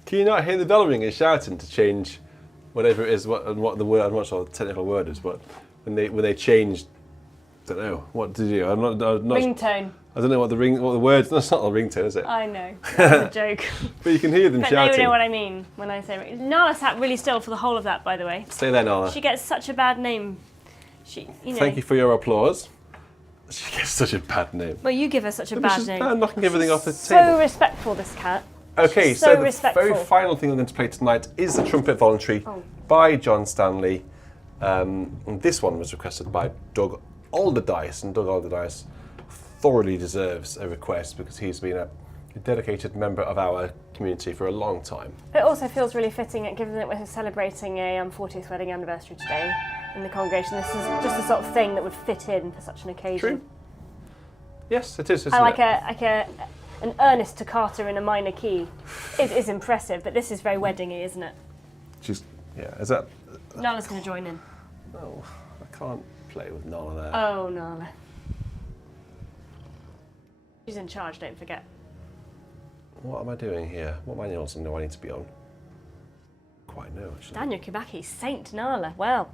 Can you not hear the bell ringers shouting to change whatever it is, what the word? I'm not sure what the technical word is, but when they change, I don't know what to do. I'm not Ringtone. I don't know what the words. That's not a ringtone, is it? I know. That's a joke. But you can hear them But shouting. they know what I mean when I say Nala sat really still for the whole of that, by the way. Stay there, Nala. She gets such a bad name. Thank you for your applause. She gets such a bad name. Well, you give her such a bad She's name. knocking everything off the So table. respectful, this cat. Okay, so the respectful. very final thing I'm going to play tonight is the Trumpet Voluntary by John Stanley. And this one was requested by Doug Alderdice, and Doug Alderdice thoroughly deserves a request because he's been a dedicated member of our community for a long time. It also feels really fitting, given that we're celebrating a 40th wedding anniversary today in the congregation. This is just the sort of thing that would fit in for such an occasion. True. Yes, it is. I like an earnest toccata in a minor key is impressive, but this is very weddingy, isn't it? Is that? Nala's going to join in. Oh, I can't play with Nala there. Oh, Nala. She's in charge, don't forget. What am I doing here? What manuals do I need to be on? Quite know, actually. Daniel Kubaki, Saint Nala. Well,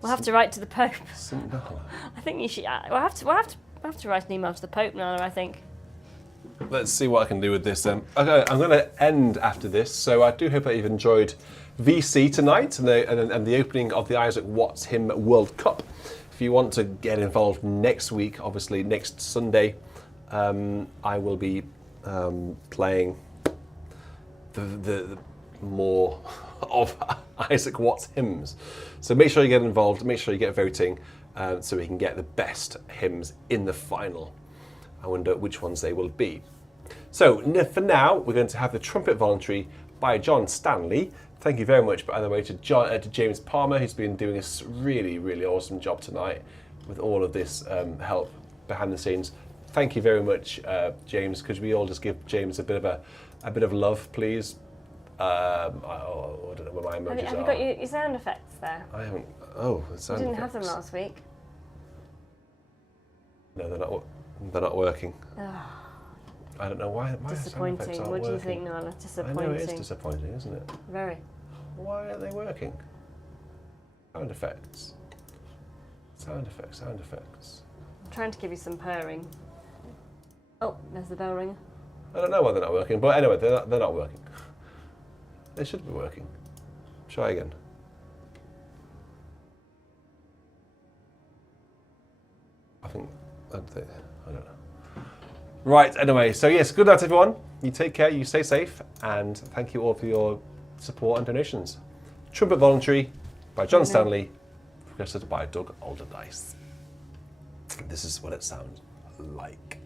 we'll have to write to the Pope. Saint Nala. I think you should. We'll have to write an email to the Pope, Nala. I think. Let's see what I can do with this then. Okay, I'm going to end after this, so I do hope that you've enjoyed VC tonight and the opening of the Isaac Watts Hymn World Cup. If you want to get involved next week, obviously next Sunday, I will be playing the more of Isaac Watts hymns. So make sure you get involved, make sure you get voting, so we can get the best hymns in the final. I wonder which ones they will be. So for now, we're going to have the Trumpet Voluntary by John Stanley. Thank you very much, by the way, to James Palmer, who's been doing a really, really awesome job tonight with all of this help behind the scenes. Thank you very much, James. Could we all just give James a bit of love, please? I don't know what my emojis Have you are. got your sound effects there? I haven't. Oh, the sound You didn't have effects. them last week. No, they're not working. I don't know why. Disappointing. What do you think, Nala? Disappointing. I know it is disappointing, isn't it? Very. Why aren't they working? Sound effects. Sound effects. Sound effects. I'm trying to give you some purring. Oh, there's the bell ringer. I don't know why they're not working, but anyway, they're not working. They should be working. Try again. I don't know. Right, anyway, so yes, good night everyone. You take care, you stay safe, and thank you all for your support and donations. Trumpet Voluntary by John Stanley, requested by Doug Alderdice. This is what it sounds like.